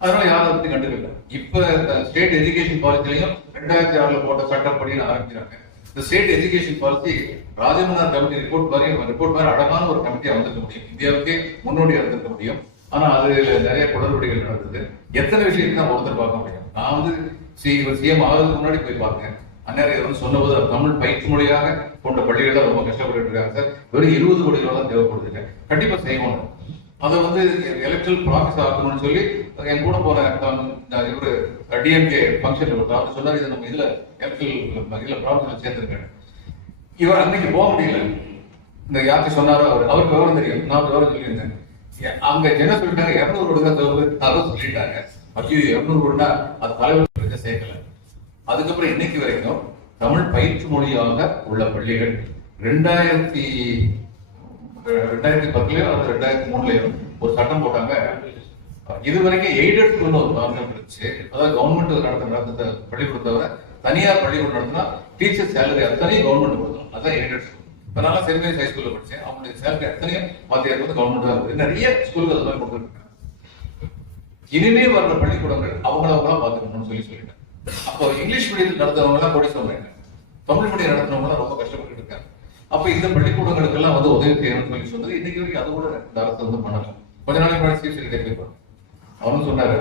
அதனால யாரும் அதை பத்தி கண்டுக்கல. இப்ப ஸ்டேட் எஜுகேஷன் பாலிசிலையும் 2006 போட்ட சட்டப்படின்னு ஆரம்பிக்கிறாங்க. இந்த state education policy Rajamannar committee report மாதிரி அழகான ஒரு கமிட்டியா வந்திருக்க முடியும், இந்தியாவுக்கே முன்னோடியா இருந்திருக்க முடியும். ஆனா அதுல நிறைய குளறுபடிகள் நடந்தது. எத்தனை விஷயத்தை நான் ஒருத்தர் பார்க்க முடியும். நான் வந்து சிஎம் ஆகிறதுக்கு முன்னாடி போய் பார்த்தேன். அந்நேரம் வந்து சொன்னபோது தமிழ் பயிற்று மொழியாக கொண்ட பள்ளிகள் தான் ரொம்ப கஷ்டப்பட்டு இருக்காங்க சார். வெறும் 20 கோடி ரூபாய் தான் தேவைப்படுதுங்க. கண்டிப்பா செய்யணும். அதை வந்து எலக்ட்ரல் ப்ராசஸ் ஆகணும்னு சொல்லி என் கூட போன இவரு டிஎம்கே ஃபங்க்ஷன் அவர் சொன்னார், இதை நம்ம இதுல எலக்ட்ரல் ப்ராசஸ் சேர்ந்திருக்கேன். இவர் அன்னைக்கு போக முடியல. இந்த யாருக்கு சொன்னாரோ அவருக்கு விவரம் தெரியும், நான் விவரம் சொல்லியிருந்தேன். அங்க என்ன சொல்லிட்டாங்க, 200 கோடி தான் தேவை சொல்லிட்டாங்க. ஐயோ 200 கோடினா அது தலைவர் சேர்க்கல. அதுக்கப்புறம் இன்னைக்கு வரைக்கும் தமிழ் பயிற்று மொழியாக உள்ள பள்ளிகள் 2010லயோ அல்லது 2003லயோ ஒரு சட்டம் போட்டாங்க. இது வரைக்கும் எய்டட் ஸ்கூல்னு ஒரு கான்செப்ட் இருந்துச்சு. அதாவது கவர்மெண்ட் நடத்த பள்ளிக்கூடத்தை தனியார் பள்ளிக்கூடம் நடத்தினா டீச்சர் சேலரி அத்தனையும் கவர்மெண்ட் கொடுக்கணும், அதான் எய்டட் ஸ்கூல். இப்ப நான் சென்ட் மேரிஸ் ஹை ஸ்கூல்ல படிச்சேன், அவங்களுடைய சேலரி அத்தனையும் வாத்தியார் வந்து கவர்மெண்ட் தான் கொடுக்குது. நிறைய ஸ்கூல்கள் அது மாதிரி கொடுத்துருக்காங்க. இனிமே வர்ற பள்ளிக்கூடங்கள் அவங்களா பாத்துக்கணும்னு சொல்லிட்டேன். அப்போ இங்கிலீஷ் மீடியத்தில் நடத்துறவங்க எல்லாம் கொடி சொல்றேன், தமிழ் மீடியம் நடத்துறவங்க எல்லாம் ரொம்ப கஷ்டப்பட்டு இருக்காங்க. அப்ப இந்த பள்ளிக்கூடங்களுக்கு எல்லாம் வந்து உதவி செய்யணும்னு சொல்லி சொன்னது இன்னைக்கு வரைக்கும் அது கூட இந்த அரசு வந்து பண்ணல. கொஞ்ச நாளைக்கு முன்னாடி சீஃப் செக்ரட்டரி கேட்பாங்க, அவரும் சொன்னாரு,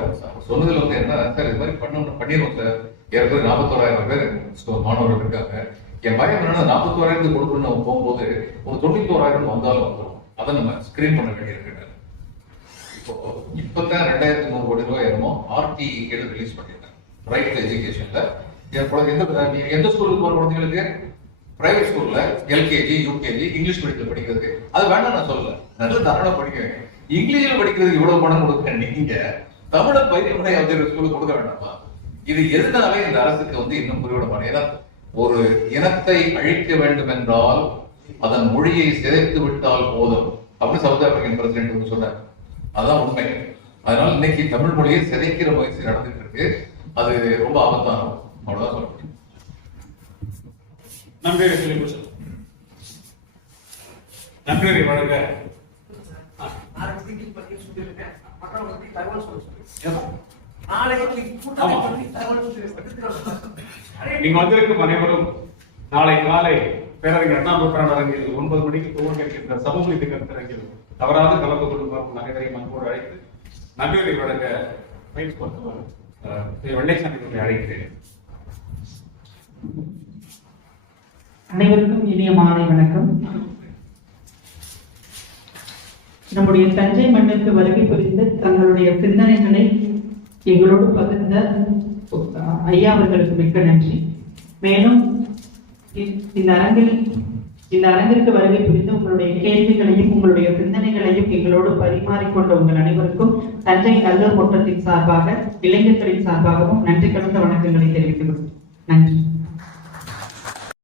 சொன்னதுல வந்து என்ன சார் இது மாதிரி பண்ணிடுவோம் சார். ஏற்கனவே 41,000 பேர் மாணவர்கள் இருக்காங்க. என் பயம் என்னன்னா 41,000 கொடுக்கணும் போகும்போது ஒரு 91,000 வந்தாலும் வந்துடும், அதை நம்ம ஸ்கிரீன் பண்ண வேண்டியிருக்கு. இப்போ இப்பதான் 2,300 கோடி ரூபாய் என்னமோ RTE ரிலீஸ் பண்ணிருக்காங்க ரைட் டு எஜுகேஷன்ல. எந்த ஸ்கூலுக்கு போற குழந்தைங்களுக்கு பிரைவேட் ஸ்கூல்ல எல்கேஜி யூகேஜி இங்கிலீஷ் மீடியத்தில் படிக்கிறது அது வேண்டாம் நான் சொல்லல, நல்ல தாராள படிக்க வைங்க. இங்கிலீஷ்ல படிக்கிறதுக்கு இவ்வளவு பணம் கொடுக்க நீங்க தமிழை பயிற்சி முறை ஸ்கூலுக்கு கொடுக்க வேண்டாமா? இது எதனால இந்த அரசுக்கு வந்து இன்னும் புரிவிடமான, ஏன்னா ஒரு இனத்தை அழிக்க வேண்டும் என்றால் அதன் மொழியை சிதைத்து விட்டால் போதும் அப்படின்னு சவுத் ஆப்பிரிக்கன் பிரசிடென்ட் வந்து சொன்னார். அதான் உண்மை. அதனால இன்னைக்கு தமிழ் மொழியை சிதைக்கிற முயற்சி நடந்துட்டு இருக்கு. அது ரொம்ப ஆபத்தான, அவ்வளவுதான் சொல்ல முடியும். நன்றி வழங்க நீங்க வந்திருக்கும் அனைவரும் நாளை காலை பேரறிஞர் அண்ணா நூற்றாண்டு அரங்கில் 9 மணிக்கு துவங்க இருக்கின்ற சமூக கருத்தரங்கில் தவறாது கலந்து கொள்ளும் அனைவரையும் அன்போடு அழைத்து நன்றியை வழங்க பயிற்சி கொடுத்தவர் வெள்ளைசாமி அழைக்கிறேன். அனைவருக்கும் இனிய மாலை வணக்கம். நம்முடைய தஞ்சை மண்ணுக்கு வருகை புரிந்து தங்களுடைய சிந்தனைகளை எங்களோடு பகிர்ந்த ஐயா அவர்களுக்கு மிக்க நன்றி. மேலும் இந்த அரங்கிற்கு வருகை புரிந்து உங்களுடைய கேள்விகளையும் உங்களுடைய சிந்தனைகளையும் எங்களோடு பரிமாறிக்கொண்ட உங்கள் அனைவருக்கும் தஞ்சை நல்லூர் கோட்டத்தின் சார்பாக இளைஞர்களின் சார்பாகவும் நன்றி கலந்த வணக்கங்களை தெரிவித்துக் கொள்கிறேன். நன்றி.